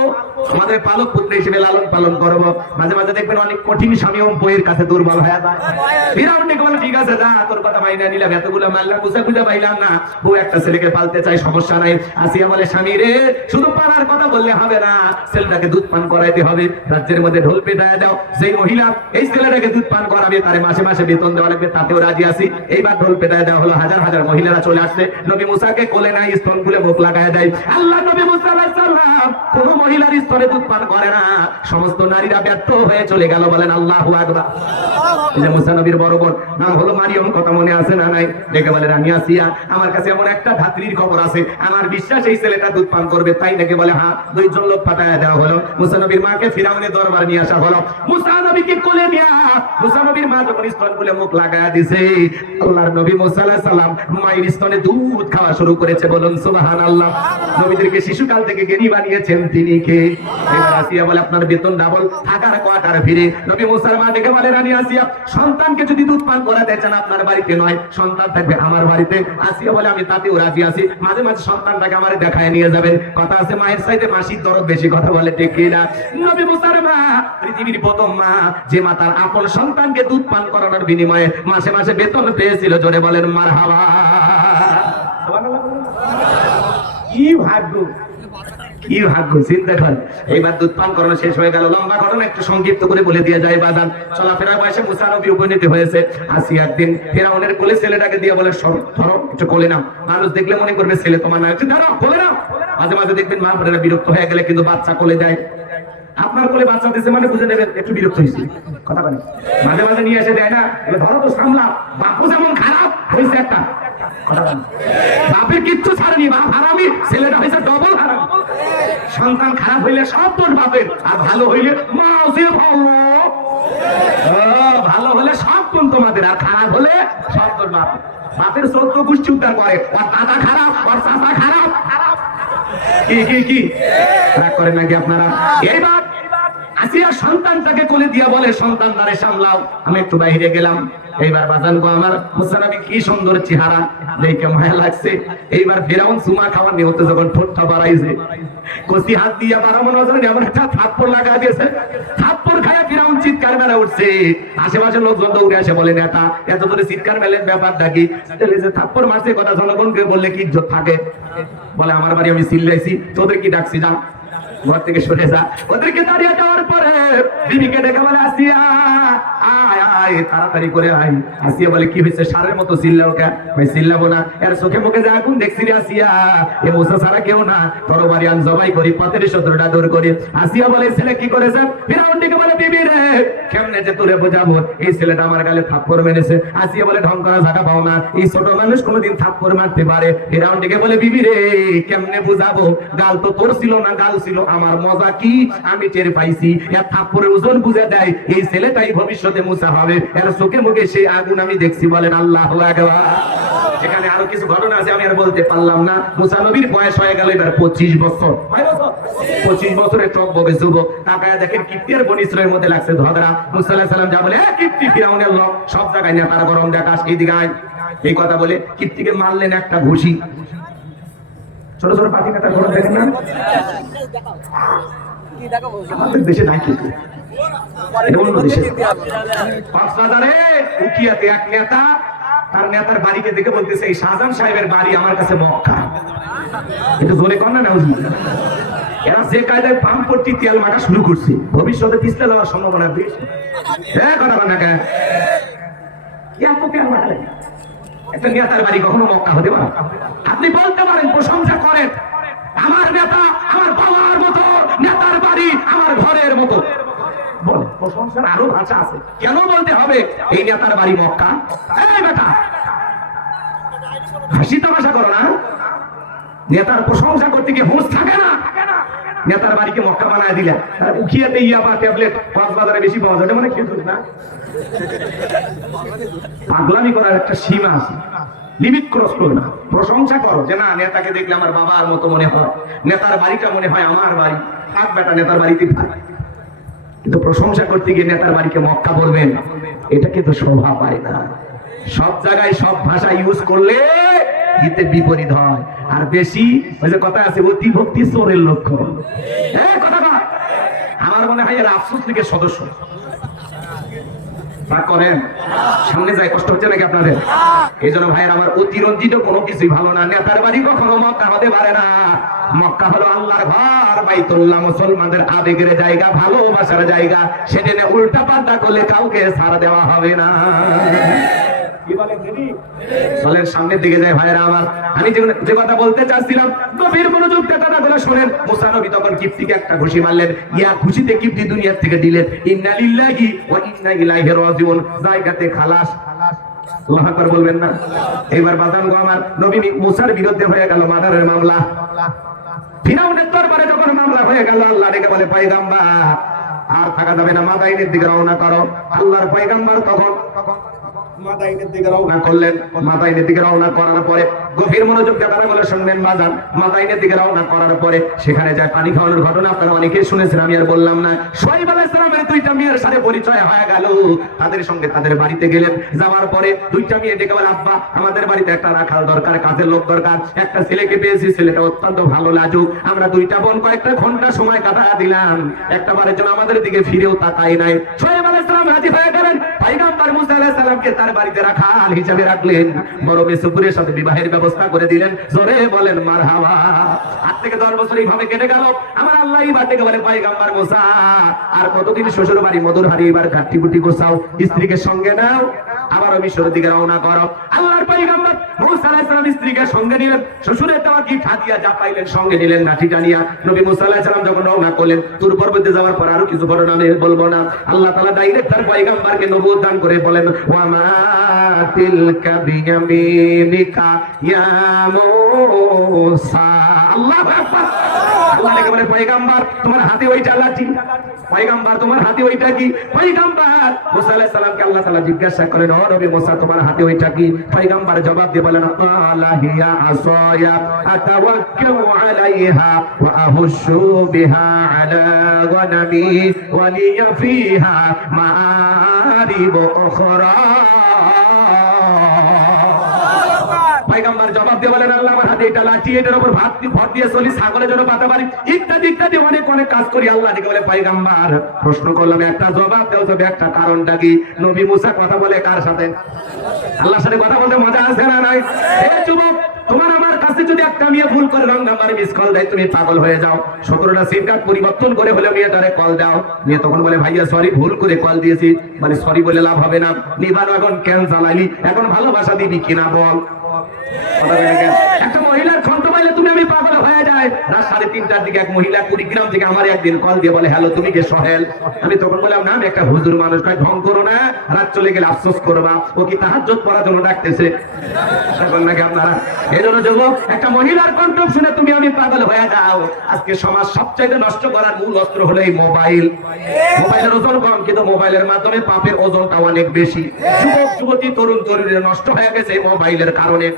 আমাদের পালক পুত্র হিসেবে লালন পালন করবো। মাঝে মাঝে দেখবেন অনেক কঠিন স্বামীও বইয়ের কাছে দুর্বল হয়ে যায়। ফিরাউন ডেকে বলে ঠিক আছে, যা তোর কথা মাইনা নিলাম, এতগুলো মারলাম, বুঝা খুঁজে পাইলাম না, বউ একটা ছেলেকে পালতে চাই, সমস্যা নাই। আসিয়া বলে স্বামী রে, শুধু পালার কথা বললে হবে না, ছেলেটাকে দুধ পান করাইতে হবে। রাজ্যের মধ্যে ঢোল পেটায় দাও, যেই মহিলা এই ছেলেটাকে দুধ পান করাবে তারে মাসে মাসে বেতন দেওয়া লাগবে, তাতেও রাজি আছি। এইবার ঢোল পেটায় দেওয়া হলো, হাজার হাজার মহিলারা চলে আসছে। নবী মুসাকে কোলে নাই, স্তন খুলে মুখ লাগায় দেয়। আল্লাহ নবী মুসা আলাইহিস সালাম কোন মহিলার স্তনে দুধ পান করে না, সমস্ত নারীরা ব্যর্থ হয়ে চলে গেল। বলেন আল্লাহু আকবার। এই যে মুসা নবীর বড় বোন নাম হলো মারিয়ম, কথা মনে আছে না নাই? ডেকে বলে রানী আসিয়া, আমার কাছে এমন একটা ধাত্রীর খবর আছে, আমার বিশ্বাস এই ছেলেটা দুধ পান করবে, তাই নাকি? বলে হ্যাঁ। 2 জন লোক পাঠায় দেওয়া হলো। মুসা নবীর মাকে ফিরাউনের দরবার নিয়ে আসা হলো। মুসা নবীকে কোলে নিয়ে মুসা নবীর মা যখন স্তন খুলে মুখ লাগায় দিছে, আল্লাহর নবী মুসা আলাইহিস সালাম মায়ের স্তনে দুধ খাওয়া শুরু করেছে। বলুন সুবহানাল্লাহ। নবীদেরকে শিশুকাল থেকে জ্ঞানী বানিয়েছেন তিনি কে? এবার আসিয়া বলে আপনার বেতন ডাবল, থাকার কোয়ার্টার ফিরে। নবী মুসার মা ডেকে বলে রানী আসিয়া, সন্তানকে যদি দুধ পান করাতে চান আপনার বাড়িতে নয়, সন্তান থাকবে আমার বাড়িতে। আসিয়া বলে আমি তাতেও রাজি আছি, মাঝে মাঝে সন্তানটাকে আমারে দেখায় নিয়ে যাবেন। কথা আছে মায়ের চাইতে মাসির দরদ বেশি, কথা বলে ঠিক কিনা? নবী মুসার মা পৃথিবীর প্রথম মা, যে মা তার আপন সন্তানকে দুধ পান করানোর বিনিময়ে মাসে মাসে বেতন পেয়েছিল। জোরে বলেন মারহাবা। কি ভাগ্য, কি ভাগ্য, চিন্তা কর। এইবার দুধ পান করানো শেষ হয়ে গেল। লম্বা ঘটনা একটু সংক্ষিপ্ত করে বলে দিয়ে যায় বাদান। চলাফেরার বয়সে মুসা নবী উপনীত হয়েছে। আসিয়া একদিন ফিরাউনের কোলে ছেলেটাকে দিয়ে বলে ধরো, একটু কোলে নাও। মানুষ দেখলে মনে করবে ছেলে তোমার না, একটু ধরো, কোলে নাও। মাঝে মাঝে দেখবেন মা বোনেরা বিরক্ত হয়ে গেলে কিন্তু বাচ্চা কোলে দেয়। আপনার কোলে বাচ্চা দিচ্ছে মানে বুঝে নেবেন একটু বিরক্ত হয়েছে, কথা বলে। মাঝে মাঝে নিয়ে এসে দেয় না, ধরো তো সামলা। বাপু যেমন খারাপ হয়েছে একটা, কথা বলে। বাপের কিচ্ছু ছাড়েনি, বাপ হারামি, ছেলেটা হয়েছে ডবল হারামি। সন্তান খারাপ হইলে সব তোর বাপের, আর ভালো হইলে মাও যে ভালো। ভালো হলে সব কোন তোমাদের, আর খারাপ হলে সব তোর বাপ। বাপের 14 গোষ্ঠী উদ্ধার করে, ওর দাদা খারাপ, ওর চাচা খারাপ। কি কি কি রাগ করেন নাকি আপনারা? এইবার আসিয়া সন্তানটাকে কোলে দিয়া বলে সন্তান দ্বারে সামলাও, আমি একটু বাইরে গেলাম। এইবার বাজান গো আমার, মুসা নবী কি সুন্দর চেহারা, দেখে মায়া লাগছে। এইবার ফিরাউন সুমা খাওয়ার নিয়তে যখন ঠোঁটটা বাড়াইছে, কষি হাত দিয়া বাড়াবো নজরে এমন একটা থাপ্পড় লাগা দিয়েছে। থাপ্পড় খায়া ফিরাউন চিৎকার মেলা উঠছে। আশেপাশে লোকজন দৌড়ে আসে, বলে নেতা এত করে চিৎকার মেলের ব্যাপারটা কি? যে থাপ্পড় মারছে, কথা জনগণকে বললে কি ইজ্জত থাকে? বলে আমার বাড়ি আমি চিল্লাইছি, তোদের কি ডাকছি? যা ঘর থেকে সরে যা। ওদেরকে দাঁড়িয়ে যাওয়ার পরে বিবিকে ডেকে বলে আসিয়া আয় আয়, তাড়াতাড়ি করে আয়। আসিয়া বলে কি হয়েছে? সারের মতো চিল্লাও কেন? ভাই চিল্লাবো না, এর চোখে মুখে যা আগুন দেখছি রে আসিয়া, এ মুসা ছাড়া কেউ না, তরবারি আন জবাই করি, পথের শত্রুটা দূর করি। আসিয়া বলে ছেলে কি করেছে? ফিরাউন ডেকে বলে বিবি রে, কেমনে যে তোরে বোঝাবো, এই ছেলেটা আমার গালে থাপ্পড় মেরেছে। আসিয়া বলে ঢং করা জায়গা পাও না, এই ছোট মানুষ কোনোদিন থাপ্পড় মারতে পারে? ফিরাউন ডেকে বলে বিবি রে, কেমনে বুঝাবো, গাল তো তোর ছিল না, গাল ছিল আমার। মজা কি আমি টের পাইছি, এর থাপ্পড়ের ওজন বুঝে দেয় এই ছেলেটাই ভবিষ্যতে মুসা হবে, এর চোখে মুখে সেই আগুন আমি দেখছি। বলেন আল্লাহু আকবার। এখানে আরো কিছু ঘটনা আছে, আমি আর বলতে পারলাম না। মুসা নবীর বয়স হয়ে গেল এবার 25 বছর। 25 বছরের টকবকে যুবক, তাকায় দেখেন কিপ্তি আর বনী ইসরাইলের মধ্যে লাগছে ঝগড়া। মুসা আলাইহিস সালাম যা বলে, কিপ্তি ফিরাউনের লোক, সব জায়গায় নেতার গরম দেখাস, এইদিকে আয়। এই কথা বলে কীর্তিকে মারলেন একটা ঘুষি। ছোট ছোট পাখি নেতা ঘোড়া দেখেন না, আমাদের দেশে নাই কিন্তু, অন্য দেশে। কক্সবাজারে উকিয়াতে এক নেতা তার নেতার বাড়িকে দেখে বলতেছে এই শাহজাহান সাহেবের বাড়ি আমার কাছে মক্কা। এটা জোরে কর না নাউজুবিল্লাহ। এরা যে কায়দায় পাম্পটি তেল মাখা শুরু করছে, ভবিষ্যতে পিছলে যাওয়ার সম্ভাবনা বেশি। কথা বল না কেন? একটা নেতার বাড়ি কখনো মক্কা হতে পারে? আপনি বলতে পারেন, প্রশংসা করেন, আমার নেতা আমার বাবার মতো, নেতার বাড়ি আমার ঘরের মতো। বল, প্রশংসার আরো ভাষা আছে, কেন বলতে হবে এই নেতার বাড়ি মক্কা? এই বেটা, হাসি তামাশা করো না। নেতার প্রশংসা করতে গিয়ে হুঁশ থাকে না। নেতার বাড়িকে মক্কা বানায় দিলেন, উখিয়াতে ইয়াবা ট্যাবলেট কক্সবাজারে বেশি পাওয়া যায়, মানে খেতে না। পাগলামি করার একটা সীমা আছে, লিমিট ক্রস করো না। প্রশংসা করো যে না, নেতাকে দেখলে আমার বাবার মতো মনে হয়, নেতার বাড়িটা মনে হয় আমার বাড়ি, থাক বেটা নেতার বাড়িতে থাক। কিন্তু প্রশংসা করতে গিয়ে নেতার বাড়িকে মক্কা বলবেন, এটা কিন্তু শোভা পায় না। সব জায়গায় সব ভাষা ইউজ করলে হিতে বিপরীত হয়। আর বেশি ওই যে কথা আছে, অতি ভক্তি চোরের লক্ষণ। কথাটা আমার মনে হয় এরা আফসোস লীগের সদস্য। করেন সামনে যায়, কষ্ট হচ্ছে নাকি আপনাদের? এই জন্য ভাইয়ের আমার, অতিরঞ্জিত কোনো কিছুই ভালো না। নেতার বাড়ি কখনো মক্কা হতে পারে না। মক্কা হলো আল্লাহর ঘর, বাইতুল্লাহ মুসলমানদের আবেগের জায়গা, ভালোবাসার জায়গা। সেখানে উল্টা পাল্টা করলে কাউকে ছাড় দেওয়া হবে না। চলেন সামনের দিকে যায় ভাইরা আমার। আমি যে কথা বলতে চাচ্ছিলাম, গভীর মনোযোগ দিয়ে কথাগুলো শোনেন। মুসা নবী তখন কিপ্তিকে একটা ঘুষি মারলেন, ইয়া খুশিতে কিপ্তি দুনিয়া থেকে দিলেন। ইন্না লিল্লাহি ওয়া ইন্না ইলাইহি রাজিউন, জায়গাতে খালাস। আল্লাহু আকবার বলবেন না? এবার বাজান গো আমার, নবী মুসার বিরুদ্ধে হয়ে গেল মার্ডারের মামলা। ফিরাউনের দরবারে যখন মামলা হয়ে গেল, আল্লাহ ডেকে বলে পয়গম্বর আর থাকা যাবে না, মাদাইনের দিকে রওনা করো। আল্লাহর পয়গম্বর তখন মাদাইনের দিকে রওনা করলেন। মাদাইনের দিকে রওনা করার পরে গভীর মনোযোগ দিয়ে কথাগুলো শুনবেন বাজান। মাদাইনের দিকে রওনা করার পরে সেখানে যায় পানি খাওয়ানোর ঘটনা আপনারা অনেকেই শুনেছেন, আমি আর বললাম না। শুআয়ব আলাইহিস সালামের দুইটা মেয়ের সাথে পরিচয় হয়ে গেল। তাদের সঙ্গে তাদের বাড়িতে গেলেন। যাওয়ার পরে দুইটা মেয়ে ডেকে বলে, আব্বা আমাদের বাড়িতে একটা রাখাল দরকার, কাজের লোক দরকার। একটা ছেলেকে পেয়েছি, ছেলেটা অত্যন্ত ভালো লাজুক। আমরা দুইটা বোন কয়েকটা ঘন্টা সময় কাটা দিলাম, একটা বারের জন্য আমাদের দিকে ফিরেও তাকাই নাই। শুআয়ব আলাইহিস সালাম রাজি হয়ে গেলেন। পয়গম্বর মুসা আলাইহিস সালামকে তার বাড়িতে রাখাল হিসেবে রাখলেন। বড় মেসুপুরের সাথে বিবাহের ব্যবস্থা করে দিলেন। জোরে বলেন মারহাবা। 8 থেকে 10 বছর এইভাবে কেটে গেল। আমার আল্লাহ এবার ডেকে বলে, পয়গম্বর মুসা আর কতদিন শ্বশুর বাড়ি মধুর হাড়ি, এবার ঘাটতি গুটি গোছাও, স্ত্রীকে সঙ্গে নাও, আবার মিশরের দিকে রওনা করো। আল্লাহর পয়গম্বর মুসা আলাইহিস সালাম স্ত্রীকে সঙ্গে নিলেন, শ্বশুরের দেওয়া কি হাদিয়া যা পাইলেন সঙ্গে নিলেন, লাঠিটা নিয়ে নবী মুসা আলাইহিস সালাম যখন রওনা করলেন, তুর পর্বতে যাওয়ার পর আরো কিছু ঘটনা আমি বলবো না। আল্লাহ তাআলা ডাইরেক্ট তার পয়গম্বরকে নবুয়ত দান করে বলেন, ওয়া মা তিলকা বিয়ামিনিকা ইয়া মুসা। আল্লাহু আকবার। আল্লাহ ডেকে বলে, পয়গম্বর তোমার হাতে ওইটা লাঠি। পয়গম্বর তোমার হাতে ওইটা কি? পয়গম্বর মুসা আলাইহিস সালামকে আল্লাহ তাআলা জিজ্ঞাসা করেন, ও নবী মুসা তোমার হাতে ওইটা কি? পয়গম্বর জবাব দিয়ে বলেন, ক্বালা হিয়া আসায়া আতাওয়াক্কাউ আলাইহা ওয়া আহুশু বিহা আলা গনামি ওয়া লিয়া ফিহা মাআরিব উখরা। পয়গম্বর জবাব দিয়ে বলেন, আল্লাহ আমার হাতে এটা লাঠি, এটার উপর ভাত দিয়ে চলি, ছাগলের জন্য পাতা পারি, ইত্যাদি ইত্যাদি অনেক অনেক কাজ করি। আল্লাহ ডেকে বলে, পয়গম্বর প্রশ্ন করলাম, একটা জবাব দাও তবে, একটা কারণটা কি? নবী মুসা কথা বলে কার সাথে? আল্লাহর সাথে কথা বলতে মজা আছে না নাই? এই যুবক, তোমার আমার কাছে যদি একটা মেয়ে ভুল করে রং নাম্বারে মিস কল দেয়, তুমি পাগল হয়ে যাও। 17টা সিম কার্ড পরিবর্তন করে হলে মেয়েটারে কল দাও। মেয়ে তখন বলে, ভাইয়া সরি, ভুল করে কল দিয়েছি। মানে সরি বলে লাভ হবে না, নিবানো এখন কেন জ্বালাইলি, এখন ভালোবাসা দিবি কিনা বল। একটা মহিলার খন্ড পাইলে তুমি আমি পাগল হয়ে যায়। রাত 3:30টার দিকে এক মহিলা কুড়িগ্রাম থেকে আমার একদিন কল দিয়ে বলে, হ্যালো তুমি কে সোহেল? আমি তখন বললাম, না আমি একটা হুজুর মানুষ। কয় ঢং করো না, রাত চলে গেলে আফসোস করবা, ও কি তাহাজ্জুদ পড়ার জন্য ডাকতেছে এখন নাকি আপনারা? এই জন্য যুবক, একটা মহিলার কণ্ঠ শুনে তুমি আমি পাগল হয়ে যাও। আজকে সমাজ সবচাইতে নষ্ট করার মূল অস্ত্র হলো এই মোবাইল। মোবাইলের ওজন কম, কিন্তু মোবাইলের মাধ্যমে পাপের ওজনটা অনেক বেশি। যুবক যুবতী তরুণ তরুণীরা নষ্ট হয়ে গেছে এই মোবাইলের কারণে।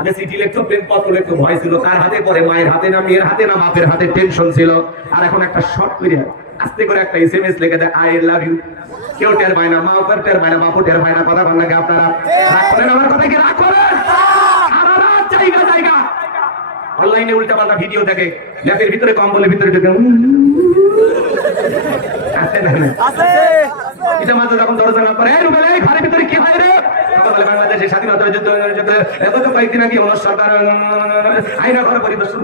আগে চিঠি লিখতো, প্রেম পত্র লিখতো, ভয় ছিল কার হাতে, পরে মায়ের হাতে না মেয়ের হাতে না বাপের হাতে, টেনশন ছিল। আর এখন একটা শর্ট করে আস্তে করে একটা SMS লিখে দেয় আই লাভ ইউ। কেউ টের পায় না, মাও টের পায় না, বাপু টের পায় না। কথা বল লাগে আপনারা, রাগ করেন আমার কথা কি রাগ করেন? সারা রাত জায়গা জায়গা অনলাইনে উল্টা পাল্টা ভিডিও দেখে, ল্যাপের ভিতরে কম্বলের ভিতরে ঢুকে আছে না আছে। এটা মাঝে যখন দরজা না করে রুবেল এই ঘরের ভিতরে কি হয় রে? বলে বাংলাদেশের স্বাধীনতার যুদ্ধ এত তো কয়েকদিন আগে ওনার সরকার আইনা ঘর পরিদর্শন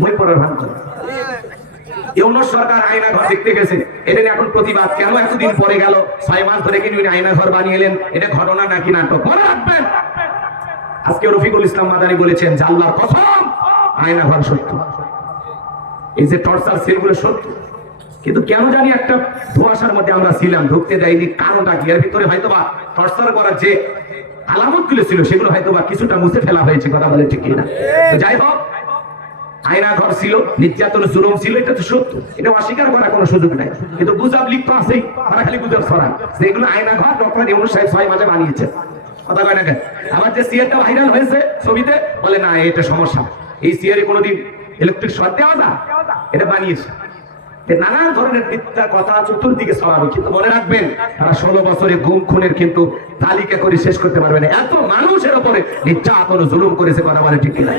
বই পড়ার ভান করে ইউনুস সরকার আয়না ঘর দেখতে গেছে। এটা নিয়ে এখন প্রতিবাদ, কেন এতদিন পরে গেল? 6 মাস ধরে কিন্তু আয়না ঘর বানিয়ে এলেন। এটা ঘটনা নাকি নাটক? মনে রাখবেন, আজকে রফিকুল ইসলাম মাদানী বলেছেন যে আল্লাহর কসম আয়না ঘর সত্য, এই যে টর্চার সেলগুলো সত্য। কিন্তু কেন জানি একটা ধোঁয়াশার মধ্যে আমরা ছিলাম, ঢুকতে দেয়নি। কারণটা কি? এর ভিতরে হয়তোবা টর্চার করার যে আলামত গুলো ছিল সেগুলো হয়তোবা কিছুটা মুছে ফেলা হয়েছে। কথা বলে ঠিক কিনা? যাই হোক, আয়না ঘর ছিল, নির্যাতন জুলুম ছিল, এটা তো সত্য, এটা অস্বীকার করার কোনো সুযোগ নাই। কিন্তু গুজব লিখ তো আছেই, তারা খালি গুজব ছড়ায়। সেগুলো আয়না ঘর ডক্টর ইউনুস সাহেব 6 মাসে বানিয়েছে। কথা কয় না কেন? আবার যে সিয়ারটা ভাইরাল হয়েছে ছবিতে, বলে না এটা সমস্যা, এই সিয়ারে কোনোদিন ইলেকট্রিক শর্ট দেওয়া যায়, এটা বানিয়েছে। নানা ধরনের মিথ্যা কথা চতুর্দিকে ছড়াবে। কিন্তু মনে রাখবেন, তারা 16 বছরে গুম খুনের কিন্তু তালিকা করে শেষ করতে পারবে না। এত মানুষের উপরে নির্যাতন জুলুম করেছে। কথা বলে ঠিক কিনা?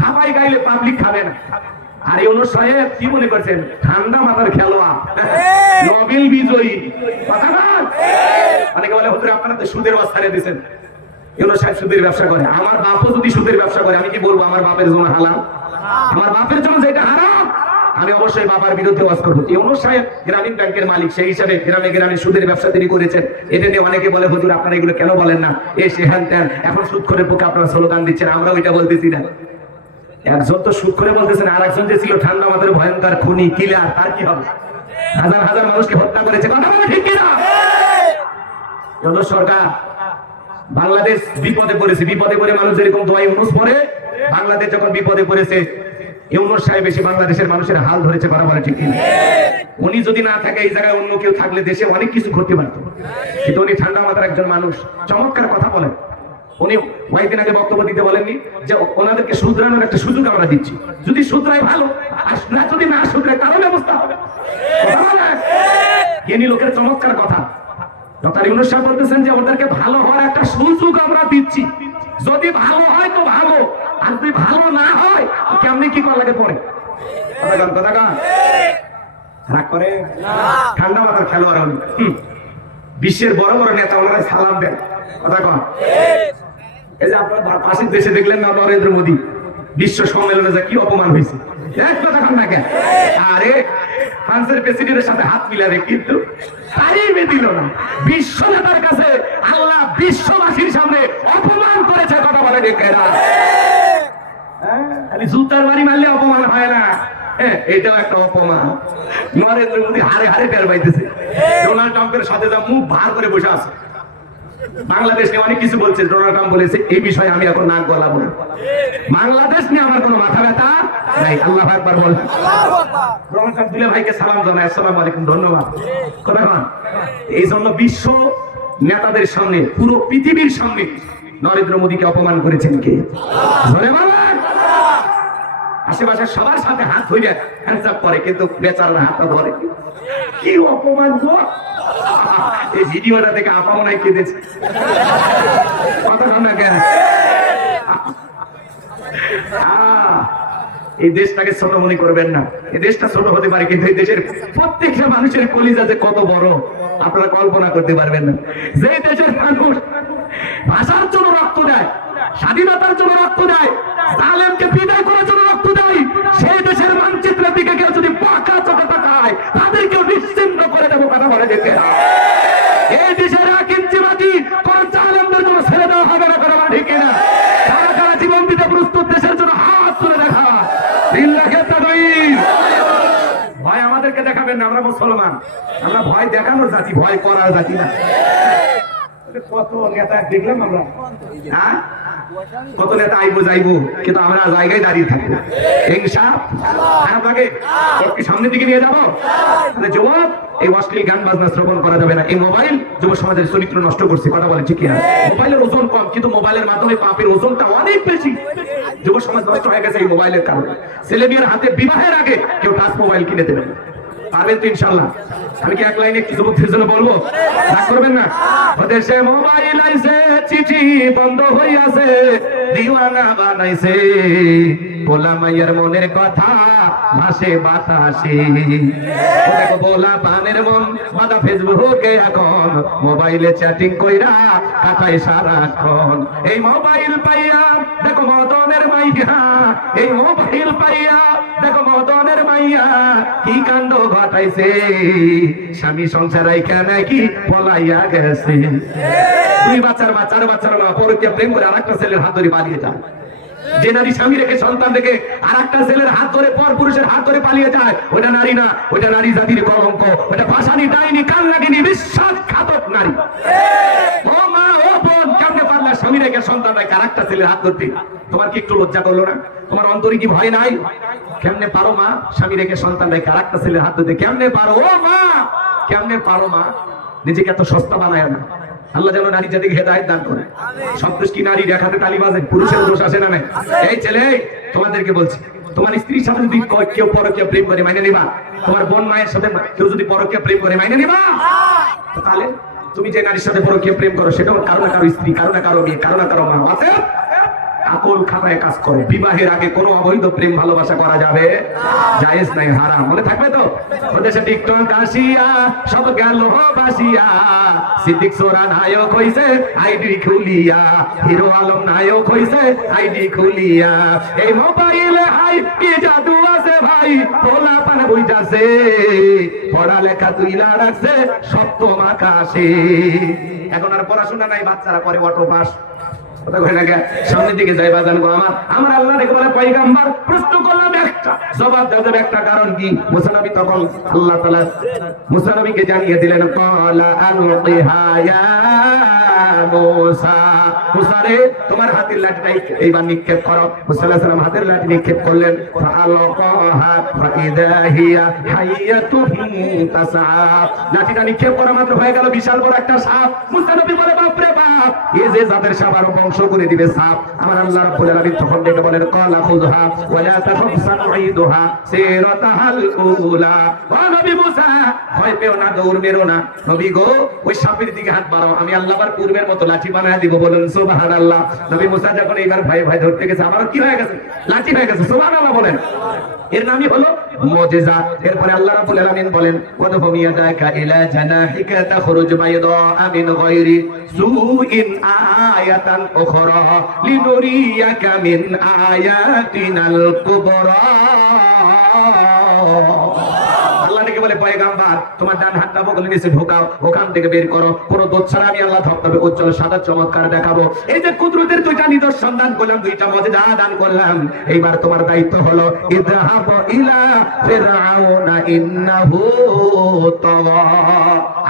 খাপাই গাইলে পাবলিক খাবে না। আর ইউনুস সাহেব কি মনে করছেন? ঠান্ডা মাথার খেলোয়াড়, নোবেল বিজয়ী। কথা বল। অনেকে বলে হুজুর আপনারা তো সুদের ব্যবসা দিয়েছেন। ইউনুস সাহেব সুদের ব্যবসা করে। আমার বাপও যদি সুদের ব্যবসা করে, আমি কি বলবো আমার বাপের জন্য হালাল? আমার বাপের জন্য যেটা হারাম, আমি অবশ্যই বাবার বিরুদ্ধে ওয়াজ করবো। ইউনুস সাহেব গ্রামীণ ব্যাংকের মালিক, সেই হিসাবে গ্রামে গ্রামে সুদের ব্যবসা তিনি করেছেন। এটা নিয়ে অনেকে বলে হুজুর আপনারা এগুলো কেন বলেন না? এই সে হ্যান ত্যান, এখন সুদ করে পক্ষে আপনারা স্লোগান দিচ্ছেন, আমরা ওইটা বলতেছি না। একজন তো সুদ করে বলতেছেন, আর একজন যে ছিল ঠান্ডা মাথার ভয়ঙ্কর খুনি কিলার, তার কি হবে? হাজার হাজার মানুষকে হত্যা করেছে। কথা বলে ঠিক কিনা? ইউনুস সরকার, বাংলাদেশ বিপদে পড়েছে। বিপদে পড়ে মানুষ যেরকম দোয়া ইউনুস পড়ে, বাংলাদেশ যখন বিপদে পড়েছে ইউনুস সাহেব এসে বাংলাদেশের মানুষের হাল ধরেছে। কথা বলে ঠিক কিনা? উনি যদি না থাকে এই জায়গায় অন্য কেউ থাকলে দেশে অনেক কিছু ঘটতে পারত। কিন্তু উনি ঠান্ডা মাথার একজন মানুষ, চমৎকার কথা বলেন। উনি কয়েকদিন আগে বক্তব্য দিতে বলেননি যে ওনাদেরকে শুধরানোর একটা সুযোগ আমরা দিচ্ছি, যদি শুধরায় ভালো, আর যদি না শুধরায় তারও ব্যবস্থা হবে। জ্ঞানী লোকের চমৎকার কথা। ডক্টর ইউনুস সাহেব বলতেছেন যে ওদেরকে ভালো হওয়ার একটা সুযোগ আমরা দিচ্ছি। যদি ভালো হয় তো ভালো, আর যদি ভালো না হয় কেমনি কি করা লাগে পরে? রাগ করে ঠান্ডা মাথার খেলোয়াড় হল। বিশ্বের বড় বড় নেতা ওনারা সালাম দেন। কথা কন। এই যে আপনার পাশের দেশে দেখলেন না নরেন্দ্র মোদী বিশ্ব সম্মেলনে যে কি অপমান হয়েছে, এক কথা কন না কেন? আরে ফ্রান্সের প্রেসিডেন্টের সাথে হাত মিলাবে, কিন্তু তারিফে দিল না। বিশ্ব নেতার কাছে আল্লাহ বিশ্ববাসীর সামনে অপমান করেছে। কথা বলে দেখেরা, জুতার বাড়ি মারলে অপমান হয় না, এটাও একটা অপমান। নরেন্দ্র মোদী হারে হারে টের পাইতেছে। ডোনাল্ড ট্রাম্পের সাথে যা মুখ ভার করে বসে আছে। বাংলাদেশ নিয়ে অনেক কিছু বলছে, ডোনাল্ড ট্রাম্প বলেছে এই বিষয়ে আমি এখন নাক গলাবো না। বাংলাদেশ নিয়ে আমার কোনো মাথা ব্যথা নাই। আল্লাহু আকবার বল। ডোনাল্ড ট্রাম্প দুলে ভাইকে সালাম জানাই, আসসালামু আলাইকুম, ধন্যবাদ। কথা বল। এই জন্য বিশ্ব নেতাদের সামনে, পুরো পৃথিবীর সামনে নরেন্দ্র মোদীকে অপমান করেছেন কে? ধরে বলেন। আশেপাশে সবার সাথে হাত ধরে হ্যান্ডসাপ করে, কিন্তু বেচারা হাতটা ধরে। কি অপমান গো! এই ভিডিওটা দেখে আপা মনে হয় কেঁদেছে। কথা না কেন? এই দেশটাকে ছোট মনে করবেন না। এই দেশটা ছোট হতে পারে, কিন্তু এই দেশের প্রত্যেকটা মানুষের কলিজা যে কত বড় আপনারা কল্পনা করতে পারবেন না। যে দেশের মানুষ ভাষার জন্য রক্ত দেয়, স্বাধীনতার জন্য রক্ত দেয়, জালেমকে বিদায় করার জন্য রক্ত দেয়, সেই দেশের মানচিত্রের দিকে কেউ যদি পাকা চোখে তাকায় তাদেরকেও নিশ্চিন্ত করে দেবো। কথা বলে যেতে এই দেশের এক ইঞ্চি মাটি কোন জালেমদের জন্য ছেড়ে দেওয়া হবে না। কথা বলে ঠিক না? যারা যারা জীবন দিতে প্রস্তুত দেশের জন্য হাত তুলে দেখা। 3 লাখের তাকবীর। ভয় আমাদেরকে দেখাবেন না, আমরা মুসলমান, আমরা ভয় দেখানোর জাতি, ভয় করার জাতি না। কত নেতা দেখলাম আমরা, কত নেতা আইবো যাইবো, কিন্তু আমরা জায়গায় দাঁড়িয়ে থাকবো। আপনাকে সামনের দিকে নিয়ে যাবো। যুবক, এই অশ্লীল গান বাজনা শ্রবণ করা যাবে না। এই মোবাইল যুব সমাজের চরিত্র নষ্ট করছে। কথা বলে ঠিক না? মোবাইলের ওজন কম, কিন্তু মোবাইলের মাধ্যমে পাপের ওজনটা অনেক বেশি। যুব সমাজ নষ্ট হয়ে গেছে এই মোবাইলের কারণে। ছেলে মেয়ের হাতে বিবাহের আগে কেউ টাচ মোবাইল কিনে দেবেন, পারবেন তো ইনশাল্লাহ? আমি কি এক লাইনে একটু যুবকদের জন্য বলবো? রাগ করবেন না? দেশে মোবাইল আইছে, চিঠি বন্ধ হইয়াছে, দিওয়ানা বানাইছে, পোলা মাইয়ার মনের কথা ভাসে বাতাসে। দেখো পোলা পানের মন বাদা ফেসবুকে এখন, মোবাইলে চ্যাটিং কইরা কাটায় সারাক্ষণ। এই মোবাইল পাইয়া দেখো মদনের মাইয়া, এই মোবাইল পাইয়া দেখো মদনের মাইয়া কি কাণ্ড ঘটাইছে, স্বামী সংসার রাইখা নাকি পলাইয়া গেছে। দুই বাচ্চার মা, চার বাচ্চার মা পরকীয়া প্রেম করে আরেকটা ছেলের হাত ধরে পালিয়ে যায়। যে নারী স্বামী রেখে সন্তান রেখে আরেকটা ছেলের হাত ধরে পর পুরুষের হাত ধরে পালিয়ে যায়, ওটা নারী না, ওটা নারী জাতির কলঙ্ক, ওটা ভাসানি, ডাইনি, কালনাগিনী, বিশ্বাসঘাতক নারী। ও মা, ও বোন, কেমনে পারলা স্বামী রেখে সন্তান রেখে আরেকটা ছেলের হাত ধরতে? তোমার কি একটু লজ্জা করলো না? তোমার অন্তরে কি ভয় নাই? কেমনে পারো মা স্বামী রেখে সন্তান রেখে আরেকটা ছেলের হাত ধরতে? কেমনে পারো? ও মা, কেমনে পারো মা? নিজেকে এত সস্তা বানায় না। আল্লাহ যেন নারী জাতিকে হেদায়েত দান করে। সব দোষ কি নারী রেখাতে তালি বাজে? পুরুষের দোষ আসে না? এই ছেলে, তোমাদেরকে বলছি, তোমার স্ত্রীর সাথে যদি কেউ পরকীয়া প্রেম করে মাইনে নিবা? তোমার বোন মায়ের সাথে কেউ যদি পরকীয়া প্রেম করে মাইনে নিবা? তাহলে তুমি যে নারীর সাথে পরকীয়া প্রেম করো সেটাও কারো না কারো স্ত্রী, কারো না কারো মেয়ে, কারো না কারো মা আছে। আকল খাতায় কাজ করে। বিবাহের আগে কোনো অবৈধ প্রেম ভালোবাসা করা যাবে জায়েজ নাই, হারাম। মনে থাকবে তো? ওদেশে টিকটক আসিয়া সব গেল বাসিয়া, সিদ্দিক সোরা নায়ক হইছে আইডি খুলিয়া, হিরো আলম নায়ক হইছে আইডি খুলিয়া। এই মোবাইলে হাই কি জাদু আছে ভাই, পোলা পান বইতাছে, পড়ালেখা তুইলা রাখছে সপ্তম আকাশে। এখন আর পড়াশোনা নাই, বাচ্চারা করে অটো পাস। সামনের দিকে যাই বাজান গো আমার, আমার আল্লাহ দেখে বলে পয়গম্বর প্রশ্ন করলাম একটা, জবাব দেবে একটা। কারণ কি? মুসা নবী তখন আল্লাহ তাআলা মুসা নবীকে জানিয়ে দিলেন, ক্বালা আলকিহা ইয়া মুসা, মুসা রে তোমার হাতের লাঠিটা এইবার নিক্ষেপ করো। মুসা আলাইহিস সালাম হাতের লাঠি নিক্ষেপ করলেন, ফাআলকাহা ফাইদা হিয়া হাইয়াতুন তাসআ। লাঠিটা নিক্ষেপ করা মাত্র হয়ে গেল বিশাল বড় একটা সাপ। মুসা নবী বলে, বাপ রে বাপ, এই যে যাদের সাপ আরো বংশ করে দিবে সাপ। আমার আল্লাহ রাব্বুল আলামিন তখন ডেকে বলেন, ক্বালা খুযহা ওয়া লা তাখাফ সানুঈদুহা সিরাতাহাল উলা। ও নবী মুসা, ভয় পেও না, দৌড় মেরো না। নবী গো, ওই সাপের দিকে হাত বাড়াও, আমি আল্লাহ আবার পূর্বের মতো লাঠি বানায় দিব। বলেন সুবহানাল্লাহ। নবী মুসা যখন এইবার ভয় ভয় ধরতে গেছে, আবার কি হয়ে গেছে? লাঠি হয়ে গেছে। সুবহানাল্লাহ বলেন। এর নামই হলো মুজিজা। এরপরে আল্লাহ রাব্বুল আলামিন বলেন, ওয়াদফু ইয়াদাকা ইলা জানাহিকা তাখরুজ বাইদা মিন গায়রি সুইন আয়াতান উখরা লিনুরিয়াকা মিন আয়াতিনাল কুবরা। আল্লাহ ডেকে বলে, পয়গম্বর তোমার ডান হাতটা বগলের নিচে ঢোকাও, ওখান থেকে বের করো, কোনো দোষ ছাড়া আমি আল্লাহ ধবধবে উজ্জ্বল সাদা চমৎকার দেখাবো। এই যে কুদরতের দুইটা নিদর্শন দান করলাম, দুইটা মুজিজা দান করলাম, এইবার তোমার দায়িত্ব হলো ইযহাব ইলা ফিরআউনা ইন্নাহু তাগা।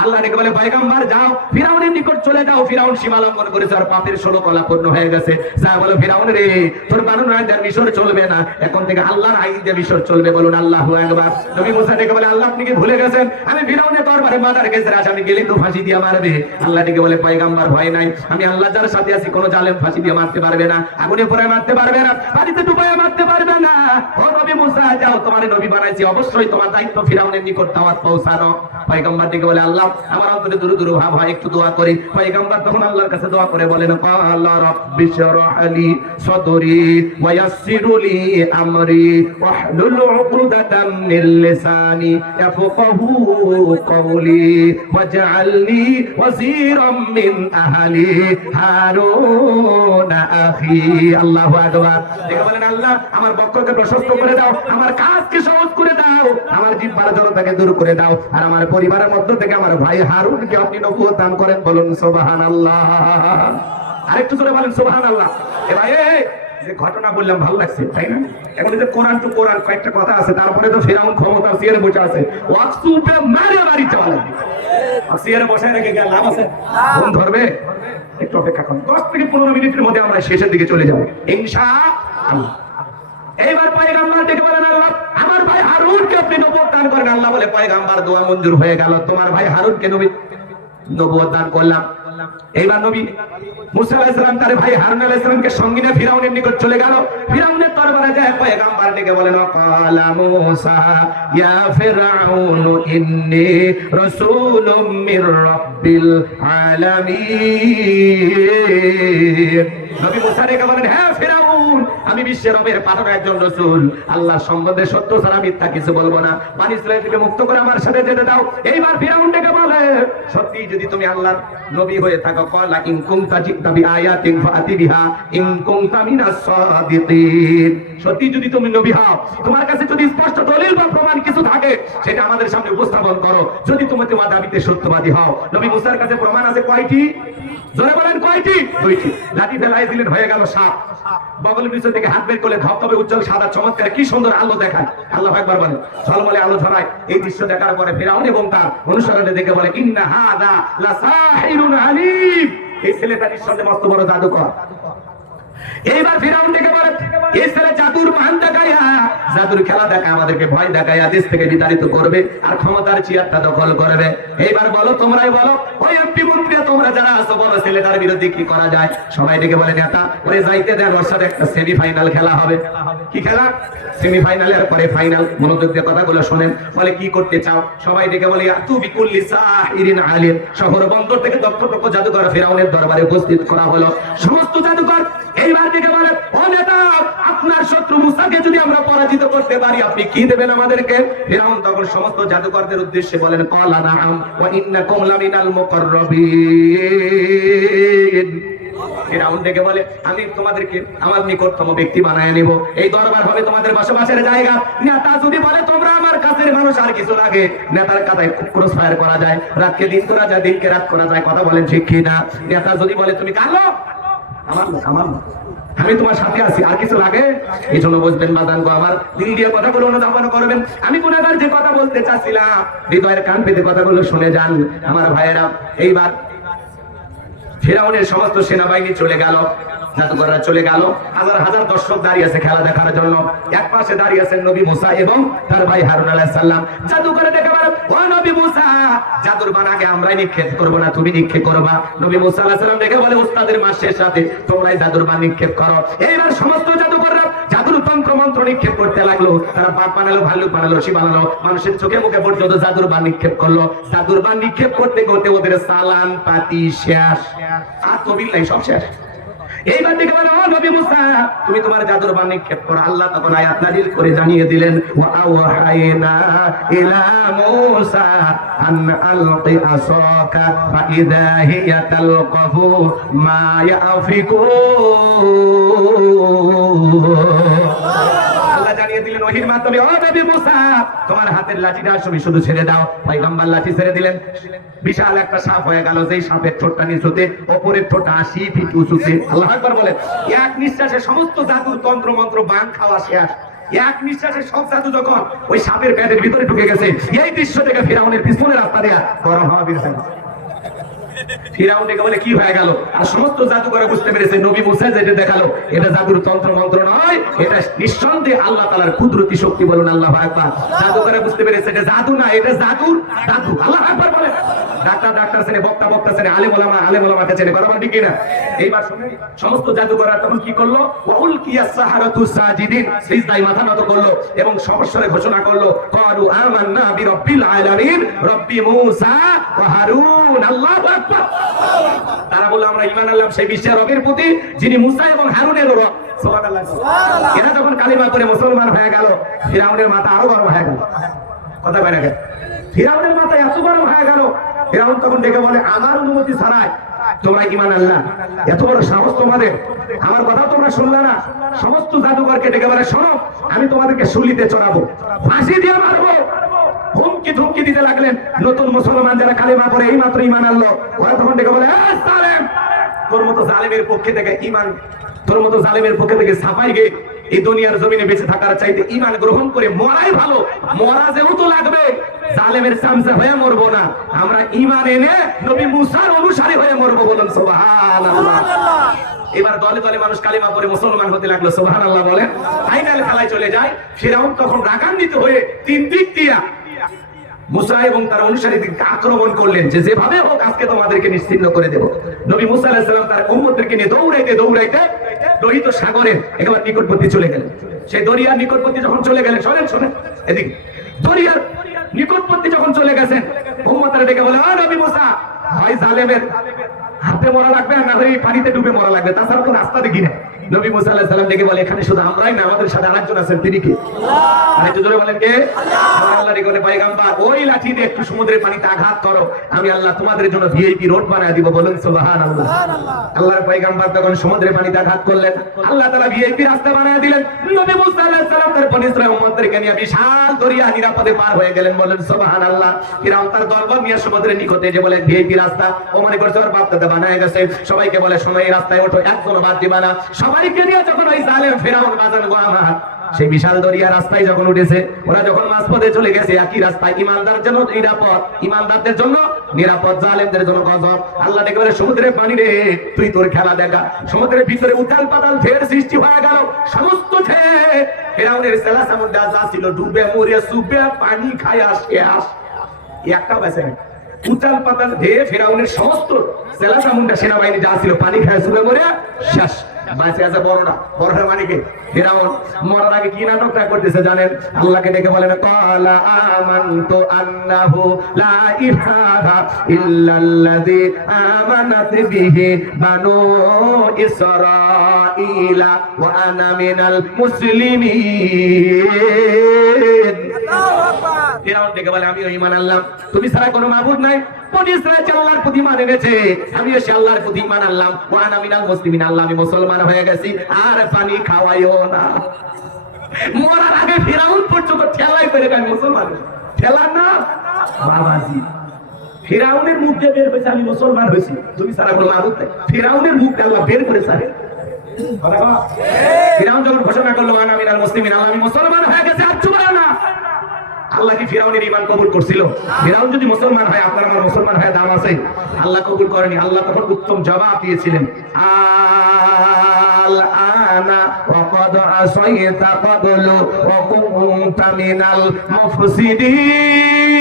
আল্লাহ ডেকে বলে, পয়গম্বর যাও, ফিরআউনের নিকট চলে যাও। ফিরআউন সীমা লঙ্ঘন করেছে আর পাপের 16 কলা পূর্ণ হয়ে গেছে। যা বলো, ফিরআউন রে, তোর বানানো আইনের মিশর চলবে না, এখন থেকে আল্লাহর আইন দিয়ে মিশর চলবে। বলুন আল্লাহু আকবার। নবী মুসা ডেকে বলে, আল্লাহ আপনি কি ভুলে গেছেন? আমি ফিরআউনের দরবারে মাদার কেসের আসামি, গেলে তো ফাঁসি দিয়ে মারবে। আল্লাহ ডেকে বলে, পয়গম্বর ভয় নাই, আমি আল্লাহ যার সাথে আছি, কোনো জালেম ফাঁসি দিয়ে মারতে পারবে না, আগুনে পোড়ায় মারতে পারবে না, পানিতে ডুবাইয়া মারতে পারবে না। ও নবী মুসা, যাও, তোমার নবী বানাইছি, অবশ্যই তোমার দায়িত্ব ফিরআউনের নিকট দাওয়াত পৌঁছানো। পয়গম্বর ডেকে বলে, আল্লাহ আমার অন্তরে দুরু দুরু ভাব হয়, একটু দোয়া করি। পয়গম্বর তখন আল্লাহর কাছে দোয়া করে বলেন, ক্বালা রাব্বি শরহ লি সাদরি ওয়া ইয়াসসির লি আমরি ওয়াহলুল উকদাতাম মিন লিসানি ইয়াফকাহু কওলি ওয়াজআলনি ওয়াজিরাম মিন আহলি হারুন আখি। আল্লাহু আকবার। দেখে বলেন, আল্লাহ আমার বক্ষকে প্রশস্ত করে দাও, আমার কাজকে সহজ করে দাও, আমার জিহ্বার জড়তাকে দূর করে দাও, আর আমার পরিবারের মধ্য থেকে আমার ভাই হারুনকে আপনি নবুয়ত দান করেন। বলুন সুবহানাল্লাহ। আরেকটু জোরে বলেন সুবহানাল্লাহ। এ ভাই, যে ঘটনা বললাম ভালো লাগছে, তাই না? এখন এই যে কোরআন টু কোরআন কয়েকটা কথা আছে, তারপরে তো ফিরআউন ক্ষমতা চেয়ারে বসে আছে, ওয়াকসুপে মারে বাড়ি চলে চেয়ারে বসায় রেখে গেল, লাভ আছে? ফোন ধরবে? একটু অপেক্ষা করুন, 10 থেকে 15 মিনিটের মধ্যে আমরা শেষের দিকে চলে যাব ইনশাআল্লাহ। এইবার পয়গম্বর ডেকে বলেন, আল্লাহ আমার ভাই হারুনকে আপনি নবুয়ত দান করেন। আল্লাহ বলে, পয়গম্বর দোয়া মঞ্জুর হয়ে গেল, তোমার ভাই হারুনকে নবুয়ত দান করলাম। এইবার নবী মুসা আলাইহিস সালাম তার ভাই হারুন আলাইহিস সালামকে সঙ্গে নিয়ে ফিরাউনের নিকট চলে গেল। ফিরাউনের দরবারে যায় পয়গম্বর ডেকে বলেন, ক্বালা মূসা ইয়া ফিরআউন ইন্নী রাসূলুম মির রাব্বিল আলামিন। নবী মুসা ডেকে বলেন, হ্যাঁ ফিরাউন, আমি বিশ্বের রবের পাঠানো একজন রাসূল। আল্লাহর সম্বন্ধে সত্য ছাড়া মিথ্যা কিছু বলবো না। বনী ইসরাইল থেকে মুক্ত করে আমার সাথে যেতে দাও। এইবার ফিরাউন ডেকে বলে, সত্যি যদি তুমি আল্লাহর নবী হয়ে থাকো, ক্বালা ইন কুনতা জিতা বিআয়াতিন ফাতি বিহা ইন কুনতা মিনাস সাদিকিন। সত্যি যদি তুমি নবী হও, তোমার কাছে যদি স্পষ্ট দলিল বা প্রমাণ কিছু থাকে, সেটা আমাদের সামনে উপস্থাপন করো। যদি তুমি তোমার দাবিতে সত্যবাদী হও। নবী মুসার কাছে প্রমাণ আছে কয়টি? জোরে বলেন কয়টি? দুইটি। লাঠি ফেলাই দিলেন, হয়ে গেল সাপ। বগলের নিচে থেকে হাত বের করলে ধবধবে উজ্জ্বল সাদা চমৎকার কি সুন্দর আলো দেখায়। আল্লাহু আকবার বলেন। ঝলমলে আলো ছড়ায়। এই দৃশ্য দেখার পরে ফিরআউন এবং তার অনুসারীরা দেখে বলে, ইন্না হাযা লাসাহিরুন আলীম। এই ছেলেটা নিঃসন্দেহে মস্ত বড় জাদুকর। এইবার ফিরআউন ডেকে বলে, এই ছেলে জাদুর মান দেখায়া, জাদুর খেলা দেখায়, আমাদেরকে ভয় দেখায়, দেশ থেকে বিতাড়িত করবে আর ক্ষমতার চেয়ারটা দখল করবে। এইবার বলো, তোমরাই বলো, ওই এমপি মন্ত্রী তোমরা যারা আছো, বলো ছেলেটার বিরুদ্ধে কি করা যায়। সবাই ডেকে বলে, নেতা ওরে যাইতে দেন, ওর সাথে একটা সেমিফাইনাল খেলা হবে। কি খেলা? সেমিফাইনালের পরে ফাইনাল। মনোযোগ দিয়ে কথাগুলো শোনেন। বলে কি করতে চাও? সবাই ডেকে বলে, আতু বিকুল্লি সাহিরিন আলিম। শহর বন্দর থেকে দক্ষ জাদুকর ফিরআউনের দরবারে উপস্থিত করা হলো। সমস্ত জাদুকর এইবার ডেকে বলে, ও নেতা, আপনার শত্রু মুসাকে যদি আমরা পরাজিত করতে পারি, আপনি কি দেবেন আমাদেরকে? ফিরআউন তখন সমস্ত জাদুকরদের উদ্দেশ্যে বলেন, ক্বালা নাআম ওয়া ইন্নাকুম লামিনাল মুকাররাবিন। ফিরআউন ডেকে বলে, আমি তোমাদেরকে আমার নিকটতম ব্যক্তি বানায় নেব। এই দরবার হবে তোমাদের বসবাসের জায়গা। নেতা যদি বলে তোমরা আমার কাছের মানুষ, আর কিছু লাগে, নেতার কাতায় ক্রস ফায়ার করা যায়, রাতকে দিন করা যায়, দিনকে রাত করা যায়। কথা বলেন ঠিক কি না? নেতা যদি বলে তুমি কালো, আমার আমি তোমার সাথে আছি, আর কিছু লাগে? এই জন্য বুঝবেন বাদান গো আমার, দিল দিয়ে কথাগুলো অনুধাবন করবেন। আমি গুনাহগার যে কথা বলতে চাচ্ছিলাম, হৃদয়ের কান পেতে কথাগুলো শুনে যান আমার ভাইয়েরা। এইবার ফিরআউনের সমস্ত সেনাবাহিনী চলে গেল, জাদুকররা চলে গেল। হাজার হাজার দর্শক দাঁড়িয়ে আছে খেলা দেখার জন্য। এক পাশে দাঁড়িয়ে আছেন নবী মুসা এবং তার ভাই হারুন আলাইহিস সালাম। জাদুকরে দেখে বলে, ও নবী মুসা, জাদুর বান আগে আমরাই নিক্ষেপ করব না, তুমি নিক্ষেপ করবা। নবী মুসা আলাইহিস সালাম দেখে বলে, উস্তাদের মাসের সাথে তোমরাই জাদুর বান নিক্ষেপ করো। এইবার সমস্ত জাদুকররা জাদুর তন্ত্র মন্ত্র নিক্ষেপ করতে লাগলো। তারা বাঘ বানালো, ভাল্লুক বানালো, রশি বানালো, মানুষের চোখে মুখে পর্যন্ত জাদুর বান নিক্ষেপ করলো। জাদুর বান নিক্ষেপ করতে করতে ওদের সালান পাতি শেষ, আর তবিল নাই, সব শেষ। এইবার দেখে বলে, ও নবী মুসা, তুমি তোমার জাদুর বান নিক্ষেপ করো। আল্লাহ তখন আয়াত নাযিল করে জানিয়ে দিলেন, ওয়া আওহাইনা ইলা মুসা আন আলকি আসাকা ফাইযা হিয়া তালকাফু মা ইয়াফিকুন। জানিয়ে দিলেন ওহির মাধ্যমে, ও নবী মুসা, তোমার হাতের লাঠিটা তুমি শুধু ছেড়ে দাও। পয়গম্বর লাঠি ছেড়ে দিলেন, বিশাল একটা সাপ হয়ে গেল। যেই সাপের ঠোঁটটা নিচুতে, ওপরের ঠোঁটটা 80 ফিট উঁচুতে। আল্লাহু আকবার বলেন। এক নিঃশ্বাসে সমস্ত জাদুর তন্ত্র মন্ত্র বান খাওয়া শেষ। এক নিঃশ্বাসে সব জাদু যখন ওই সাপের পেটের ভিতরে ঢুকে গেছে, এই দৃশ্য দেখে ফিরআউনের পিছনে রাস্তা দেয়া গরম হওয়া বের হয়ে গেছে। ফিরআউন ডেকে বলে, কি হয়ে গেল? আর সমস্ত জাদুকর বুঝতে পেরেছে নবী মুসা যেটা দেখালো এটা জাদুর তন্ত্র মন্ত্র নয়, এটা নিঃসন্দেহে আল্লাহ তাআলার কুদরতি শক্তি। বলুন আল্লাহু আকবার। জাদুকর বুঝতে পেরেছে এটা জাদু না, এটা জাদুর জাদু। আল্লাহু আকবার বলে। ডাক্তার চেনে, বক্তা চেনে, আলেম ওলামাকে চেনে। কথা বলেন ঠিক কিনা? এইবার শুনুন, সমস্ত জাদুকররা তখন কি করলো? ওয়াউলকিয়াস সাহারাতু সাজিদিন, সিজদায় মাথা নত করলো এবং সবস্বরে ঘোষণা করলো, ক্বালু আমান্না বিরাব্বিল আলামিন রব্বি মুসা ওয়া হারুন। আল্লাহু আকবার। তারা বলল, আমরা ঈমান আনলাম সেই বিশ্বের রবের প্রতি যিনি মুসা এবং হারুনের রব। সুবহানাল্লাহ। এরা যখন কালিমা করে মুসলমান হয়ে গেল, ফিরআউনের মাথা আরো গরম হয়ে গেল। কথা বলে গেল, ফিরআউনের মাথা এত গরম হয়ে গেল, ফিরআউন তখন ডেকে বলে, আমার অনুমতি ছাড়াই তোমরা ঈমান আনলা? এত বড় সাহস তোমাদের! আমার কথা তোমরা শুনলে না? সমস্ত জাদুকরকে ডেকে বলে, শোনো, আমি তোমাদেরকে শুলিতে চড়াবো, ফাঁসি দিয়ে মারবো। হুমকি ধুমকি দিতে লাগলেন। নতুন মুসলমান যারা কালিমা পড়ে এই মাত্র ঈমান আনলো, ওরা তখন ডেকে বলে, জালেম, তোর মতো জালেমের পক্ষে থেকে ঈমান, তোর মতো জালেমের পক্ষে থেকে সাফাই গে এই দুনিয়ার জমিনে বেঁচে থাকার চাইতে ঈমান গ্রহণ করে মরাই ভালো। মরা যেহেতু লাগবে, জালেমের চামচা হয়ে মরবো না, আমরা ঈমান এনে নবী মুসার অনুসারী হয়ে মরবো। বলুন সুবহানাল্লাহ। এবার দলে দলে মানুষ কালিমা পড়ে মুসলমান হতে লাগলো। সুবহানাল্লাহ বলে। ফাইনাল খেলায় চলে যায়। ফিরআউন তখন রাগান্বিত হয়ে তিন দিক দিয়া মুসা এবং তার অনুসারীদেরকে আক্রমণ করলেন যে যেভাবে হোক আজকে তোমাদেরকে নিশ্চিহ্ন করে দেব। নবী মুসা আলাইহিস সালাম তার উম্মতদেরকে নিয়ে দৌড়াইতে দৌড়াইতে লোহিত সাগরের একেবারে নিকটবর্তী চলে গেলেন। সেই দরিয়ার নিকটবর্তী যখন চলে গেলেন, শোনেন এদিকে, দরিয়ার নিকটবর্তী যখন চলে গেছেন, উম্মতরা ডেকে বলে, ও নবী মুসা, ভাই জালেমের হাতে মরা লাগবে আর না হলে পানিতে ডুবে মরা লাগবে, তাছাড়া তো রাস্তা দেখি না। নবী মুসা আলাইহিস সালাম ডেকে বলে, এখানে শুধু আমরাই না, আমাদের সাথে আরেকজন আছেন, তিনি কে? আরেকটু জোরে বলেন কে? আল্লাহ ডেকে বলে, পয়গম্বর, ওই লাঠি দিয়ে একটু সমুদ্রের পানিতে আঘাত করো, আমি আল্লাহ তোমাদের জন্য ভিআইপি রোড বানায় দিব। বলেন সুবহানাল্লাহ। আল্লাহর পয়গম্বর তখন সমুদ্রের পানিতে আঘাত করলেন, আল্লাহ তাআলা ভিআইপি রাস্তা বানায় দিলেন। নবী মুসা আলাইহিস সালাম তার বনী ইসরাঈল উম্মতদেরকে নিয়ে বিশাল দরিয়া নিরাপদে পার হয়ে গেলেন। বলেন সুবহানাল্লাহ। ফিরাউন তার দরবার নিয়ে সমুদ্রের নিকটে যে বলে ভিআইপি রাস্তা, ও মনে করছে ওর বাপ দাদা বানায় গেছে, সবাইকে বলে শোনো এই রাস্তায় ওঠো, একজনও বাদ দিবা না। সবাইকে নিয়ে যখন ওই জালেম ফিরাউন বাজান গো আমার সেই বিশাল দরিয়া রাস্তায় যখন উঠেছে, ওরা যখন মাঝপথে চলে গেছে, একই রাস্তায় ইমানদারদের জন্য নিরাপদ, ইমানদারদের জন্য নিরাপদ, জালেমদের জন্য গজব। আল্লাহ ডেকে বলে, সমুদ্রের পানি রে, তুই তোর খেলা দেখা। সমুদ্রের ভিতরে উথাল পাতাল ঢের সৃষ্টি হয়ে গেল, সমস্ত ঢের ফিরাউনের সেলা সামুদ্র যা ছিল ডুবে মরে সুবে পানি খায় শেষ, একটা বেঁচে নাই। উথাল পাতাল ঢের ফিরাউনের সমস্ত সেলা সামুদ্র সেনাবাহিনী যা ছিল পানি খায় সুবে মরে শেষ। বাঁচে আছে বড়টা, বড়টা মানে কি? ফিরাউন মরার আগে কি নাটকটা করতেছে জানেন? আল্লাহকে ডেকে বলেন, ক্বালা আমানতু আন্নাহু লা ইলাহা ইল্লাল্লাযী আমানাত বিহি বানু ইসরাঈলা ওয়া আনা মিনাল মুসলিমিন। ফিরাউন ডেকে বলে, আমিও ঈমান আনলাম, তুমি ছাড়া কোনো মাবুদ নাই। বনী ইসরাঈল আল্লাহর প্রতি ঈমান এনেছে, আমি এসে আল্লাহর প্রতি ঈমান আনলাম। ওয়া আনা মিনাল মুসলিমিন, আল্লাহ আমি মুসলমান হয়ে গেছি, আর পানি খাওয়াইও না। মরার আগে ফিরাউন পর্যন্ত ঠেলাই করে আমি মুসলমান, ঠেলা না বাবাজি। ফিরাউনের মুখ দিয়ে বের হয়েছে আমি মুসলমান হয়েছি, তুমি ছাড়া কোনো মাবুদ নাই। ফিরাউনের মুখ দিয়ে আল্লাহ বের করে ছাড়ে। ফিরাউন যখন ঘোষণা করলো ওয়া আনা মিনাল মুসলিমিন, আল্লাহ আমি মুসলমান হয়ে গেছি, আর চুপ না। আল্লাহ কি ফিরাউনের ঈমান কবুল করছিল? ফিরাউন যদি মুসলমান হয়, আপনার আমার মুসলমান হয়ে দাম আছে? আল্লাহ কবুল করেনি। আল্লাহ তখন উত্তম জবাব দিয়েছিলেন, আল আনা ওয়া ক্বাদ আসাইতা ক্বাবলু ওয়া কুনতা মিনাল মুফসিদিন।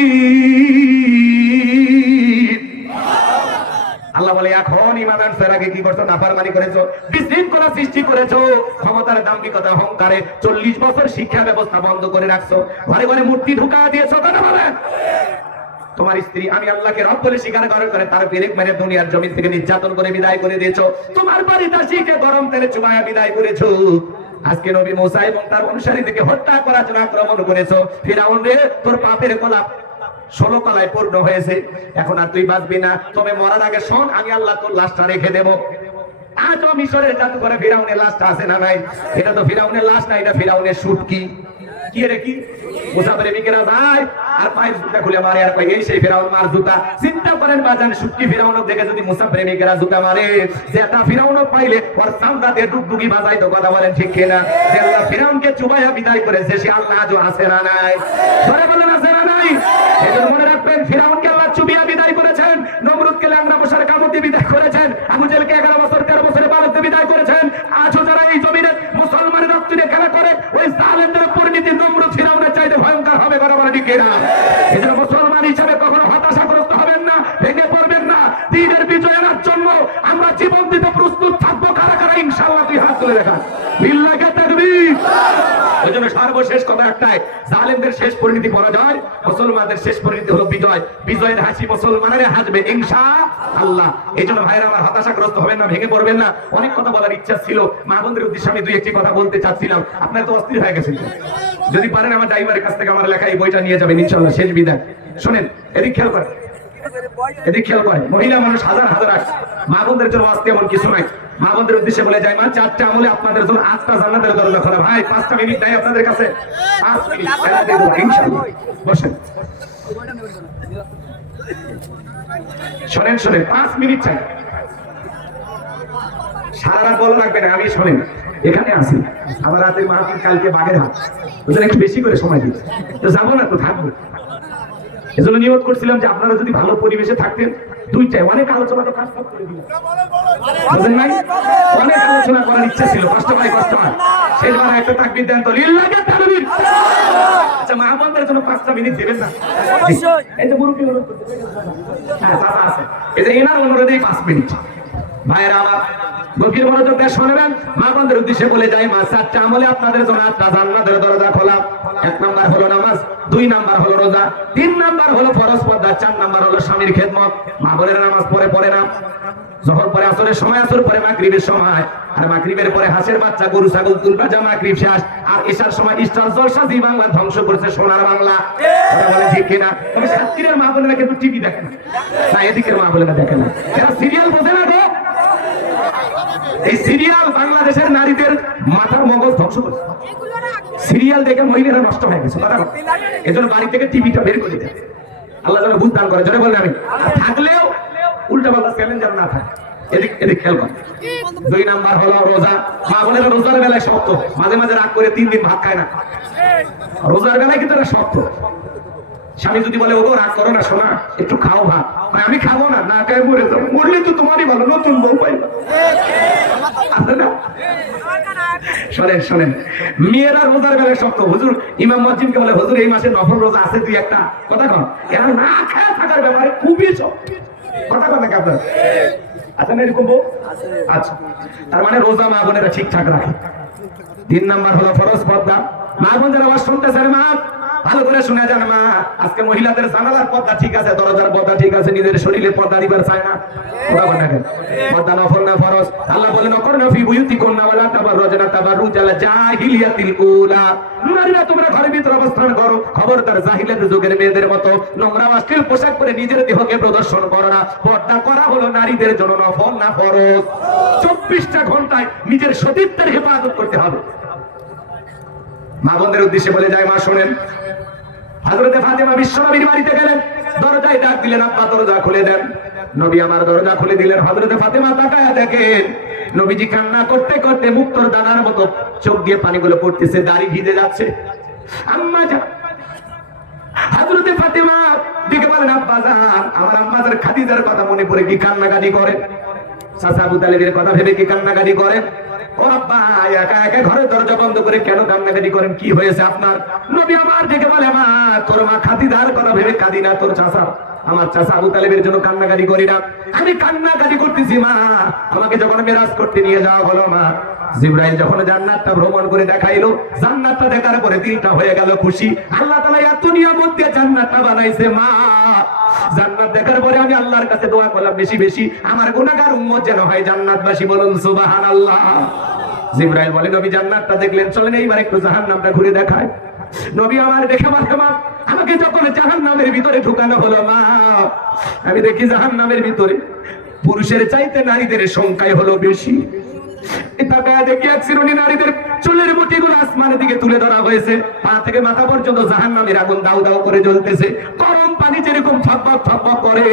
আল্লাহ বলে, এখন ঈমান আনসার আগে কি করছো? নাফরমানি করেছো, বিশৃঙ্খলা সৃষ্টি করেছো, ক্ষমতার দাম্ভিকতা অহংকারে 40 বছর শিক্ষা ব্যবস্থা বন্ধ করে রাখছো, ঘরে ঘরে মূর্তি ঢুকা দিয়েছো। কথা বলেন, তোমার স্ত্রী আমি আল্লাহকে রব বলে স্বীকার করে তার পেরেক মেরে দুনিয়ার জমিন থেকে নির্যাতন করে বিদায় করে দিয়েছো, তোমার বাড়িটা শিখে গরম তেলে চুবায়া বিদায় করেছো। আজকে নবী মুসা এবং তার অনুসারীদেরকে হত্যা করার জন্য আক্রমণ করেছো। ফিরাউন রে, তোর পাপের কলাপ 16 কলায় পূর্ণ হয়েছে, এখন আর তুই বাঁচবি না। তবে মরার আগে শোন, আমি আল্লাহ তোর লাশটা রেখে দেব। আজও মিশরের জাদুঘরে ফিরাউনের লাশটা আছে না নাই? এটা তো ফিরাউনের লাশ না, এটা ফিরাউনের শুটকি। কি রে কি? মুসা প্রেমিকেরা যায় আর পায়ের জুতা খুলে মারে, আর কয় এই সেই ফিরাউন মার জুতা। চিন্তা করেন বাজান, শুটকি ফিরাউনক দেখে যদি মুসা প্রেমিকেরা জুতা মারে, যে একটা ফিরাউনক পাইলে ওর চামড়াতে ডুগডুগি বাজাই, তো কথা বলেন ঠিক কিনা? যে আল্লাহ ফিরাউনকে চুবাইয়া বিদায় করেছে, সে আল্লাহ আজও আছে না নাই? ধরে বলেন আছে না নাই? এজন্য মনে রাখবেন, ফিরাউনকে আল্লাহ চুবিয়া বিদায় করেছেন, নমরুদকে ল্যাংড়া মশার কামড়ে বিদায় করেছেন, আবু জেলকে 11 বছর 13 বছরে বালকতে বিদায় করেছেন। আজও যারা এই জমিনে মুসলমানের রক্ত নিয়ে খেলা করে, ওই জালেমদের পরিণতি নমরুদ ফিরাউনের চাইতে ভয়ঙ্কর হবে। বরাবর ঠিক কিনা? এজন্য মুসলমান হিসেবে কখনো হতাশাগ্রস্ত হবেন না, ভেঙে পড়বেন না। দ্বীনের বিজয়ের জন্য আমরা জীবন দিতে প্রস্তুত থাকবো। কারা কারা ইনশাআল্লাহ? তুই হাত তুলে দেখা। বিল্লাহি তাকবীর। ওইজন্য সর্বশেষ কথা একটাই, জালেমদের শেষ পরিণতি পরাজয়, মুসলমানদের শেষ পরিণতি হলো বিজয়। বিজয়ের হাসি মুসলমানেরা হাসবে ইনশাআল্লাহ। এইজন্য ভাইরা আমার হতাশাগ্রস্ত হবেন না, ভেঙে পড়বেন না। অনেক কথা বলার ইচ্ছা ছিল, মা বোনদের উদ্দেশ্যে আমি দুই একটি কথা বলতে চাচ্ছিলাম। আপনারা তো অস্থির হয়ে গেছেন। যদি পারেন আমার ড্রাইভারের কাছ থেকে আমার লেখা এই বইটা নিয়ে যাবেন ইনশাআল্লাহ, শেষ বিদায়। শুনেন, এদিক খেয়াল করেন, এদিক খেয়াল করেন। মহিলা মানুষ হাজার হাজার আসছে, মা বোনদের জন্য আসতে এমন কিছু নাই। মা বোনদের উদ্দেশ্যে বলে যায়, মা 4টা আমলে আপনাদের জন্য 8টা জান্নাতের দরজা খোলা। ভাই 5টা মিনিট নাই আপনাদের কাছে? 5 মিনিট ইনশাআল্লাহ। বসেন, শোনেন শোনেন, 5 মিনিট চাই। সারা রাত বলা লাগবে না, আমি শোনেন এখানে আসি। আমার রাতের মাহফিল কালকে বাগেরহাট, ওদের একটু বেশি করে সময় দিই, তো যাবো না তো থাকবো। এজন্য নিয়ত করছিলাম যে আপনারা যদি ভালো পরিবেশে থাকতেন, দুইটাই অনেক আলোচনা তো কাজ করে দিলাম, বুঝলেন নাই? অনেক আলোচনা করার ইচ্ছা ছিল, কষ্ট হয় শেষবার একটা তাকবীর দেন তো, লিল্লাহি তাকবীর। আচ্ছা, মা বোনদের জন্য 5টা মিনিট দেবেন না? এই যে মুরব্বী অনুরোধ করতে, হ্যাঁ চাচা আছে, এই যে এনার অনুরোধে 5 মিনিট। ভাইরা আমার গভীর মনোযোগ দিয়ে শুনবেন, মা বোনদের উদ্দেশ্যে বলে যাই, মা 4টা আমলে আপনাদের জন্য 8টা জান্নাতের দরজা খোলা। 1 নাম্বার হলো নামাজ, 2 নাম্বার হলো রোজা, 3 নাম্বার হলো ফরজ পর্দা, 4 নাম্বার হলো স্বামীর খেদমত। মা বোনেরা নামাজ পড়ে না, জোহর পরে আসরের সময়, আসর পরে মাগরিবের সময়, আর মাগরিবের পরে হাঁসের বাচ্চা, গরু ছাগল তুলবা যা মাগরিব শেষ, আর এশার সময় স্টার জলসা জি বাংলা ধ্বংস করেছে সোনার বাংলা। কথা বলে ঠিক কিনা? তবে সাতক্ষীরার মা বোনেরা কিন্তু টিভি দেখে না, না এদিকের মা বোনেরা দেখে না, এরা সিরিয়াল বোঝে না গো। এই সিরিয়াল বাংলাদেশের নারীদের মাথার মগজ ধ্বংস করেছে। সিরিয়াল দেখে মহিলারা নষ্ট হয়ে গেছে। কথা বল, এজন্য বাড়ি থেকে টিভিটা বের করে দেয়। আল্লাহ যেন বুঝ দান করে। জোরে বললে আমি থাকলেও উল্টা পাল্টা চ্যালেঞ্জ যেন না থাকে। এদিক খেয়াল কর। 2 নাম্বার হলো রোজা। মা বোনেরা রোজার বেলায় শক্ত, মাঝে মাঝে রাগ করে 3 দিন ভাত খায় না। রোজার বেলায় কিন্তু এরা শক্ত। স্বামী যদি বলে ওগো রাগ করো না সোনা, একটু খাও ভাত, আমি খাবো না, না খাই মরে যাবো, মরলে তো তোমারই ভালো, নতুন বউ পাইবা। শোনেন, মেয়েরা রোজার বেলায় শক্ত। হুজুর ইমাম মুয়াজ্জিনকে বলে, হুজুর এই মাসে নফল রোজা আছে 2-1টা, কথা কন, কেন না খায় থাকার ব্যাপারে খুবই শক্ত। কথা কন নাকি আপনার? আচ্ছা না এরকম বউ? আচ্ছা, তার মানে রোজা মা বোনেরা ঠিকঠাক রাখে। 3 নাম্বার হলো ফরজ পর্দা। মা বোনেরা আওয়াজ শুনতেছেন, মা ভালো করে শুনে যান মা, আজকে মহিলাদের জানালার পর্দা ঠিক আছে, দরজার পর্দা ঠিক আছে, নিজের শরীরে পর্দা দিবার চায় না। পর্দা নফল না ফরজ। আল্লাহ বলেন অকরনা ফি বুয়ুতিকুন্না ওয়ালা তাবাররুজনা তাবাররুজাল জাহিলিয়াতিল উলা। নারীরা তোমরা ঘরের ভিতর অবস্থান করো, খবরদার জাহিলিয়াতের যুগের মেয়েদের মতো নোংরা অশ্লীল পোশাক পরে নিজের দেহকে প্রদর্শন করো না। পর্দা করা হলো নারীদের জন্য নফল না ফরজ। 24টা ঘন্টায় নিজের সতীত্বের হেফাজত করতে হবে। মা বোনদের উদ্দেশ্যে বলে যায়, মা শোনেন, হযরতে ফাতেমা বিশ্বনবীর বাড়িতে গেলেন, দরজায় ডাক দিলেন, আব্বা দরজা খুলে দেন। নবী আমার দরজা খুলে দিলেন। হযরতে ফাতেমা তাকায়া দেখেন নবীজি কান্না করতে করতে মুক্তোর দানার মতো চোখ দিয়ে পানিগুলো পড়তেছে, দাড়ি ভিজে যাচ্ছে। আম্মা জান, হযরতে ফাতেমা ডেকে বলেন, আব্বা জান, আমার আম্মা জান খাদিজার কথা মনে পড়ে কি কান্নাকাটি করেন? চাচা আবু তালেবের কথা ভেবে কি কান্নাকাটি করেন? ও আব্বা, একা একা ঘরের দরজা বন্ধ করে কেন কান্নাকাটি করেন? কি হয়েছে আপনার? নবী আমার ডেকে বলে, মা তোর মা খাদিজার কথা ভেবে কাঁদি না, তোর চাচা আমার চাচা আবু তালেবের জন্য কান্নাকাটি করি না। আমি কান্নাকাটি করতেছি মা, আমাকে যখন মেরাজ করতে নিয়ে যাওয়া হলো মা, জিবরাইল যখন জান্নাতটা ভ্রমণ করে দেখাইলো, জান্নাতটা দেখার পরে দিলটা হয়ে গেল খুশি। আল্লাহ তাআলা এত নিয়ামত দিয়ে জান্নাতটা বানাইছে মা, জান্নাত দেখার পরে আমি আল্লাহর কাছে দোয়া করলাম বেশি বেশি আমার গুনাহগার উম্মত যেন হয় জান্নাতবাসী। বলুন সুবহানাল্লাহ। জিবরাইল বলে, নবী জান্নাতটা দেখলেন, চলেন এইবার একটু জাহান্নামটা ঘুরে দেখায়। নবী আমার দেখে মা, আমাকে যখন জাহান্নামের ভিতরে ঢুকানো হলো মা, আমি দেখি জাহান্নামের ভিতরে পুরুষের চাইতে নারীদের সংখ্যাই হলো বেশি। দেখি এক শ্রেণী নারীদের চুলের মুঠিগুলো আসমানের দিকে তুলে ধরা হয়েছে, পা থেকে মাথা পর্যন্ত জাহান্নামের আগুন দাউ দাউ করে জ্বলতেছে। গরম পানি যেরকম থপথপ থপথপ করে,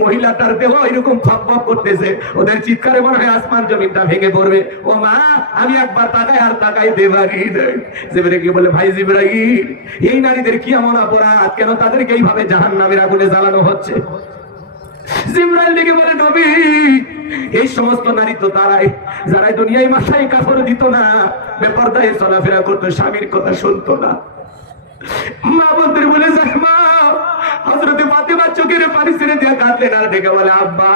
মহিলাটার দেহ এরকম থপথপ করতেছে। ওদের চিৎকারে মনে হয় আসমান জমিনটা ভেঙে পড়বে। ও মা, আমি একবার তাকাই আর তাকাই দেবারি। জিবরাইল বলে, ভাই জিবরাইল, এই নারীদের কি এমন অপরাধ, কেন তাদেরকে এইভাবে জাহান্নামের আগুনে জ্বালানো হচ্ছে? জিবরাইল ডেকে বলে, নবী, এই সমস্ত নারী তো তারাই যারা দুনিয়ায় মাথায় কাপড় দিত না, বেপরদায় চলাফেরা করতো, স্বামীর কথা শুনতো না। মা বলতে বলে যায়, মা হযরতে ফাতেমা চোখের পানি ছেড়ে দিয়ে কাঁদলেন আর ডেকে বলে, আব্বা,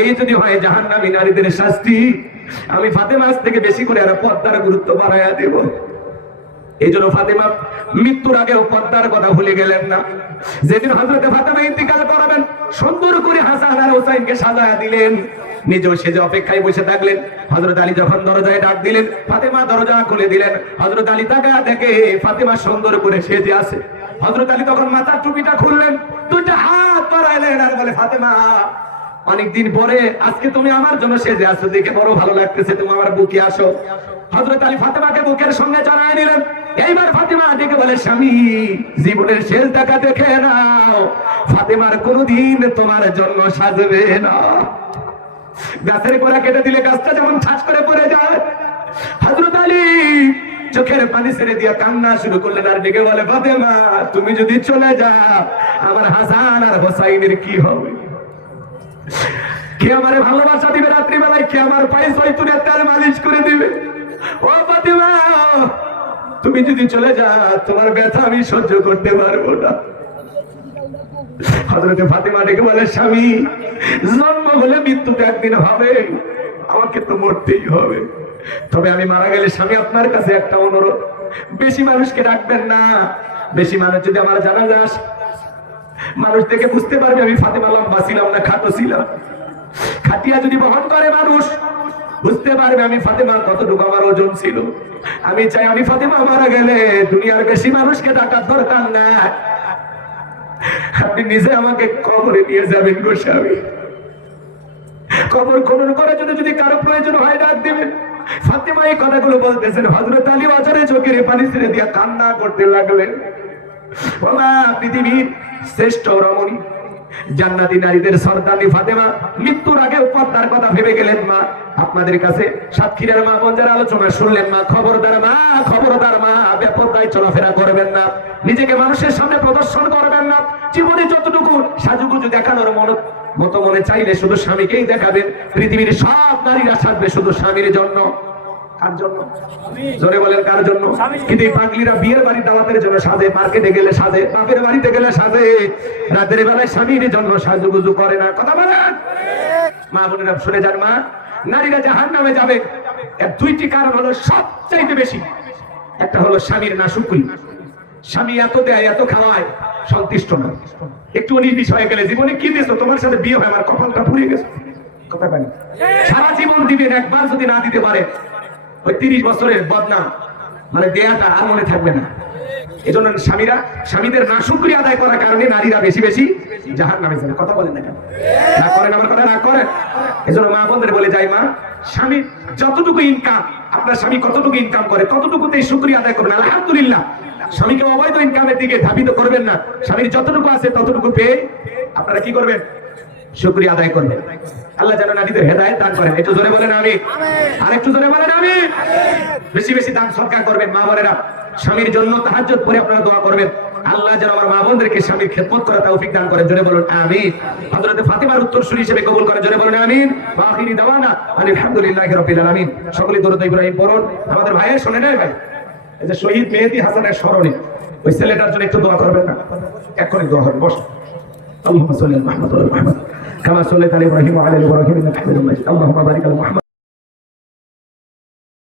এই যদি হয় জাহান্নামী নারীদের শাস্তি, আমি ফাতেমা আজ থেকে বেশি করে আর পর্দার গুরুত্ব বাড়াইয়া দেব। এই জন্য ফাতেমা মৃত্যুর আগেও পর্দার কথা ভুলে গেলেন না। যেদিন হযরতে ফাতেমা ইন্তিকাল করাবেন, সুন্দর করে হাসান আর হুসাইনকে সাজায়া দিলেন, নিজেও সেজে অপেক্ষায় বসে থাকলেন। হযরত আলী যখন দরজায় ডাক দিলেন, ফাতেমা দরজা খুলে দিলেন। হযরত আলী তাকায়া দেখে ফাতেমা সুন্দর করে সেজে আছে। হযরত আলী তখন মাথার টুপিটা খুললেন, দুইটা হাত বাড়াইলেন আর বলে, ফাতেমা, অনেকদিন পরে আজকে তুমি আমার জন্য সেজে আছো, দেখে বড় ভালো লাগতেছে, তুমি আমার বুকে আসো। হযরত আলী ফাতেমাকে বুকের সঙ্গে জড়ায় নিলেন। এইবার ফাতেমা ডেকে বলে, স্বামী, জীবনের শেষ দেখা দেখে নাও, ফাতেমার কোনদিন তোমার জন্য সাজবে না। গাছের গোড়া কেটে দিলে গাছটা যেমন ঠাস করে পড়ে যায়, হযরত আলী চোখের পানি ছেড়ে দিয়ে কান্না শুরু করলেন আর ডেকে বলে, ফাতেমা, তুমি যদি চলে যাও, আমার হাসান আর হোসাইনের কি হবে? কে আমারে ভালোবাসা দিবে রাত্রিবেলায়? কে আমার পায়ে জয়তুনের তেল মালিশ করে দিবে? ও ফাতেমা, তুমি যদি চলে যাও তোমার ব্যথা আমি সহ্য করতে পারবো না। হযরতে ফাতেমা ডেকে বলে, স্বামী, জন্ম হলে মৃত্যু তো একদিন হবে, আমাকে তো মরতেই হবে। তবে আমি মারা গেলে স্বামী আপনার কাছে একটা অনুরোধ, বেশি মানুষকে রাখবেন না। বেশি মানুষ যদি আমার জানাজা আসে, মানুষ দেখে বুঝতে পারবে আমি ফাতেমা লম্বা ছিলাম না খাটো ছিলাম। খাটিয়া যদি বহন করে মানুষ, বুঝতে পারবে আমি ফাতেমা কতটুকু আমার ওজন ছিল। আমি চাই আমি ফাতেমা মারা গেলে দুনিয়ার বেশি মানুষকে ডাকার দরকার না, আপনি নিজে আমাকে কবরে নিয়ে যাবেন গো স্বামী। কবর খনন করে যদি কারো প্রয়োজন হয় ডাক দিবেন। ফাতেমা এই কথাগুলো বলতেছেন, হযরত আলী অজরে চোখের পানি ছেড়ে দিয়া কান্না করতে লাগলেন। ও মা, পৃথিবীর শ্রেষ্ঠ রমণী, জান্নাতি নারীদের সর্দারনি ফাতেমা মৃত্যুর আগে পর্দার কথা ভেবে গেলেন। মা, আপনাদের কাছে সাতক্ষীরার মা বোন যারা আলোচনা শুনলেন, মা খবরদার মা, বেপরদায় চলাফেরা করবেন না, নিজেকে মানুষের সামনে প্রদর্শন করবেন না। জীবনে যতটুকু সাজুগুজু দেখানোর মতো মনে চাইলে শুধু স্বামীকেই দেখাবেন। পৃথিবীর সব নারীরা সাজবে শুধু স্বামীর জন্য। কার জন্য? জোরে বলেন, কার জন্য? কিন্তু এই পাগলিরা বিয়ের বাড়ি দাওয়াতের জন্য সাজে, মার্কেটে গেলে সাজে, বাপের বাড়িতে গেলে সাজে, রাতের বেলায় স্বামীর জন্য সাজুগুজু করে না। কথা বলেন মা বোনেরা, শুনে যান মা, নারীরা জাহান্নামে যাবে এর দুইটি কারণ হলো সবচাইতে বেশি। একটা হলো স্বামীর নাশুকরি, স্বামী এত দেয় এত খাওয়ায় সন্তুষ্ট না। একটু নির্দিষ্ট হয়ে গেলে জীবনে কি দিয়েছো, তোমার সাথে বিয়ে হয় আমার কপালটা পুড়ে গেছে। কথা বলেন, সারা জীবন দিবেন, একবার যদি না দিতে পারে ওই 30 বছরের বদনাম মানে দেয়াটা আর মনে থাকবে না। এজন্য স্বামীরা স্বামীদের নাশুকরি আদায় করার কারণে নারীরা বেশি বেশি জাহান্নামে যাবে। কথা বলেন না কেন? না করেন আমার কথা, না করেন। এজন্য মা বোনদের বলে যাই, মা, স্বামী যতটুকু ইনকাম, আপনার স্বামী কতটুকু ইনকাম করে ততটুকুতেই শুকরিয়া আদায় করবেন। আলহামদুলিল্লাহ। স্বামীকে অবৈধ ইনকামের দিকে ধাবিত করবেন না। স্বামীর যতটুকু আছে ততটুকু পেয়ে আপনারা কি করবেন? শুকরিয়া আদায় করবেন। আল্লাহ যেন নারীদের হেদায়েত দান করেন। একটু জোরে বলেন আমিন। আর একটু জোরে বলেন আমিন। বেশি বেশি দান সদকা করবেন। মা বোনেরা, স্বামীর জন্য তাহাজ্জুদ পড়ে আপনারা দোয়া করবেন, আল্লাহ যেন আমার মা বোনদেরকে স্বামীর খেদমত করার তৌফিক দান করেন। জোরে বলুন আমিন। হযরত ফাতেমার উত্তরসূরি হিসেবে কবুল করেন। জোরে বলুন আমিন। ওয়া আখিরি দাওয়ানা আলহামদুলিল্লাহি রাব্বিল আলামিন। সকলে দরুদ ইব্রাহিম পড়ুন। আমাদের ভাইয়ের শুনে নেন ভাই, এই যে শহীদ মেহেদী হাসানের স্মরণে ওই ছেলেটার জন্য একটু দোয়া করবেন না? এখনই দোয়া হবে, বস। আল্লাহুম্মা সাল্লি আলা মুহাম্মাদ ওয়া আলা মুহাম্মাদ কামা সাল্লাইতা আলা ইব্রাহিম ওয়া আলা আলি ইব্রাহিম ইন্নাকা হামিদুম মাজিদ। আল্লাহুম্মা বারিক আলা মুহাম্মাদ